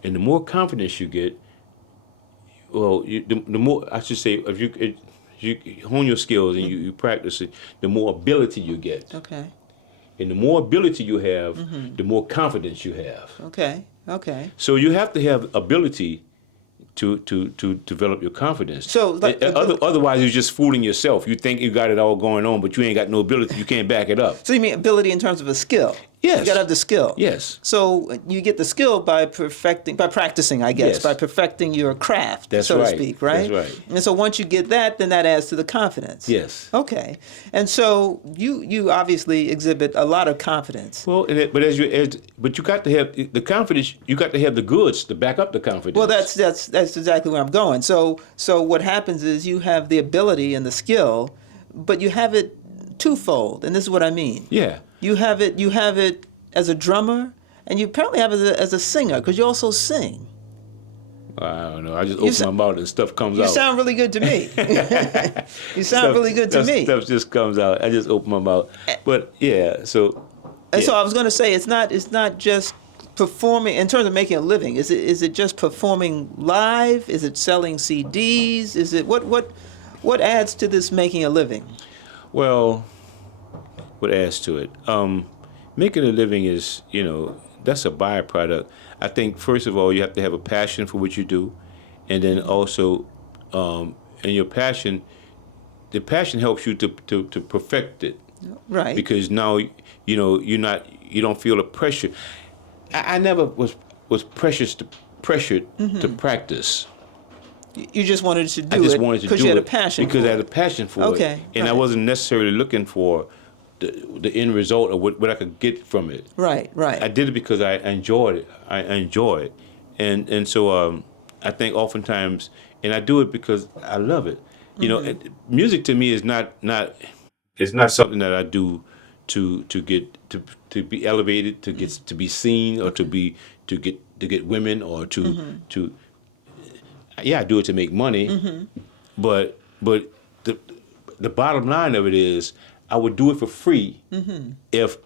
and the more confidence you get, the more, I should say, if you hone your skills and you practice it, the more ability you get. Okay. And the more ability you have, the more confidence you have. Okay. Okay. So you have to have ability to develop your confidence. So, otherwise, you're just fooling yourself. You think you got it all going on, but you ain't got no ability. You can't back it up. So you mean ability in terms of a skill? Yes. You got to have the skill. Yes. So you get the skill by practicing, I guess, Yes. by perfecting your craft, That's so right. to speak, right? That's right. And so once you get that, then that adds to the confidence. Yes. Okay. And so you obviously exhibit a lot of confidence. Well, but you got to have the confidence. You got to have the goods to back up the confidence. Well, that's exactly where I'm going. So what happens is you have the ability and the skill, but you have it twofold, and this is what I mean. Yeah. You have it as a drummer, and you apparently have it as a singer, because you also sing. I don't know. I just open my mouth and stuff comes out. You sound really good to me. You sound really good to me. Stuff just comes out. I just open my mouth. But yeah, so. And yeah. so I was going to say, it's not just performing in terms of making a living. Is it just performing live? Is it selling CDs? Is it what adds to this making a living? Well, what adds to it? Making a living is, that's a byproduct. I think, first of all, you have to have a passion for what you do. And then also, in your passion, the passion helps you to perfect it. Right. Because now you don't feel the pressure. I never was pressured to practice. You just wanted to do I just it wanted to because do you had it a passion because for I had it. a passion for Okay, it, and I right. wasn't necessarily looking for the end result of what I could get from it. Right, right. I did it because I enjoyed it. I enjoy it, and so I think oftentimes, and I do it because I love it. Music to me is not it's not something that I do to get to be elevated, to get to be seen, or to get women, or to yeah, I do it to make money, but the the bottom line of it is I would do it for free if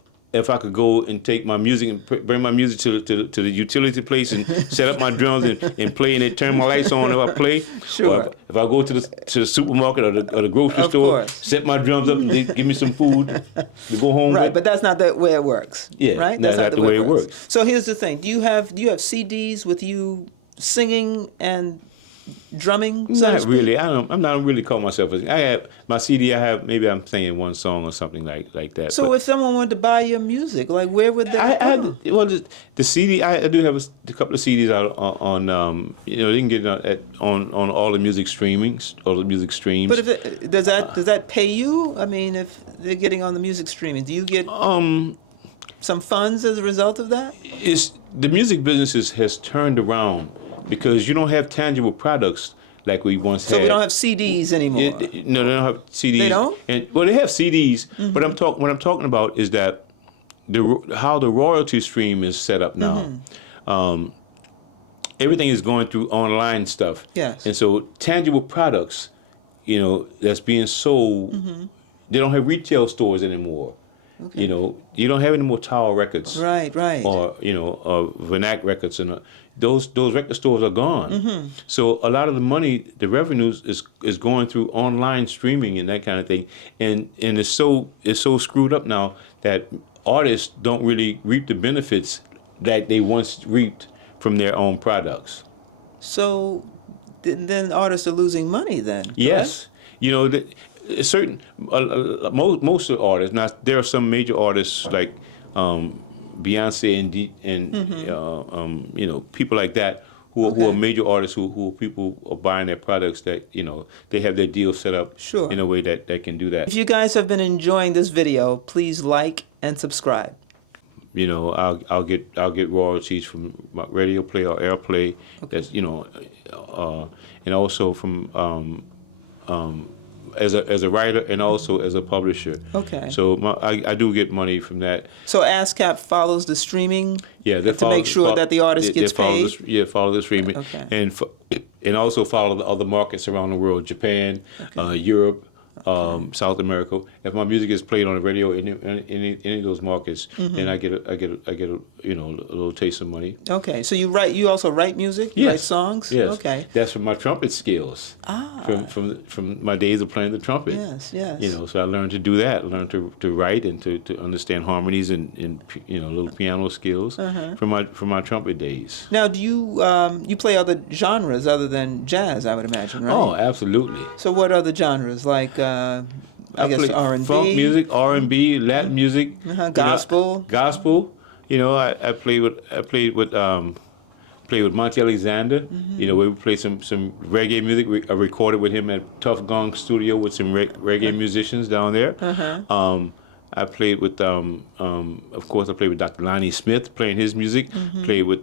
I could go and take my music and bring my music to the utility place and set up my drums and play, and they turn my lights on if I play. Sure. Or if I go to the supermarket or the grocery Of store, course. set my drums up and they give me some food to go home Right, with. but that's not the way it works. Yeah, Right? that's not the way it works. So here's the thing. Do you have CDs with you singing and drumming, so to Not speak? really. I'm not really call myself. I have my CD. I have maybe I'm singing one song or something like that. So but if someone wanted to buy your music, like where would they I go? well the CD. I do have a couple of CDs out on you can get it on all the music streamings, all the music streams. But if does that pay you? I mean, if they're getting on the music streaming, do you get some funds as a result of that? It's the music business has turned around because you don't have tangible products like we once had. So we don't have CDs anymore. No, they don't have CDs. They don't? And well, they have CDs, but what I'm talking about is that how the royalty stream is set up now. Everything is going through online stuff. Yes. And so tangible products, that's being sold, they don't have retail stores anymore. Okay. You don't have any more Tower Records. Right, right. Or Vernac Records, and those record stores are gone. So a lot of the money, the revenues is going through online streaming and that kind of thing, and it's so screwed up now that artists don't really reap the benefits that they once reaped from their own products. So then artists are losing money then. Correct? Yes, certain most of the artists. Now there are some major artists like Beyonce and people like that who are major artists who people are buying their products that they have their deal set up Sure. in a way that can do that. If you guys have been enjoying this video, please like and subscribe. I'll get royalties from my radio play or airplay. Okay. That's and also from as a writer and also as a publisher. Okay. So I do get money from that. So ASCAP follows the streaming. Yeah, to make sure that the artist gets paid. Follow the streaming. Okay. And also follow the other markets around the world: Japan, Europe. South America. If my music is played on the radio in any of those markets, then I get a little taste of money. Okay, so you also write music? You write songs? Yes. Okay. That's from my trumpet skills. From my days of playing the trumpet. Yes, yes. So I learned to do that. I learned to write and to understand harmonies and little piano skills from my trumpet days. Now, do you play other genres other than jazz? I would imagine, right? Oh, absolutely. So what other genres like? I guess play R&B, funk music, R&B, Latin music, gospel. Gospel. I played with Monty Alexander. We played some reggae music. I recorded with him at Tough Gong Studio with some reggae musicians down there. I played with, of course, I played with Dr. Lonnie Smith, playing his music. Played with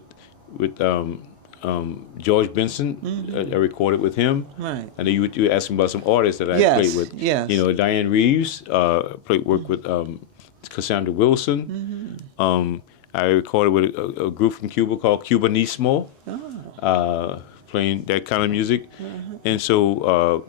George Benson. I recorded with him. Right. And then you were asking about some artists that I played with. Yes. Diane Reeves. Worked with Cassandra Wilson. I recorded with a group from Cuba called Cubanismo. Playing that kind of music. And so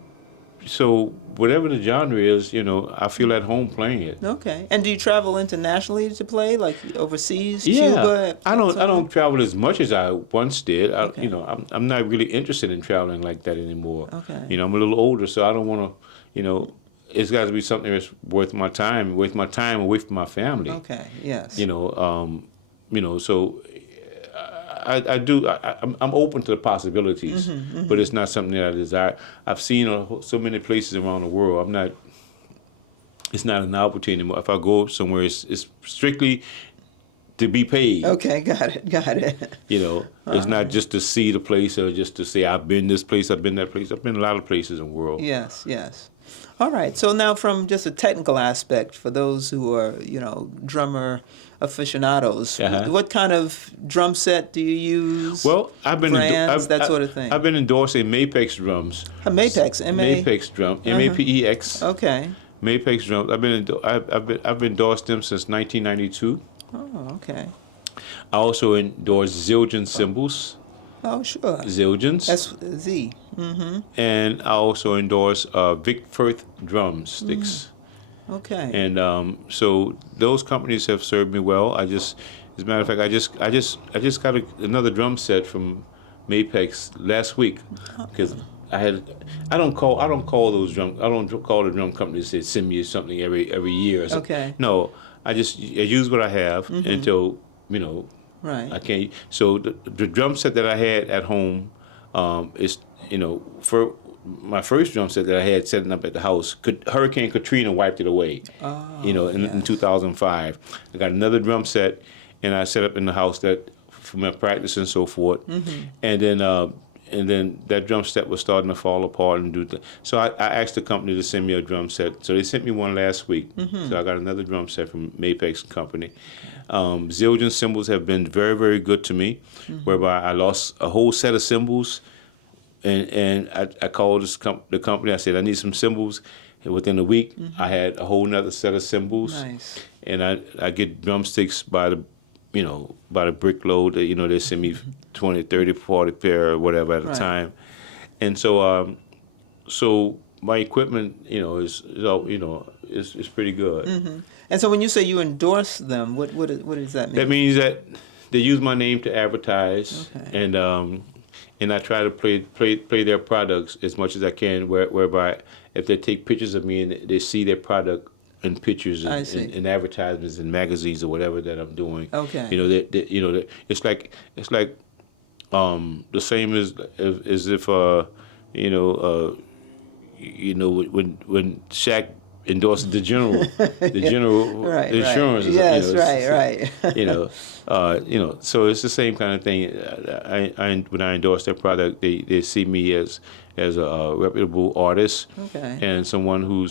whatever the genre is, I feel at home playing it. Okay. And do you travel internationally to play, like overseas, Yeah. Cuba? I don't travel as much as I once did. Okay. I'm not really interested in traveling like that anymore. Okay. I'm a little older, so I don't want to, it's got to be something that's worth my time away from my family. Okay. Yes. So I do. I'm open to the possibilities, but it's not something that I desire. I've seen so many places around the world. I'm not. It's not an novelty anymore. If I go somewhere, it's strictly to be paid. Okay, got it. You know, it's not just to see the place or just to say I've been this place, I've been that place. I've been a lot of places in the world. Yes. All right. So now, from just a technical aspect, for those who are, drummer aficionados, what kind of drum set do you use? Well, brands, that sort of thing. I've been endorsing Mapex drums. Mapex, Mapex drum, MAPEX. Okay. Mapex drums. I've endorsed them since 1992. Oh, okay. I also endorse Zildjian cymbals. Oh, sure. Zildjians. That's Z. Mm-hmm. And I also endorse Vic Firth drumsticks. Okay. And so those companies have served me well. As a matter of fact, I just got another drum set from Mapex last week because I don't call the drum companies that send me something every year or something. Okay. No, I use what I have until Right. I can't. So the drum set that I had at home is for my first drum set that I had setting up at the house. Hurricane Katrina wiped it away. In 2005. I got another drum set, and I set up in the house that for my practice and so forth. And then that drum set was starting to fall apart so I asked the company to send me a drum set. So they sent me one last week. So I got another drum set from Mapex Company. Zildjian cymbals have been very, very good to me, whereby I lost a whole set of cymbals, and I called the company. I said I need some cymbals. And within a week, I had a whole nother set of cymbals. Nice. And I get drumsticks by the brick load. They send me 20, 30, 40 pair or whatever at a time. And so my equipment, is pretty good. And so when you say you endorse them, what does that mean? That means that they use my name to advertise, and I try to play their products as much as I can. Whereby if they take pictures of me and they see their product in pictures and advertisements in magazines or whatever that I'm doing. Okay. It's like the same as if when Shaq endorsed the general insurance. Yes, right. So it's the same kind of thing. When I endorse their product, they see me as a reputable artist and someone who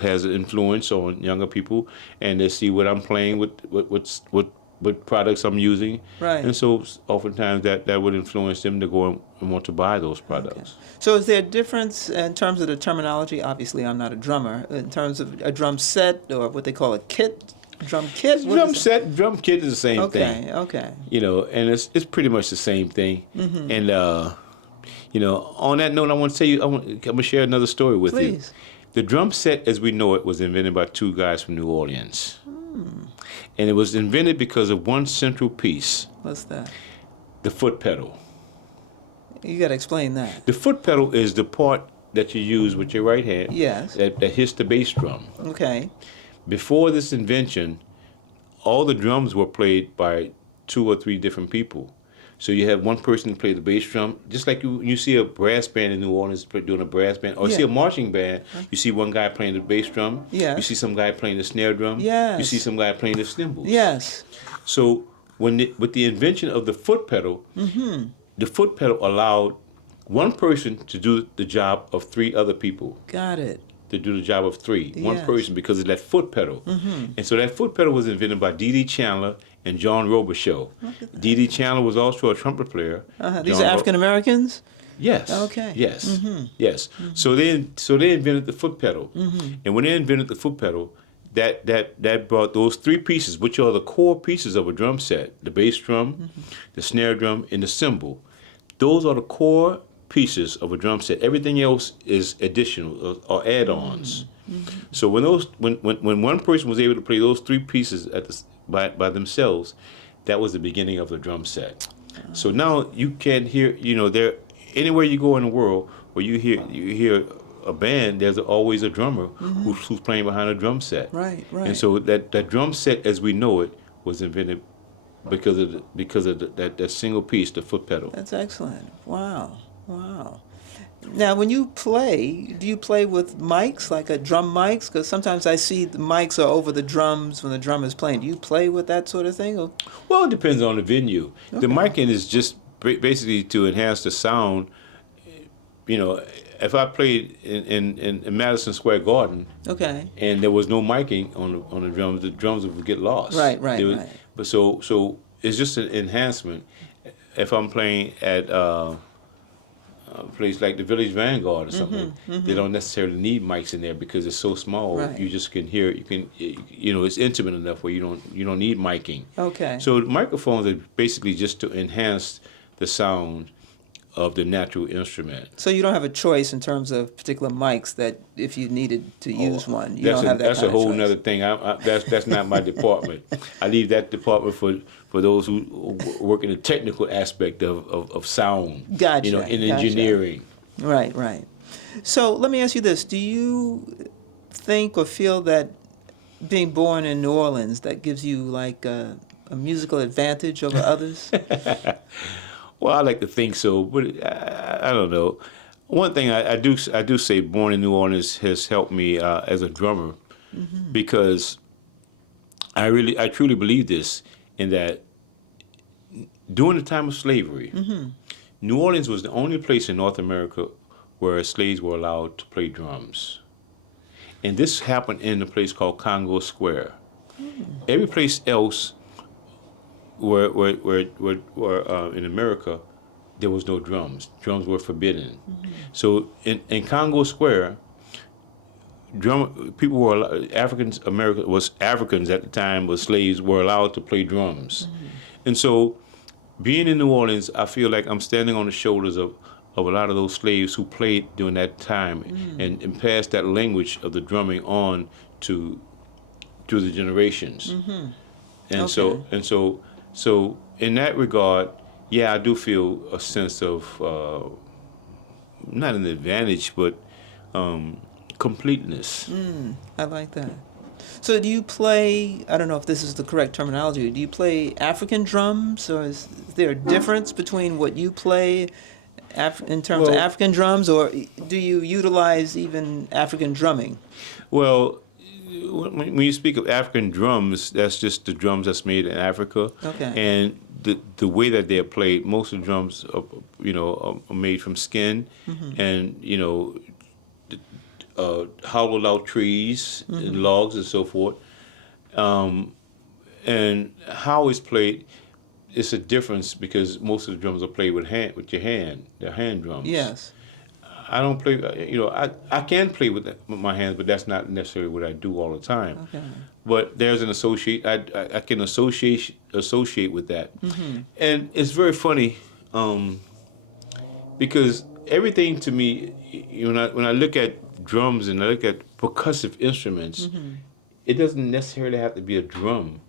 has an influence on younger people, and they see what I'm playing with what products I'm using, and so oftentimes that would influence them to go and want to buy those products. So is there a difference in terms of the terminology? Obviously, I'm not a drummer. In terms of a drum set or what they call a kit, drum kit? Drum kit is the same thing. Okay. And it's pretty much the same thing. And on that note, I want to tell you, I'm going to share another story with you. Please. The drum set, as we know it, was invented by two guys from New Orleans. And it was invented because of one central piece. What's that? The foot pedal. You got to explain that. The foot pedal is the part that you use with your right hand. Yes. That hits the bass drum. Okay. Before this invention, all the drums were played by 2 or 3 different people. So you have one person play the bass drum, just like you see a brass band in New Orleans doing a brass band, or you see a marching band. You see one guy playing the bass drum. Yes. You see some guy playing the snare drum. Yes. You see some guy playing the cymbals. Yes. So with the invention of the foot pedal, the foot pedal allowed one person to do the job of 3 other people. Got it. To do the job of 3. Yes. One person because of that foot pedal. And so that foot pedal was invented by D.D. Chandler and John Robichaux. D.D. Chandler was also a trumpet player. These are African Americans? Yes. Okay. Yes. Yes. So they invented the foot pedal. And when they invented the foot pedal, that brought those 3 pieces, which are the core pieces of a drum set, the bass drum, the snare drum, and the cymbal. Those are the core pieces of a drum set. Everything else is additional or add-ons. So when one person was able to play those 3 pieces by themselves, that was the beginning of the drum set. So now you can hear, there anywhere you go in the world where you hear a band, there's always a drummer who's playing behind a drum set. Right. And so that drum set as we know it was invented because of that single piece, the foot pedal. That's excellent. Wow. Wow. Now, when you play, do you play with mics, like a drum mics? Because sometimes I see the mics are over the drums when the drum is playing. Do you play with that sort of thing? Or? Well, it depends on the venue. The Okay. miking is just basically to enhance the sound. You know, if I played in Madison Square Garden Okay. and there was no miking on the drums would get lost. Right, right, They would- right. But so it's just an enhancement. If I'm playing at a place like the Village Vanguard or something, they don't necessarily need mics in there because it's so small. Right. You just can hear it. It's intimate enough where you don't need miking. Okay. So microphones are basically just to enhance the sound of the natural instrument. So you don't have a choice in terms of particular mics that if you needed to use one, you don't have that That's kind a whole of choice. nother thing. That's not my department. I leave that department for those who work in the technical aspect of sound. Gotcha, In gotcha. engineering. Right, right. So let me ask you this. Do you think or feel that being born in New Orleans, that gives you like a musical advantage over others? Well, I like to think so, but I don't know. One thing I do say, born in New Orleans has helped me as a drummer, because I truly believe this, in that during the time of slavery, New Orleans was the only place in North America where slaves were allowed to play drums, and this happened in a place called Congo Square. Every place else where in America, there was no drums. Drums were forbidden. So in Congo Square, people were Africans at the time, was slaves, were allowed to play drums. And so, being in New Orleans, I feel like I'm standing on the shoulders of a lot of those slaves who played during that time, and passed that language of the drumming on to the generations. And so in that regard, yeah, I do feel a sense of not an advantage, but completeness. I like that. So do you play, I don't know if this is the correct terminology, do you play African drums, or is there a difference between what you play in terms of Well- African drums, or do you utilize even African drumming? Well, when you speak of African drums, that's just the drums that's made in Africa. Okay. And the way that they're played, most of the drums are made from skin, and hollowed out trees, and logs, and so forth. And how it's played, it's a difference because most of the drums are played with your hand. They're hand drums. Yes. I don't play. I can play with my hands, but that's not necessarily what I do all the time. Okay. But there's an associate. I can associate with that, and it's very funny, because everything to me, when I look at drums and I look at percussive instruments, it doesn't necessarily have to be a drum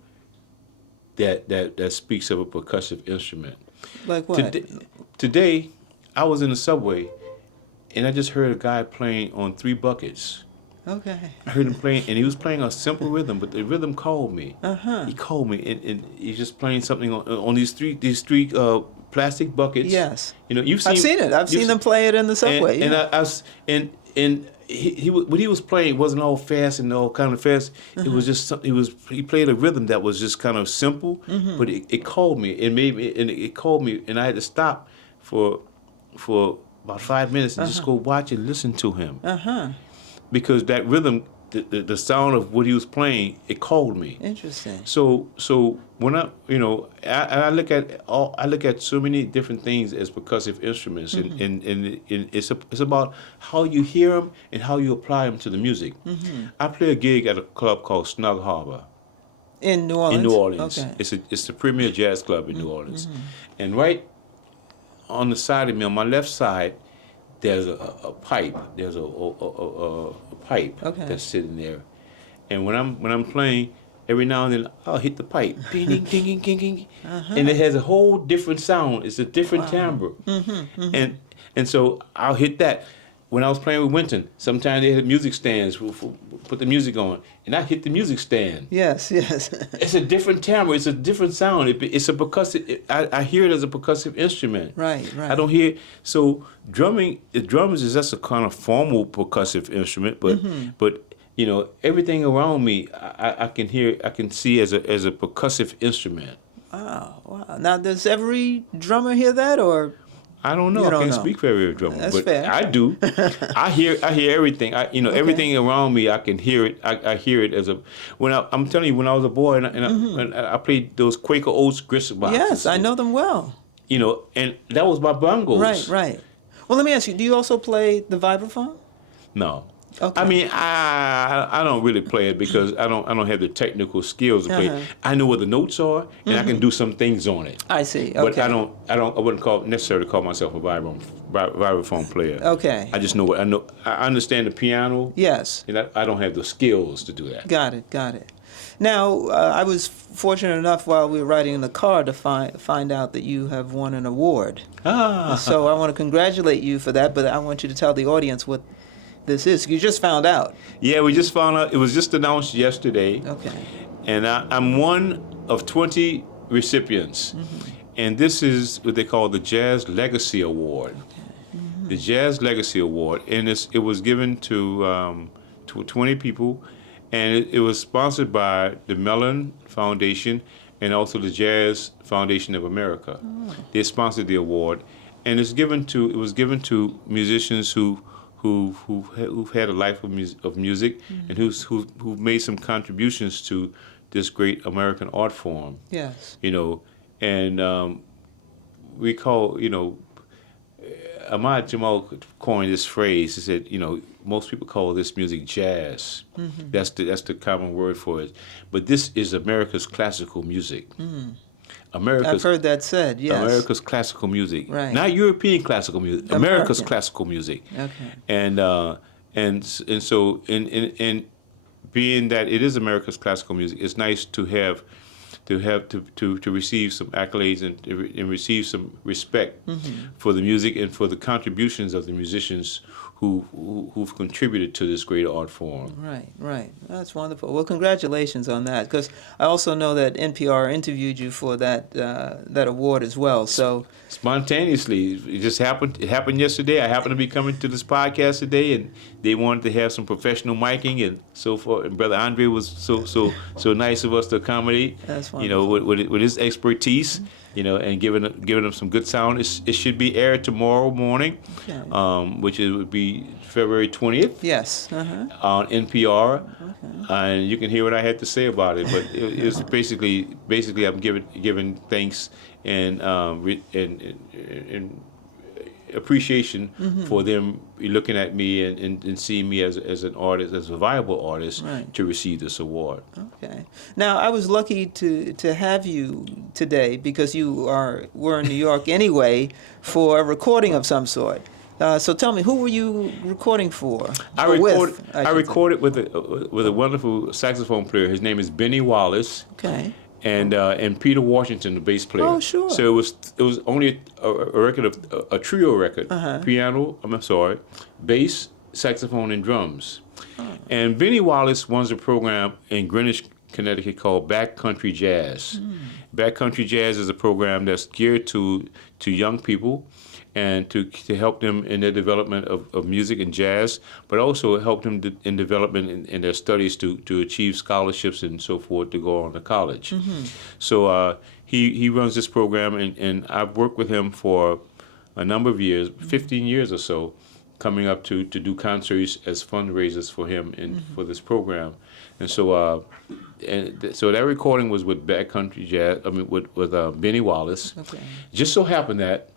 that speaks of a percussive instrument. Like what? Today, I was in the subway, and I just heard a guy playing on 3 buckets. Okay. I heard him playing, and he was playing a simple rhythm, but the rhythm called me. Uh-huh. He called me, and he's just playing something on these three plastic buckets. Yes. You've seen. I've seen it. I've seen them play it in the subway. And yeah. I was, and what he was playing wasn't all fast and all kind of fast. It was just he played a rhythm that was just kind of simple, but it called me. It called me, and I had to stop for about 5 minutes and just go watch and listen to him. Because that rhythm, the sound of what he was playing, it called me. Interesting. So when I look at so many different things as percussive instruments, and it's about how you hear them and how you apply them to the music. I play a gig at a club called Snug Harbor In New Orleans? in New Orleans. Okay. It's the premier jazz club in New Orleans, and right on the side of me, on my left side, there's a pipe. There's a pipe that's sitting there, and when I'm playing, every now and then I'll hit the pipe, ding ding ding ding ding ding, and it has a whole different sound. It's a different timbre, and so I'll hit that. when I was playing with Winton, sometimes they had music stands, put the music on, and I hit the music stand. Yes, yes. It's a different timbre. It's a different sound. It's a percussive. I hear it as a percussive instrument. Right, right. I don't hear. So drumming, the drums is just a kind of formal percussive instrument, but you know, everything around me, I can hear, I can see as a percussive instrument. Wow, wow. Now, does every drummer hear that, or? I don't know. You I don't can't know. speak for every drummer, That's but fair. I do. I hear everything. Everything around me. I can hear it. I hear it as a. I'm telling you, when I was a boy, and I played those Quaker Oats gristle boxes. Yes, I know them well. You know, and that was my bongos. Right, right. Well, let me ask you, do you also play the vibraphone? No. Okay. I mean, I don't really play it because I don't have the technical skills to play. I know where the notes are, and I can do some things on it. I see. Okay. But I wouldn't necessarily call myself a vibraphone player. Okay. I just know what I know. I understand the piano. Yes. And I don't have the skills to do that. Got it, got it. Now, I was fortunate enough while we were riding in the car to find out that you have won an award. Ah. So I want to congratulate you for that, but I want you to tell the audience what this is. You just found out. Yeah, we just found out. It was just announced yesterday. Okay. And I'm one of 20 recipients. And this is what they call the Jazz Legacy Award. The Jazz Legacy Award. And it was given to 20 people. And it was sponsored by the Mellon Foundation and also the Jazz Foundation of America. Oh. They sponsored the award. And it was given to musicians who've had a life of music and who've made some contributions to this great American art form. Yes. You know, and we call, you know, Ahmad Jamal coined this phrase. He said, you know, most people call this music jazz. That's the common word for it. But this is America's classical music. I've heard that said, yes. America's classical music. Right. Not European classical music. America's classical music. Okay. And so in being that it is America's classical music, it's nice to receive some accolades and receive some respect for the music and for the contributions of the musicians who've contributed to this great art form. Right, right. That's wonderful. Well, congratulations on that, because I also know that NPR interviewed you for that award as well. So spontaneously, it just happened. It happened yesterday. I happened to be coming to this podcast today, and they wanted to have some professional miking and so forth. And Brother Andre was so nice of us to accommodate. That's wonderful. You know, with his expertise. You know, and giving them some good sound. It should be aired tomorrow morning, which would be February 20th. Yes. On NPR, and you can hear what I had to say about it. But it's basically I'm giving thanks and appreciation for them looking at me and seeing me as an artist, as a viable artist, to receive this award. Okay. Now, I was lucky to have you today because were in New York anyway for a recording of some sort. So tell me, who were you recording for? I recorded with a wonderful saxophone player. His name is Benny Wallace. Okay. And Peter Washington, the bass player. Oh, sure. So it was only a record of a trio record: piano, bass, saxophone, and drums. And Benny Wallace runs a program in Greenwich, Connecticut called Backcountry Jazz. Backcountry Jazz is a program that's geared to young people and to help them in their development of music and jazz, but also help them in development in their studies to achieve scholarships and so forth to go on to college. So he runs this program, and I've worked with him for a number of years, 15 years or so, coming up to do concerts as fundraisers for him and for this program. And so so that recording was with Backcountry Jazz, with Benny Wallace. Okay. Just so happened that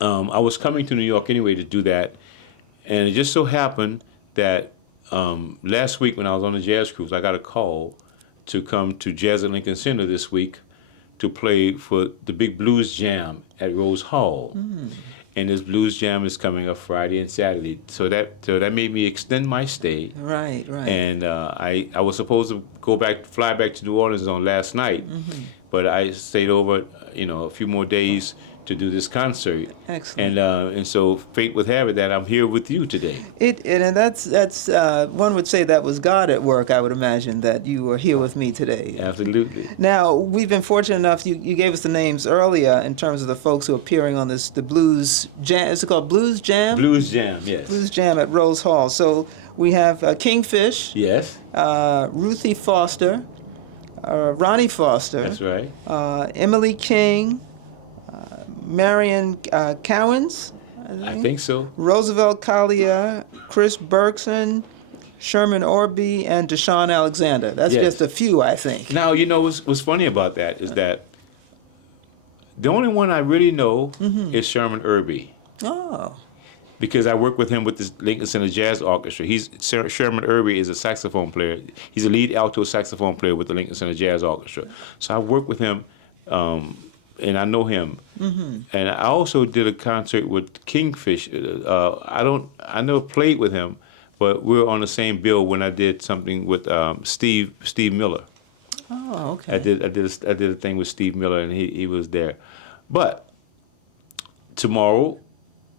I was coming to New York anyway to do that, and it just so happened that last week when I was on the jazz cruise, I got a call to come to Jazz at Lincoln Center this week to play for the big blues jam at Rose Hall. And this blues jam is coming up Friday and Saturday, so that made me extend my stay. Right. And I was supposed to fly back to New Orleans on last night, but I stayed over, a few more days to do this concert. Excellent. And so fate would have it that I'm here with you today. And that's one would say that was God at work. I would imagine that you are here with me today. Absolutely. Now, we've been fortunate enough, you gave us the names earlier in terms of the folks who are appearing on the Blues Jam. Is it called Blues Jam? Blues Jam, yes. Blues Jam at Rose Hall. So we have Kingfish, Yes, Ruthie Foster, Ronnie Foster, that's right. Emily King, Marion Cowens, I think so. Roosevelt Collier, Chris Bergson, Sherman Orby, and Deshaun Alexander. That's Yes. just a few, I think. Now, you know what's funny about that is that the only one I really know is Sherman Irby, Oh, because I work with him with the Lincoln Center Jazz Orchestra. Sherman Irby is a saxophone player. He's a lead alto saxophone player with the Lincoln Center Jazz Orchestra. So I work with him, and I know him. And I also did a concert with Kingfish. I never played with him, but we were on the same bill when I did something with Steve Miller. oh, okay. I did a thing with Steve Miller, and he was there. But tomorrow,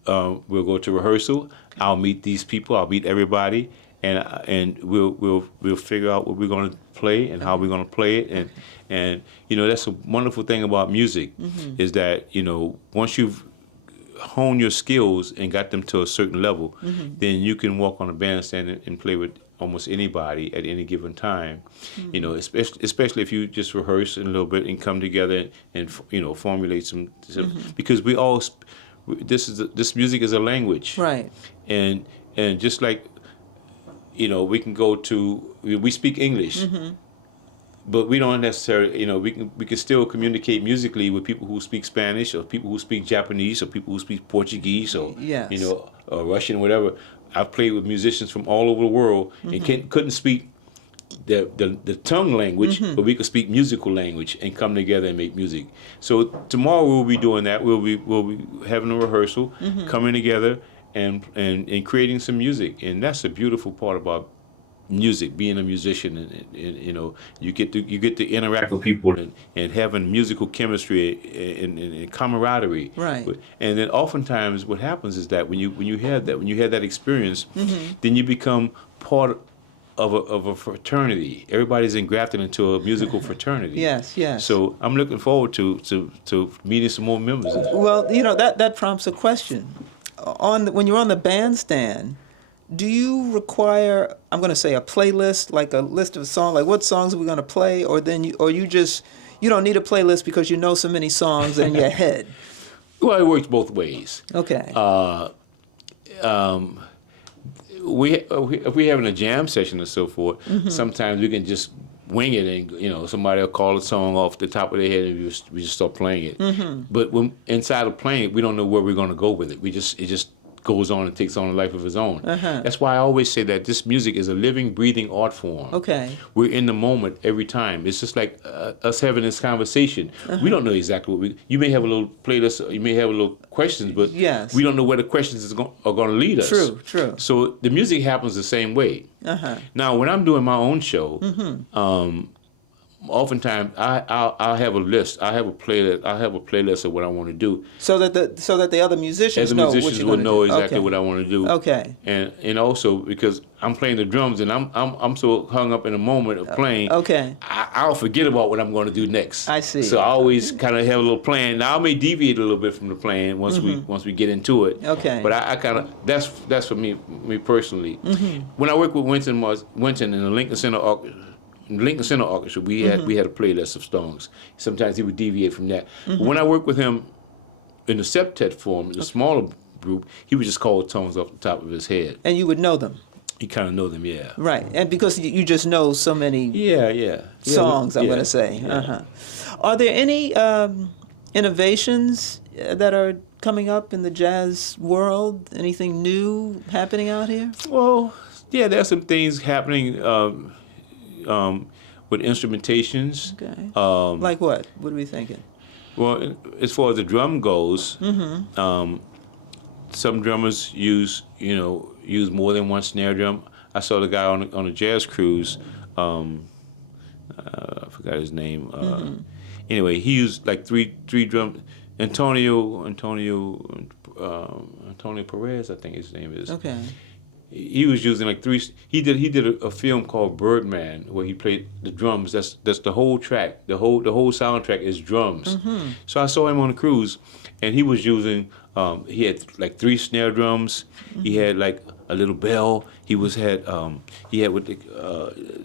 we'll go to rehearsal. I'll meet these people. I'll meet everybody, and we'll figure out what we're going to play and how we're going to play it. And you know, that's a wonderful thing about music is that, you know, once you've honed your skills and got them to a certain level, then you can walk on a bandstand and play with almost anybody at any given time. You know, especially if you just rehearse a little bit and come together and you know, formulate some because we all this music is a language, Right. and just like, you know, we speak English, but we don't necessarily, you know, we can still communicate musically with people who speak Spanish or people who speak Japanese or people who speak Portuguese or Yes. you know, or Russian, whatever. I've played with musicians from all over the world and couldn't speak the tongue language, but we could speak musical language and come together and make music. So tomorrow we'll be doing that. We'll be having a rehearsal, coming together and creating some music, and that's a beautiful part about music, being a musician, and you know, you get to interact with people and having musical chemistry and camaraderie. Right. And then oftentimes what happens is that when you have that experience, then you become part of a fraternity. Everybody's engrafted into a musical fraternity. Yes, yes. So I'm looking forward to meeting some more members. Well, you know, that prompts a question. When you're on the bandstand, do you require, I'm going to say, a playlist, like a list of songs, like what songs are we going to play, or you don't need a playlist because you know so many songs in your head? Well, it works both ways. Okay. If we're having a jam session or so forth, sometimes we can just wing it, and you know, somebody will call a song off the top of their head, and we just start playing it. But when inside of playing it, we don't know where we're going to go with it. It just goes on and takes on a life of its own. That's why I always say that this music is a living, breathing art form. Okay. We're in the moment every time. It's just like us having this conversation. We don't know exactly what you may have a little playlist, you may have a little questions, but Yes. we don't know where the questions are going to lead us. True. So the music happens the same way. Now, when I'm doing my own show, oftentimes I'll have a list. I have a playlist of what I want to do. So that the other musicians As the know what musicians you're will gonna know do. exactly Okay. what I want to do. Okay. And also because I'm playing the drums and I'm so hung up in the moment of playing. Okay. I'll forget about what I'm going to do next. I see. So I always kind of have a little plan. Now I may deviate a little bit from the plan once we get into it. Okay. But I kind of that's for me personally. When I work with Winton in the Lincoln Center Orchestra, we had a playlist of songs. Sometimes he would deviate from that. But when I work with him in the septet form, in the smaller group, he would just call tones off the top of his head. And you would know them. He kind of know them, yeah. Right. And because you just know so many songs, I'm going to say. Yeah. Are there any innovations that are coming up in the jazz world? Anything new happening out here? Well, yeah, there's some things happening with instrumentations. Okay. Like what? What are we thinking? Well, as far as the drum goes, some drummers use more than one snare drum. I saw the guy on a jazz cruise. I forgot his name. Anyway, he used like three drum Antonio Perez, I think his name is. Okay. He was using like three. He did a film called Birdman where he played the drums. That's the whole track. The whole soundtrack is drums. So I saw him on a cruise, and he was using. He had like 3 snare drums. He had like a little bell. He had what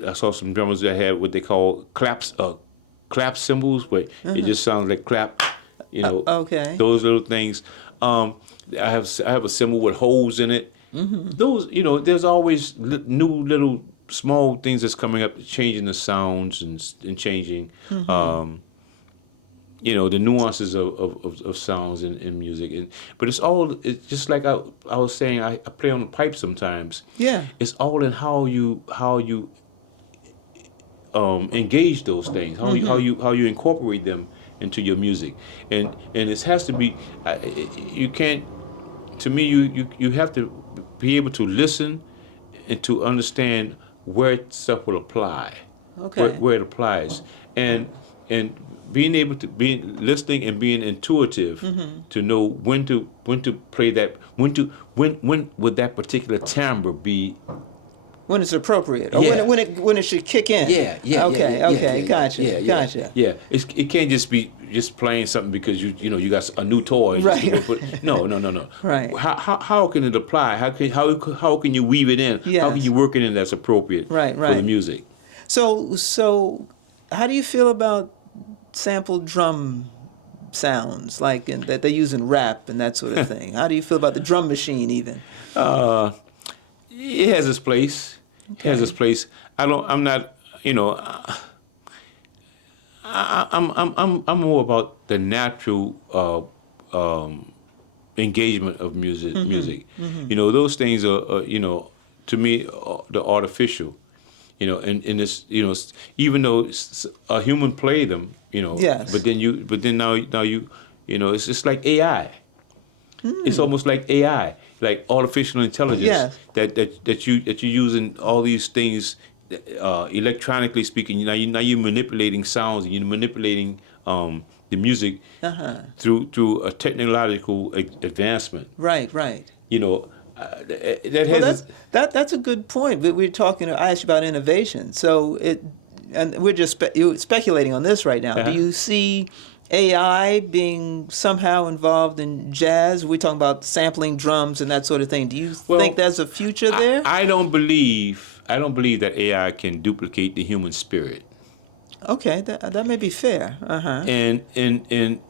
I saw some drummers that had what they call clap cymbals, where it just sounds like clap. Okay. Those little things. I have a cymbal with holes in it. Those, there's always new little small things that's coming up, changing the sounds and changing, the nuances of sounds in music. But it's just like I was saying, I play on the pipe sometimes. Yeah. It's all in how you engage those things, how you incorporate them into your music, and it has to be. You can't. To me, you have to be able to listen and to understand where stuff will apply, where it applies, and being able to be listening and being intuitive to know when to play that, when would that particular timbre be. When it's appropriate, or Yeah. when it should kick in. Yeah. Okay. Gotcha. Yeah. It can't just be just playing something because you got a new toy. Right. No. Right. How can it apply? How can you weave it in? Yes. How can you work it in that's appropriate Right. for the music? So how do you feel about sampled drum sounds that they use in rap and that sort of thing? How do you feel about the drum machine even? It has its place. It has its place. I'm not. I'm more about the natural engagement of music. Those things are to me the artificial. And this, even though a human play them, Yes. but then now you, it's just like AI. It's almost like AI, like artificial intelligence. Yes. That you're using all these things, electronically speaking. Now you're manipulating sounds and you're manipulating the music through a technological advancement. Right. That's a good point. But we're talking. I asked you about innovation. And we're just speculating on this right now. Do you see AI being somehow involved in jazz? We're talking about sampling drums and that sort of thing. Do you think there's a future there? I don't believe that AI can duplicate the human spirit. Okay, that may be fair. And in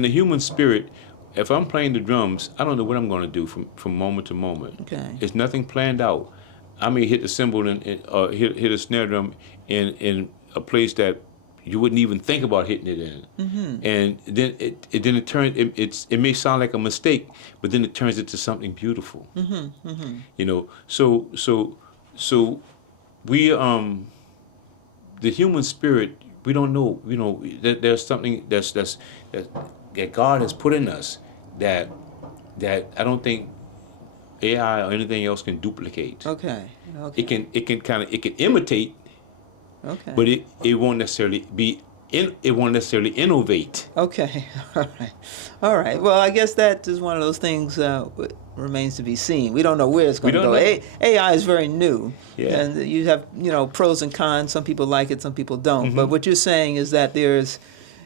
the human spirit, if I'm playing the drums, I don't know what I'm going to do from moment to moment. Okay. It's nothing planned out. I may hit the cymbal or hit a snare drum in a place that you wouldn't even think about hitting it in. And then it turns. It may sound like a mistake, but then it turns into something beautiful. So we the human spirit. We don't know. There's something that God has put in us that I don't think AI or anything else can duplicate. Okay. It can imitate, but it won't necessarily innovate. Okay. All right. Well, I guess that is one of those things remains to be seen. We don't know where it's going to go. AI is very new, and you have pros and cons. Some people like it, some people don't. But what you're saying is that there's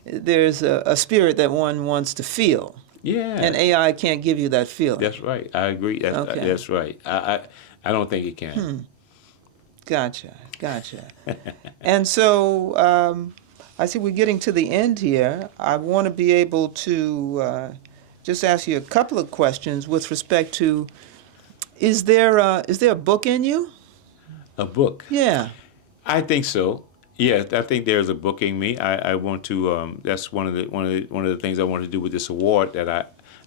a spirit that one wants to feel. Yeah. And AI can't give you that feeling. That's right. I agree. That's right. I don't think it can. Gotcha. And so I see we're getting to the end here. I want to be able to just ask you a couple of questions with respect to, is there a book in you? A book? Yeah. I think so. Yeah, I think there's a book in me. I want to. That's one of the things I want to do with this award that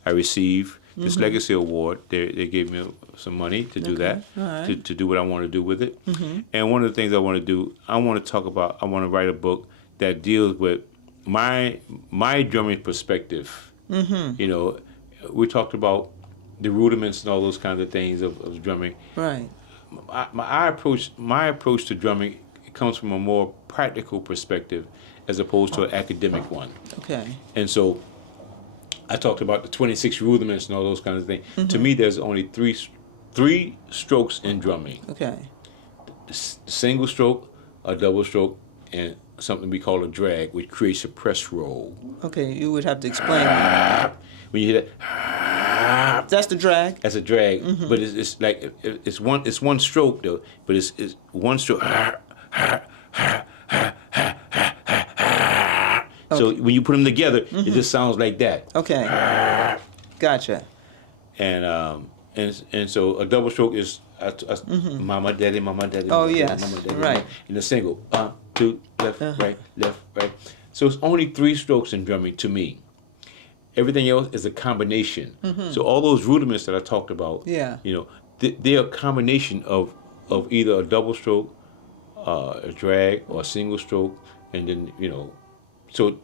I received. This Legacy Award. They gave me some money to do that. All right. To do what I want to do with it. And one of the things I want to do, I want to write a book that deals with my drumming perspective. We talked about the rudiments and all those kinds of things of drumming. Right. My approach to drumming comes from a more practical perspective as opposed to an academic one. Okay. And so I talked about the 26 rudiments and all those kinds of things. To me, there's only three strokes in drumming: Okay. single stroke, a double stroke, and something we call a drag, which creates a press roll. Okay, you would have to explain that. When you hear that, That's the drag? that's a drag, but it's like it's one stroke though, but it's one stroke. So when you put them together, it just sounds like that. Okay. Gotcha. And so a double stroke is mama daddy mama daddy. Oh, mama, yes, daddy, mama, daddy, right. mama. And a single 1, 2 left right. So it's only 3 strokes in drumming to me. Everything else is a combination. So all those rudiments that I talked about, Yeah. They're a combination of either a double stroke, a drag, or a single stroke, and then So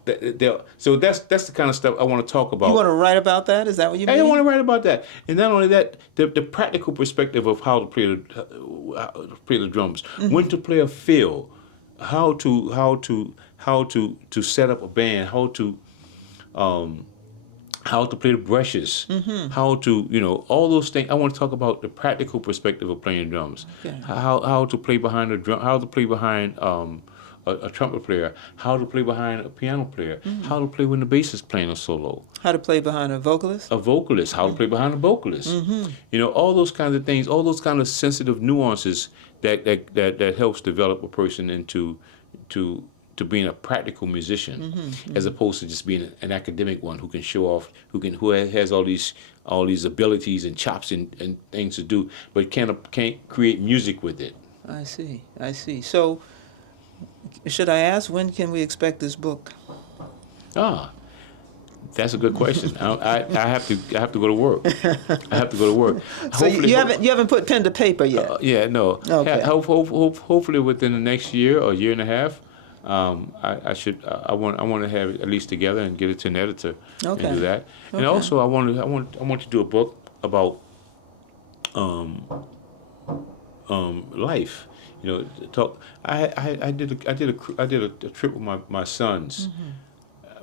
that's the kind of stuff I want to talk about. You want to write about that? Is that what you mean? I want to write about that, and not only that, the practical perspective of how to play the drums, when to play a fill, how to set up a band, how to play the brushes, how to all those things. I want to talk about the practical perspective of playing drums, how to play behind a drum, how to play behind a trumpet player, how to play behind a piano player, how to play when the bass is playing a solo. How to play behind a vocalist? A vocalist, how to play behind a vocalist. All those kinds of things, all those kind of sensitive nuances that helps develop a person into being a practical musician, as opposed to just being an academic one who can show off, who has all these abilities and chops and things to do, but can't create music with it. I see. So, should I ask, when can we expect this book? That's a good question. I have to go to work. I have to go to work. So you haven't put pen to paper yet? Yeah, no. Okay. Hopefully within the next year or year and a half, I want to have it at least together and get it to an editor and do that. And also I want to do a book about life. Talk. I did a trip with my sons.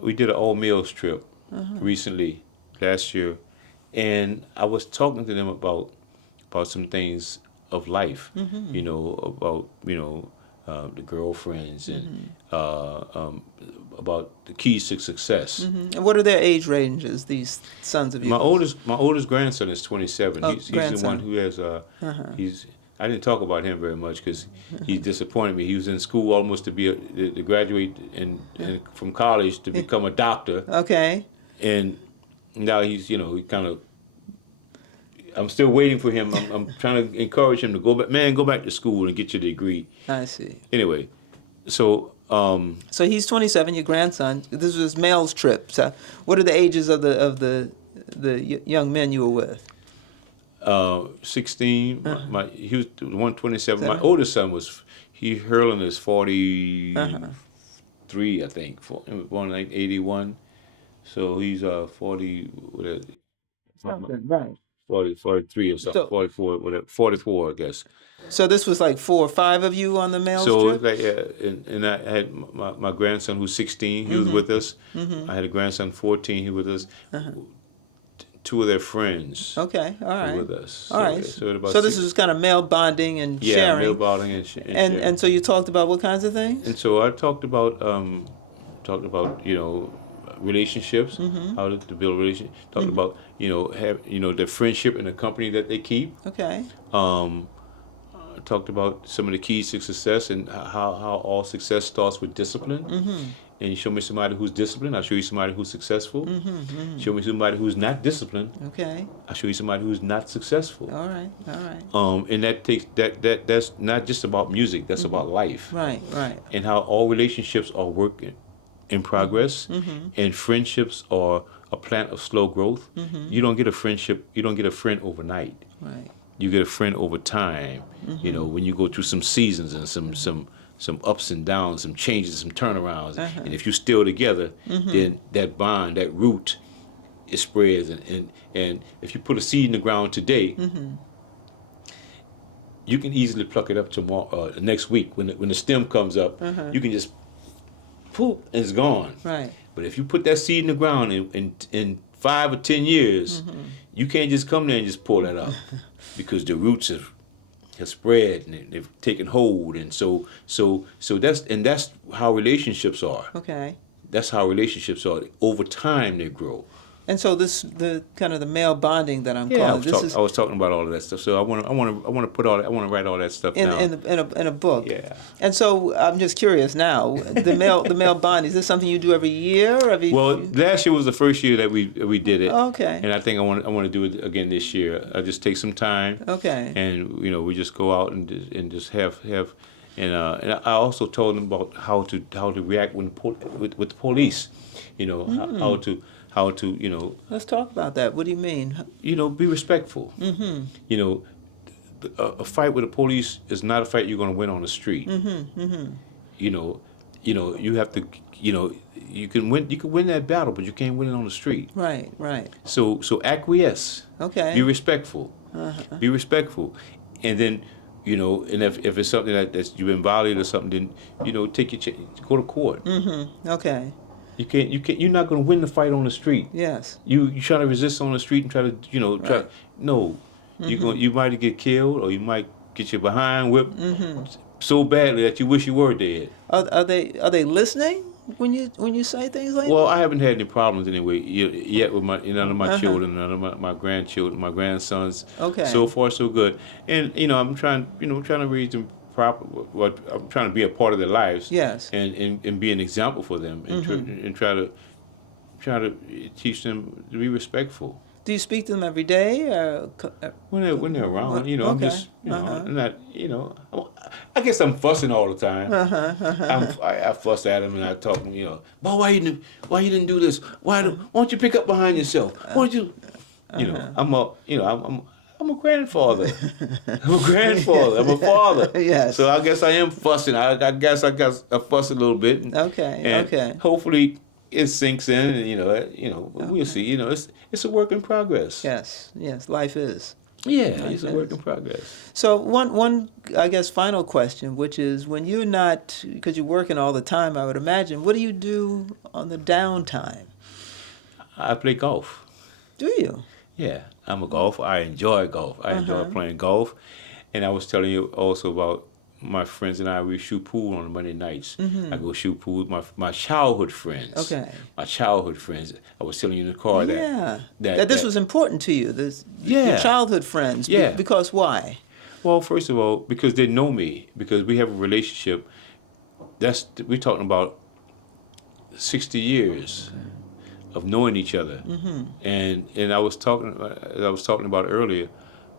We did an all males trip recently last year, and I was talking to them about some things of life. About the girlfriends and about the keys to success. And what are their age ranges, these sons of yours? My oldest grandson is 27. He's the one who has I didn't talk about him very much because he disappointed me. He was in school almost to graduate from college to become a doctor. Okay. And now he's he kind of. I'm still waiting for him. I'm trying to encourage him to go back to school and get your degree. I see. Anyway, so. So he's 27. Your grandson. This was his male's trip. So, what are the ages of the young men you were with? 16. He was 127. My oldest son Herlin is 43, I think. Born in 81, so he's 40. Something, right. 43 or something. 44, whatever. 44, I guess. So this was like 4 or 5 of you on the male's trip. So and I had my grandson who's 16. He was with us. I had a grandson 14. He was with us. 2 of their friends. Okay, all right. With us. All right. So this is kind of male bonding and sharing. Yeah, male bonding and sharing. And so you talked about what kinds of things? And so I talked about relationships, how to build relationships. Talked about the friendship and the company that they keep. Okay. Talked about some of the keys to success and how all success starts with discipline. And you show me somebody who's disciplined, I'll show you somebody who's successful. Show me somebody who's not disciplined. Okay. I'll show you somebody who's not successful. All right. And that's not just about music, that's about life. Right. And how all relationships are work in progress, and friendships are a plant of slow growth. You don't get a friend overnight. Right. You get a friend over time. When you go through some seasons and some ups and downs, some changes, some turnarounds. And if you're still together, then that bond, that root, it spreads. And if you put a seed in the ground today, you can easily pluck it up tomorrow, next week. When the stem comes up, you can just poof, and it's gone. Right. But if you put that seed in the ground and 5 or 10 years, you can't just come there and just pull that up because the roots have spread and they've taken hold, and so that's how relationships are. Okay. That's how relationships are. Over time, they grow. And so the kind of the male bonding that I'm Yeah, calling. I was talking about all of that stuff. So I want to put all that, I want to write all that stuff down. In a book. Yeah. And so I'm just curious now, the male bonding, is this something you do every year? Well, last year was the first year that we did it. Okay. And I think I want to do it again this year. I just take some time. Okay. And we just go out and just have and I also told them about how to react with the police. How to Let's talk about that. What do you mean? be respectful. A fight with the police is not a fight you're going to win on the street. You have to, you can win that battle, but you can't win it on the street. Right. So acquiesce. Okay. Be respectful. Be respectful, and then and if it's something that you've been violated or something, then take your go to court. Okay. You can't. You're not going to win the fight on the street. Yes. You try to resist on the street and try to Right. No. You might get killed, or you might get your behind whipped so badly that you wish you were dead. Are they listening when you say things like Well, that? I haven't had any problems anyway yet with none of my children, none of my grandchildren, my grandsons. Okay. So far, so good. And I'm trying to raise them proper. What I'm trying to be a part of their lives. Yes. And be an example for them, and try to teach them to be respectful. Do you speak to them every day? When they're around, I'm Okay. just, I'm not, I guess I'm fussing all the time. I fuss at them and I talk to them, boy, why you didn't do this? Why don't you pick up behind yourself? Why don't you, I'm a grandfather. I'm a grandfather. I'm a father. Yes. So I guess I am fussing. I guess I fuss a little bit. Okay. Hopefully it sinks in, and we'll see. It's a work in progress. Yes. Life is. Yeah, it's a work in progress. So one I guess final question, which is when you're not, because you're working all the time, I would imagine, what do you do on the downtime? I play golf. Do you? Yeah, I'm a golfer. I enjoy golf. I enjoy playing golf. And I was telling you also about my friends and I, we shoot pool on Monday nights. I go shoot pool with my childhood friends. Okay. My childhood friends. I was telling you in the car that this was important to you. Your Yeah. childhood friends. Yeah. Because why? Well, first of all, because they know me, because we have a relationship. We're talking about 60 years of knowing each other. And I was talking about earlier,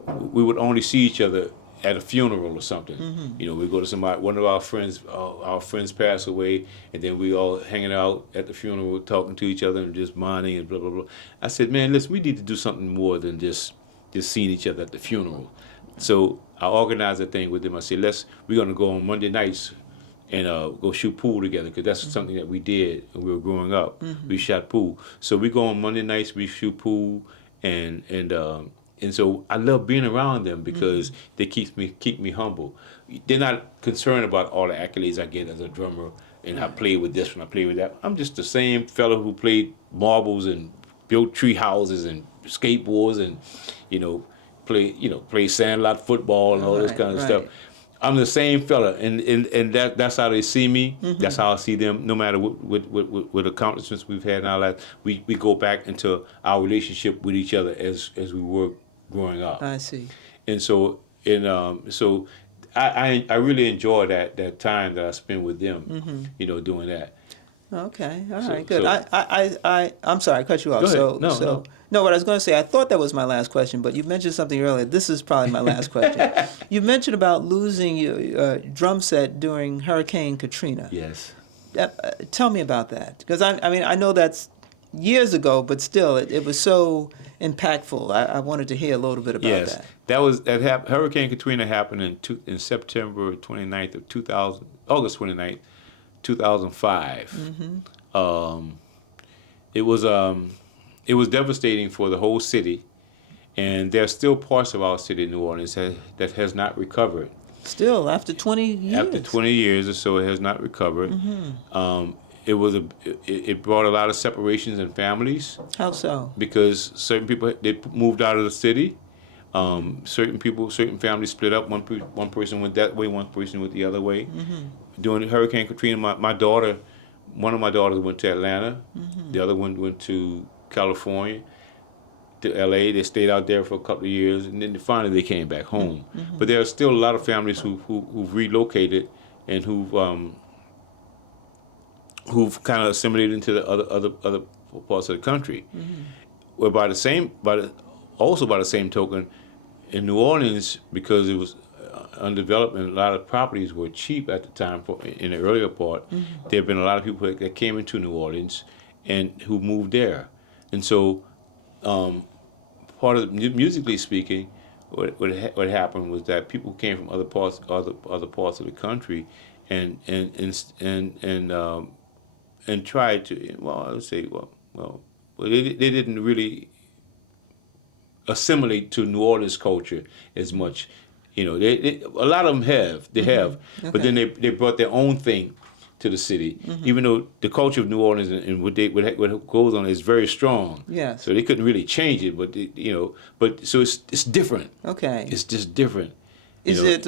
we would only see each other at a funeral or something. We go to one of our friends pass away, and then we all hanging out at the funeral talking to each other and just minding and blah blah blah. I said, man, listen, we need to do something more than just seeing each other at the funeral. So I organized a thing with them. I said, we're gonna go on Monday nights and go shoot pool together, because that's something that we did when we were growing up. We shot pool. So we go on Monday nights, we shoot pool, and so I love being around them because they keep me humble. They're not concerned about all the accolades I get as a drummer, and I play with this and I play with that. I'm just the same fellow who played marbles and built tree houses and skateboards and play sandlot football and all this kind of stuff. I'm the same fella, and that's how they see me. That's how I see them. No matter what accomplishments we've had in our life, we go back into our relationship with each other as we were growing up. I see. And so I really enjoy that time that I spend with them. Doing that. Okay, all right, good. I'm sorry, I cut you off. Go ahead. No, what I was going to say, I thought that was my last question, but you mentioned something earlier. This is probably my last question. You mentioned about losing your drum set during Hurricane Katrina. Yes. Tell me about that, because I know that's years ago, but still, it was so impactful. I wanted to hear a little bit about that. Hurricane Katrina happened in September 29th of 2000, August 29th, 2005. It was devastating for the whole city, and there's still parts of our city, New Orleans, that has not recovered. Still, after 20 years? After 20 years or so, it has not recovered. it brought a lot of separations in families How so? because certain people they moved out of the city. Certain families split up. One person went that way, one person went the other way. During Hurricane Katrina, one of my daughters went to Atlanta. The other one went to California, to LA. They stayed out there for a couple of years, and then finally they came back home. But there are still a lot of families who've relocated and who've kind of assimilated into the other parts of the country. Well, by the same token, in New Orleans, because it was undeveloped and a lot of properties were cheap at the time in the earlier part, there have been a lot of people that came into New Orleans and who moved there. And so part of musically speaking, what happened was that people came from other parts of the country and tried to, well, I would say, they didn't really assimilate to New Orleans culture as much. A lot of them have, Okay. but then they brought their own thing to the city, even though the culture of New Orleans and what goes on is very strong. Yes. So they couldn't really change it, but so it's different. Okay. It's just different. Is it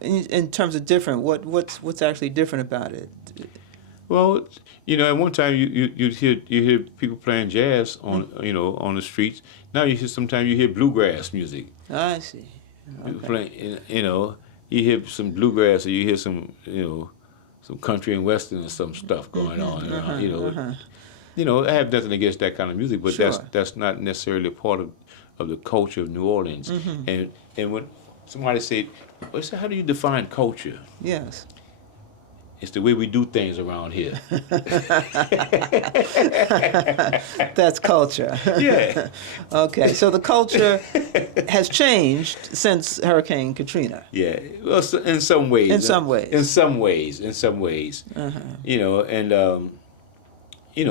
in terms of different? What's actually different about it? Well, at one time you hear people playing jazz on the streets. Now sometimes you hear bluegrass music. I see. People Okay. playing, you hear some bluegrass or you hear some some country and western and some stuff going on. I have nothing against that kind of music, but Sure. that's not necessarily a part of the culture of New Orleans. And when somebody said, how do you define culture? Yes. It's the way we do things around here. That's culture. Yeah. Okay. So the culture has changed since Hurricane Katrina. Yeah. Well, in some ways. In some ways. In some ways.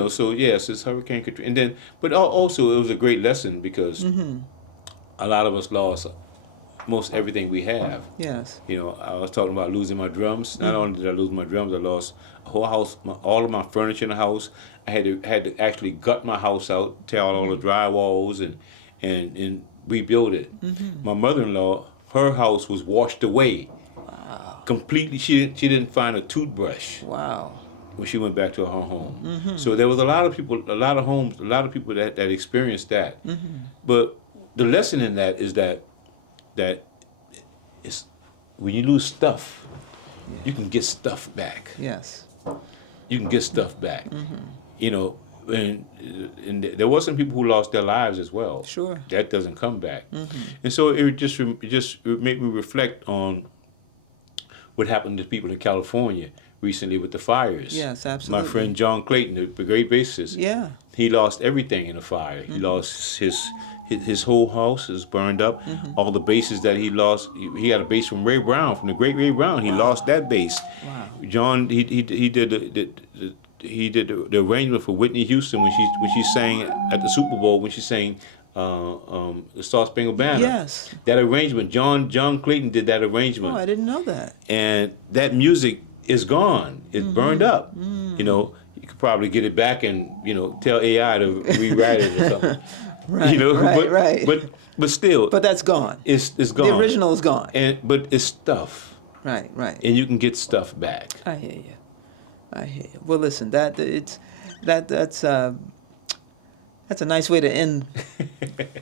So yes, it's Hurricane Katrina. And then, but also it was a great lesson because a lot of us lost most everything we have. Yes. I was talking about losing my drums. Not only did I lose my drums, I lost a whole house, all of my furniture in the house. I had to actually gut my house out, tear out all the drywalls and rebuild it. My mother-in-law, her house was washed away. Wow. Completely. She didn't find a toothbrush Wow. when she went back to her home. So there was a lot of people, a lot of homes, a lot of people that experienced that. But the lesson in that is that it's when you lose stuff, you can get stuff back. Yes. You can get stuff back. And there were some people who lost their lives as well. Sure. That doesn't come back. And so it just made me reflect on what happened to people in California recently with the fires. Yes, absolutely. My friend John Clayton, the great bassist, Yeah. he lost everything in a fire. He lost his whole house is burned up. All the basses that he lost, he had a bass from Ray Brown, from the great Ray Brown. He lost that bass. Wow. John, he did the arrangement for Whitney Houston when she sang at the Super Bowl when she sang the Star Spangled Banner. Yes. That arrangement, John Clayton did that arrangement. Oh, I didn't know that. And that music is gone. It's burned up. You could probably get it back and tell AI to rewrite it or something. Right. Right. But still, But that's gone. it's gone. The original is gone. But it's stuff, Right. Right. and you can get stuff back. I hear you. Well, listen, that's a nice way to end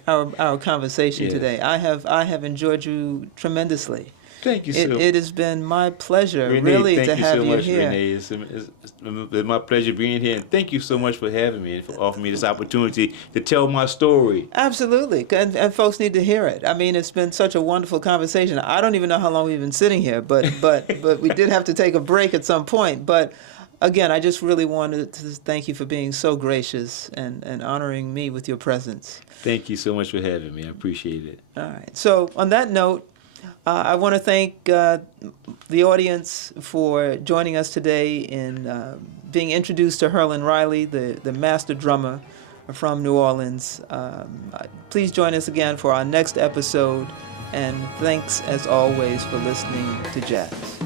our conversation Yes. today. I have enjoyed you tremendously. Thank you so. It has been my pleasure, Renee, really, thank to you have so you much, here. Renee. It's my pleasure being here, and thank you so much for having me and for offering me this opportunity to tell my story. Absolutely, and folks need to hear it. I mean, it's been such a wonderful conversation. I don't even know how long we've been sitting here, but we did have to take a break at some point. But again, I just really wanted to thank you for being so gracious and honoring me with your presence. Thank you so much for having me. I appreciate it. All right. So on that note, I want to thank the audience for joining us today in being introduced to Herlin Riley, the master drummer from New Orleans. Please join us again for our next episode, and thanks as always for listening to Jazz.